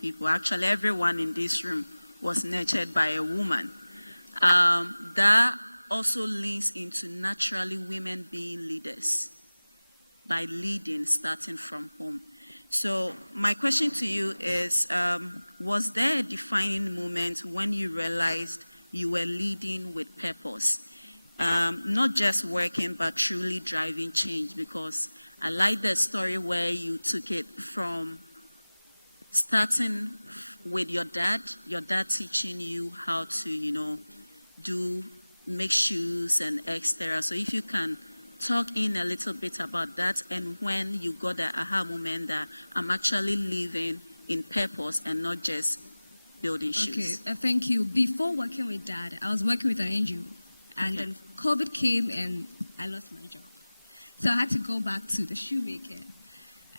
people. Actually, everyone in this room was nurtured by a woman. That also links into naturally women being leaders by leading, starting from home. So my question to you is, was there a defining moment when you realized you were leading with purpose? Not just working, but truly driving change, because I like the story where you took it from starting with your dad teaching you how to, do make shoes and etc. So if you can talk in a little bit about that and when you got the aha moment that I'm actually living in purpose and not just building shoes. Okay, thank you. Before working with Dad, I was working with an NGO, and then COVID came and I lost my job. So I had to go back to the shoemaking.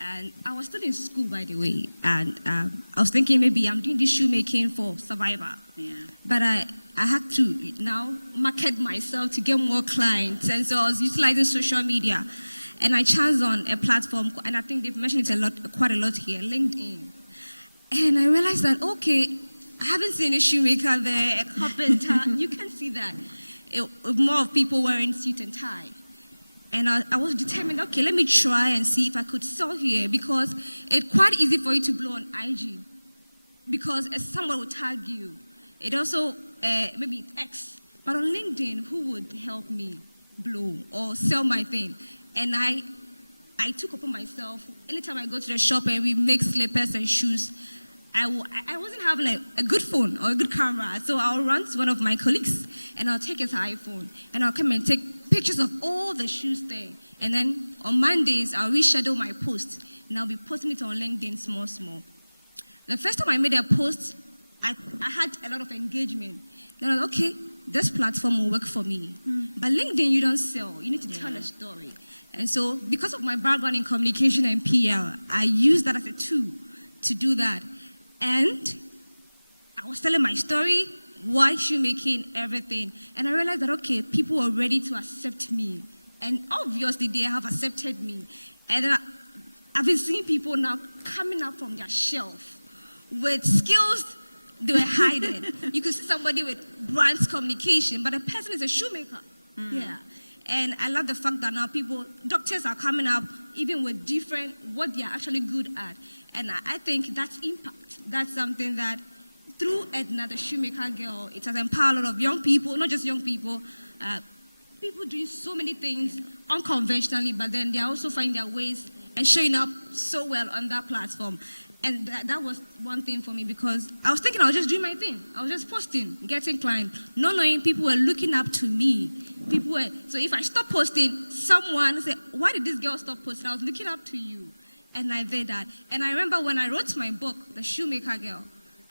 And I was still in school, by the way, and I was thinking maybe I'm doing this shoemaking for survival. Yeah. But I had to now market myself to get more clients, and so I was utilizing social media. And I chanced on a platform, and I think they've mentioned it quite a lot here, LinkedIn. And I realized that, okay, I haven't seen a shoemaker there, a carpenter. You can see that. More of people wearing suit and tie. And I was determined, okay, let me try and see if I could sell here, because it's quite easy for you to blow on IG, because someone will tag you. It also, maybe it's X. But on LinkedIn, who would help me blow or sell my thing? And I took upon myself, anytime I go to the shop and we make slippers and shoes, I wasn't having a good phone or a good camera, so I'll run to one of my colleagues and I'll take his iPhone and I'll come and take pictures of all the shoes there. And then on Mondays, I'll reschedule my post and I'll be posting it on LinkedIn small. The first time I made a post, I had a lot of engagement. Then I was like, okay, this platform will work for me. But LinkedIn, you don't sell. You need to tell a story. And so because of my background in communication and PR, I use that as a tool to do that. And I was telling my story, why shoemaking, everything. And I realized that, okay, people are ready to accept me. And obviously, they have accepted me. And then I've been seeing people now coming up from their shelf with skills they were hiding. You could see somebody with brand communication, but a person is a shoemaker. Yeah. And I love the fact that now doctors are coming up even with what they are actually good at. And I think that's impact. That's something that through Edna, the shoemaker girl, it has empowered a lot of young people, not just young people, people doing so many things unconventionally, but then they also find their ways and showing up so well on that platform. And that was one thing for me, because I was thinking I was just doing my thing. I was just posting, getting clients, not knowing people were looking up to me. So if I stop posting, someone said, why did this girl stop posting? I was looking up to you. And I did that. And I remember when I wrote my book, The Shoemaker Girl,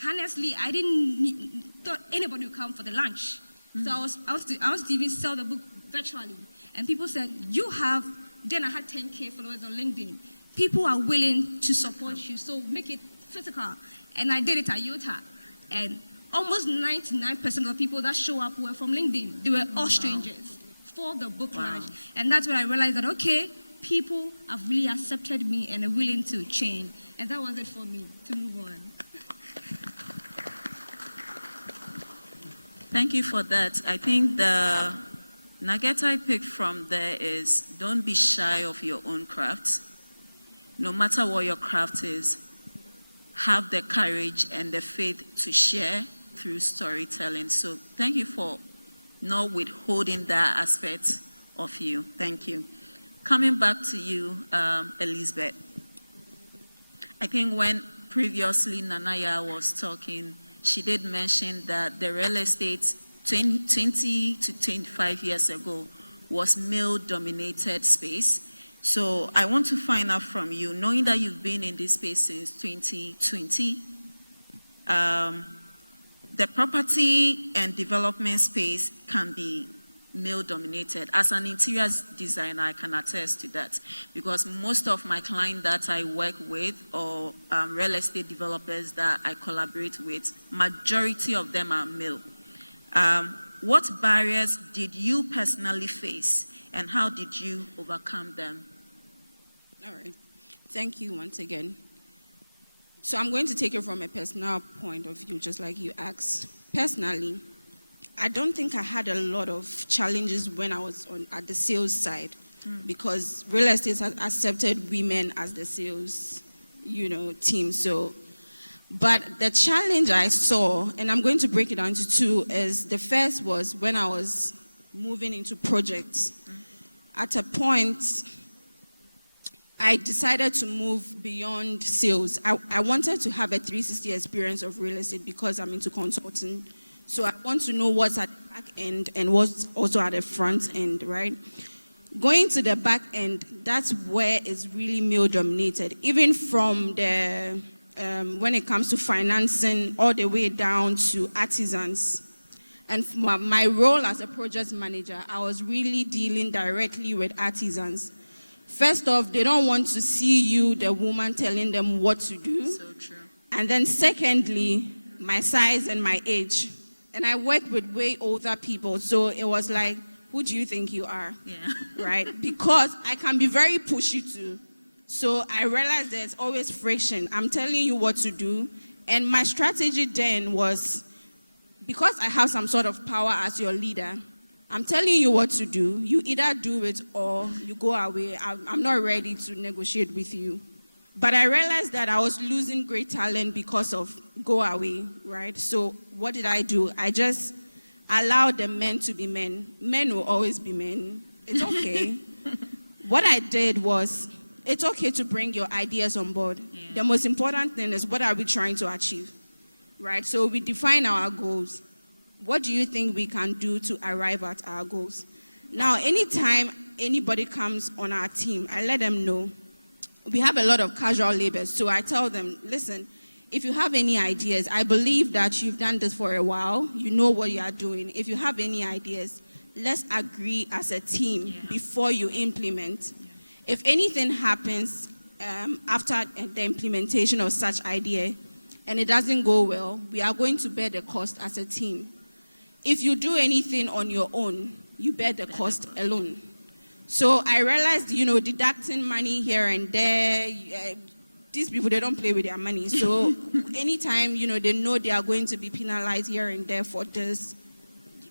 honestly, I didn't thought anybody would come for the lunch. So I was to even sell the book virtually. And people said, then I had 10K followers on LinkedIn. People are willing to support you, so make it physical. And I did it at Utah. And almost 99% of the people that show up were from LinkedIn. They were all strangers for the book launch. And that's when I realized that, okay, people have really accepted me and are willing to change. And that was it for me to move on. Thank you for that. I think the nugget I picked from there is don't be shy of your own craft. No matter what your craft is, have the courage and the faith to share through storytelling. So thank you for not withholding that aspect of you. Thank you. Coming back to you, Elizabeth. I think when previously Nanaya was talking, she did mention that the real estate 20 to 25 years ago was male-dominated space. So I want to find out from you, knowing that you've been in this space since 2020, the property and development space can be male-dominated. As an interior designer, I can attest to that, because most of my clients that I work with or real estate developers that I collaborate with, majority of them are male. What barriers did you personally face, and how did you overcome them? All right. Thank you once again. So I'm going to take it from a personal point of view, just like you asked. Personally, I don't think I had a lot of challenges when I was at the sales side, because real estate has accepted women as the sales, team. So, but the challenge I saw, and I'm going to break it down into two, is the first was when I was moving into projects. At a point, I decided to move beyond sales. I wanted to have a 360 experience of real estate because I'm into consulting. So I want to know what's at the back back end and was also at the front end, right? Going to the back end, that's where it's really male dominated. Even from the, when it comes to financing, all the way down to artisans. And my role as a project manager, I was really dealing directly with artisans. First off, they don't want to see you, the woman, telling them what to do. So true. And then secondly, my size and my age. And I work with way older people, so it was like, who do you think you are? Yeah. Right? Because I can be very pushy too. So I realized there's always friction. I'm telling you what to do. And my strategy then was, because I have some sort of power as your leader, I'm telling you what to do. You either do it or you go away. I'm not ready to negotiate with you. But I realized that I was losing great talent because of go away, right? So what did I do? I just allowed the men to be men. Men will always be men. It's okay. What I did was, it's okay to bring your ideas on board. Yeah. The most important thing is, what are we trying to achieve, right? So we define our goals. What do you think we can do to arrive at our goals? Now, anytime anybody comes on our team, I let them know. We have a lot of casual labor, so I tell them, listen, if you have any ideas, I believe that you've done this for a while, you know what you are doing. If you have any ideas, let's agree as a team before you implement. Yeah. If anything happens after the implementation of such idea and it doesn't go well, we are going to bear the cost as a team. If you do anything on your own, you bear the cost alone. So I realized, deducting money here and there, these people, they don't play with their money. So anytime, they know they are going to be penalized here and there for this,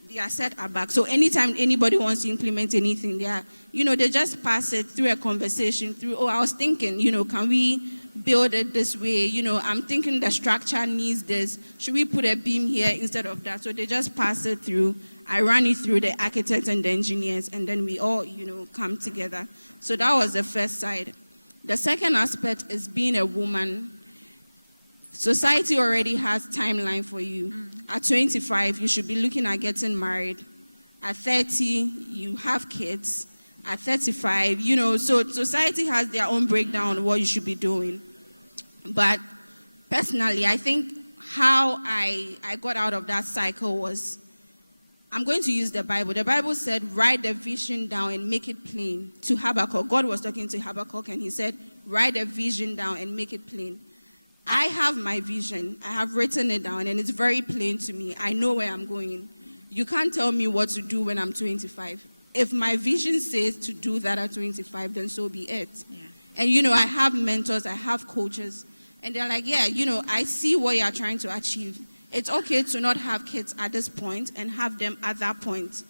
they are set aback. So anytime anybody wants to implement anything, they just pass it through a conversation, I was thinking, can we build it this way? I'm thinking the structure needs this. Should we put a beam here instead of that? So they just pass it through. I ran it through the architects and the engineers, and then we all, come together. So that was the first side. The second aspect is being a woman. Society already has timeline for you. At 25, you should be looking at getting married. At 30, you have kids. At 35, so society has their own breakdown of what you should be doing. But personally, I think how I got out of that cycle was, I'm going to use the Bible. The Bible said, write the vision down and make it plain. To Habakkuk, God was talking to Habakkuk and he said, write the vision down and make it plain. I have my vision. I have written it down and it's very plain to me. I know where I'm going. You can't tell me what to do when I'm 25. If my vision says to do that at 25, then so be it. Yeah. And, I have mentors, I have coaches, and they're like, I see what you're trying to achieve. It's okay to not have kids at this point and have them at that point.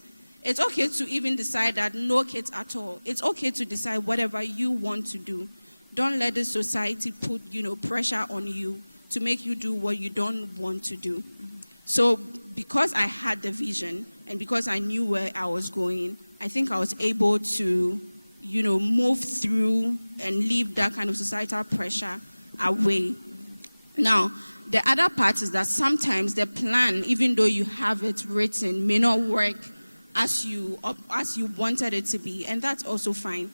It's okay to even decide that no kids at all. It's okay to decide whatever you want to do. Don't let the society put, pressure on you to make you do what you don't want to do. Mm-hmm. So because I had the vision and because I knew where I was going, I think I was able to, move through and leave that kind of societal pressure away. Now, the other part is that sometimes the plan, even though you have it written, may not work as you wanted it to be, and that's also fine.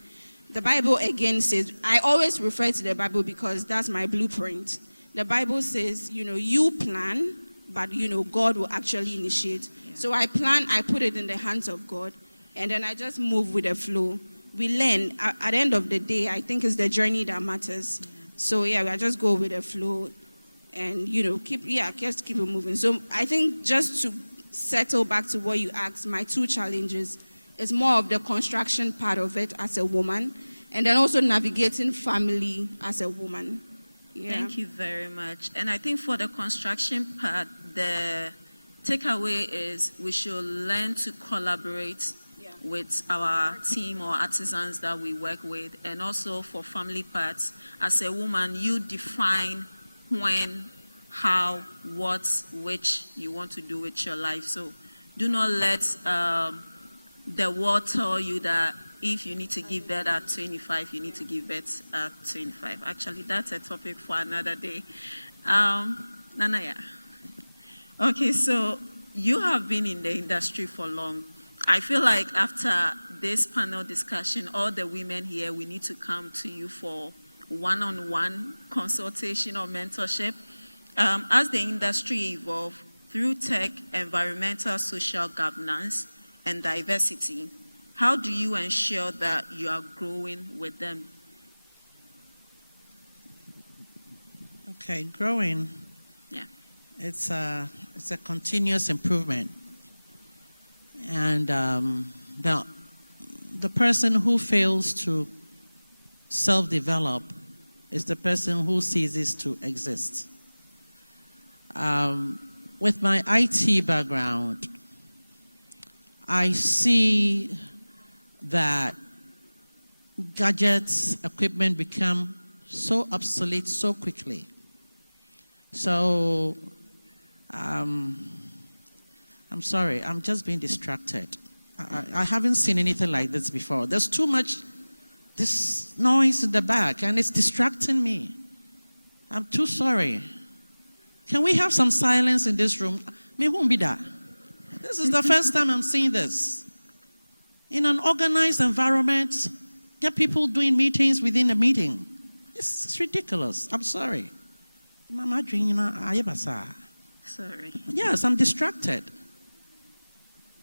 The Bible again says, I always refer to the Bible because that's my blueprint. The Bible says, you plan, but God will actually initiate. Yeah. So I plan, I put it in the hands of God, and then I just move with the flow. We learn. At the end of the day, I think it's the journey that matters. Yeah. So I just go with the flow, and keep it moving. So I think just to settle back to what you asked, my two challenges is more of the construction part of it as a woman, and then also navigating family as a woman. Yeah. Thank you very much. And I think for the construction part, the takeaway is we should learn to collaborate with our team or artisans that we work with. And also for family parts, as a woman, you define when, how, what, which you want to do with your life. So do not let the world tell you that if you need to give birth at 25, you need to give birth at 25. Actually, that's a topic for another day. Nanaya. Okay, so you have been in the industry for long. I feel like after this panel discussion, all the women here, we need to come to you for one-on-one consultation or mentorship. As the industry evolves through tech, environmental, social governance, and diversity, how do you ensure that you are growing with them? Okay, growing. Yeah. It's a continuous improvement. And the person who fails to self-develop is the person who ceases to exist. With my IT background, I see that gadgets, equipment become so obsolete so quickly. So, I'm sorry, I'm just being distracted. I haven't seen anything like this before. There's too much this noise in the back, and it's distracting me. I'm too sorry. Can we have some silence in this room? Me won't be that. This is the first time I'm seeing this. In an organized environment, get people doing meetings within a meeting. It's ridiculous. I'm sorry. Mama, Sorry. yes, I'm distracted.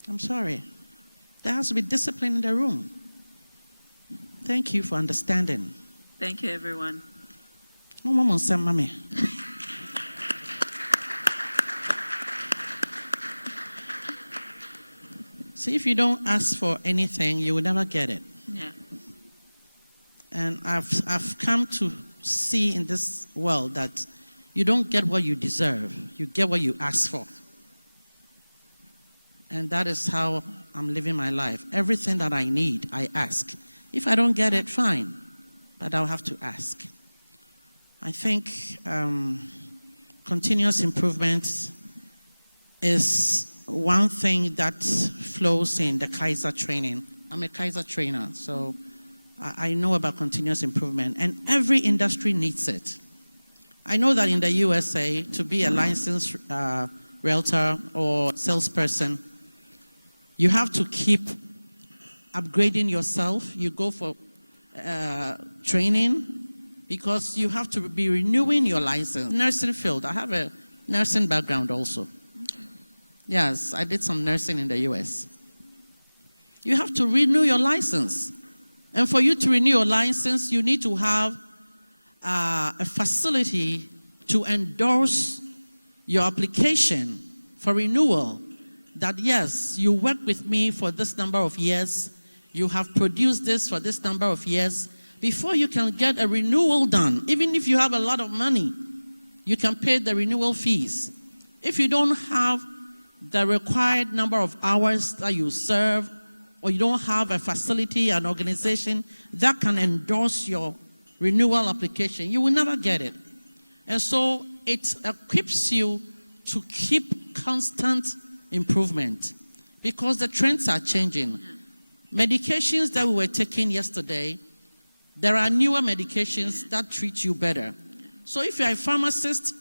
I'm sorry. There has to be discipline in the room. Thank you for understanding. Thank you, everyone. See, if you don't ask for anything, you will never get it. Yeah. And I've come to see in this world that you don't get what you deserve. You get what you ask for. And that is how I'm living my life. Everything that I need, I ask. If I don't get it, fine. But I'll have to ask. I think continuous improvement is one thing that flows in the Kaiser training. I'm a Kaiser trainer, so I know about continuous improvement. And every industry needs it. I know that in the USA, to be a licensed realtor or salesperson, you have to keep upgrading yourself. You go for training because you have to be renewing your license. Nursing field, I have a nursing background also. Yes, I did some nursing in the US. You have to renew your license. And for you to renew your license, you need to have a facility to endorse your application for renewal. That yes, you work with me for this number of years, you have produced this for this number of years, before you can get a renewal done. Even if you have a lot of money, you can pay the renewal fees. If you don't have the required number of hours that you serve, or you don't have a facility, an organization that can endorse your renewal application, you will never get it. And so it equips you to keep constant improvement because the trends are changing. Medications that we were taking yesterday, there are newer medications that treat you better. So if you're a pharmacist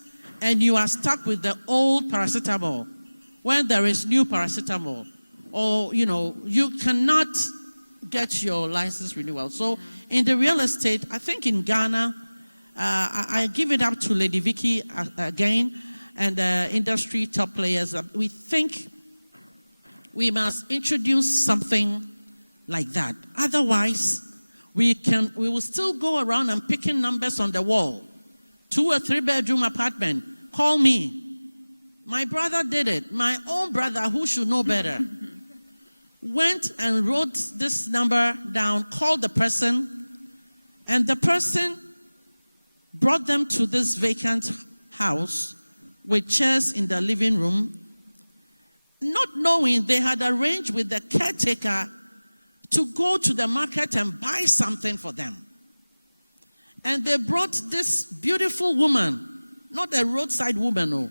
and you are stuck with the old paracetamol, when there is new paracetamol, or you cannot get your license renewal. So in the real estate, I think in Ghana, I give it up to Lady Vicky again and the industry top players. We think we must introduce something like that. Otherwise, we will still go around and picking numbers on the wall. 2 or 3 bedroom apartment, call me. My brother did it. My own brother, who should know better, went and wrote this number down, called the person, and the person brought them to this vacant house with chairs in the living room, not knowing they had arranged with the caretaker to go to the market and buy something for them. And they brought this beautiful woman, not a roadside woman, no,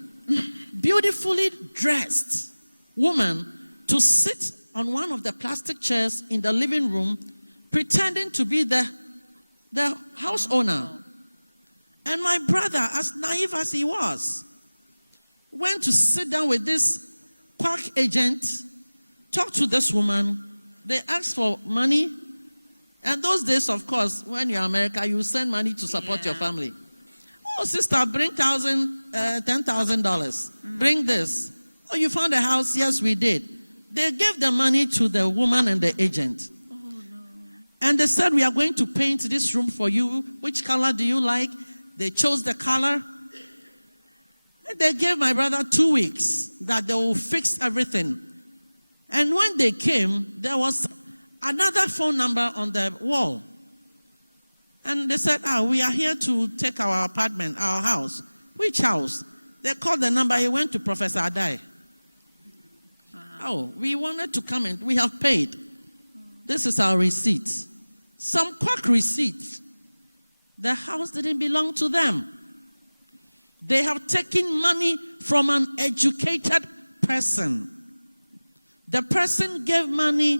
beautifully dressed woman, to sit on one of the plastic chairs in the living room, pretending to be the house owner. And my brother, as naive as he was, went to sit down with this quack agent talked to this woman. They asked for money. And those days, of course, when you're in America, you send money to support your family. Oh, sister, bring $10,000. Bring this. Oh, you found a house? Yes, we did. They gave the money to the woman and the agent. Oh, no. And they said, we are going to paint this room for you. Which color do you like? They chose the color. And they gave my brother 2 weeks that they will fix everything. And when they came, there was another phone number on the wall. And they said, we are here to take our apartment, our house. Which house? They called the number. He went to Professor Adai. Oh, we wanted to come in. We have paid. This is our receipt. Some quack receipt. The house didn't belong to them. They have taken money from an educated person. The person gave money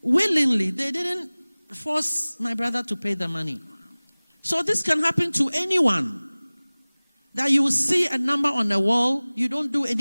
willingly. They didn't force my brother to pay the money. So this can happen to anyone. That you see a number on the wall, you don't do any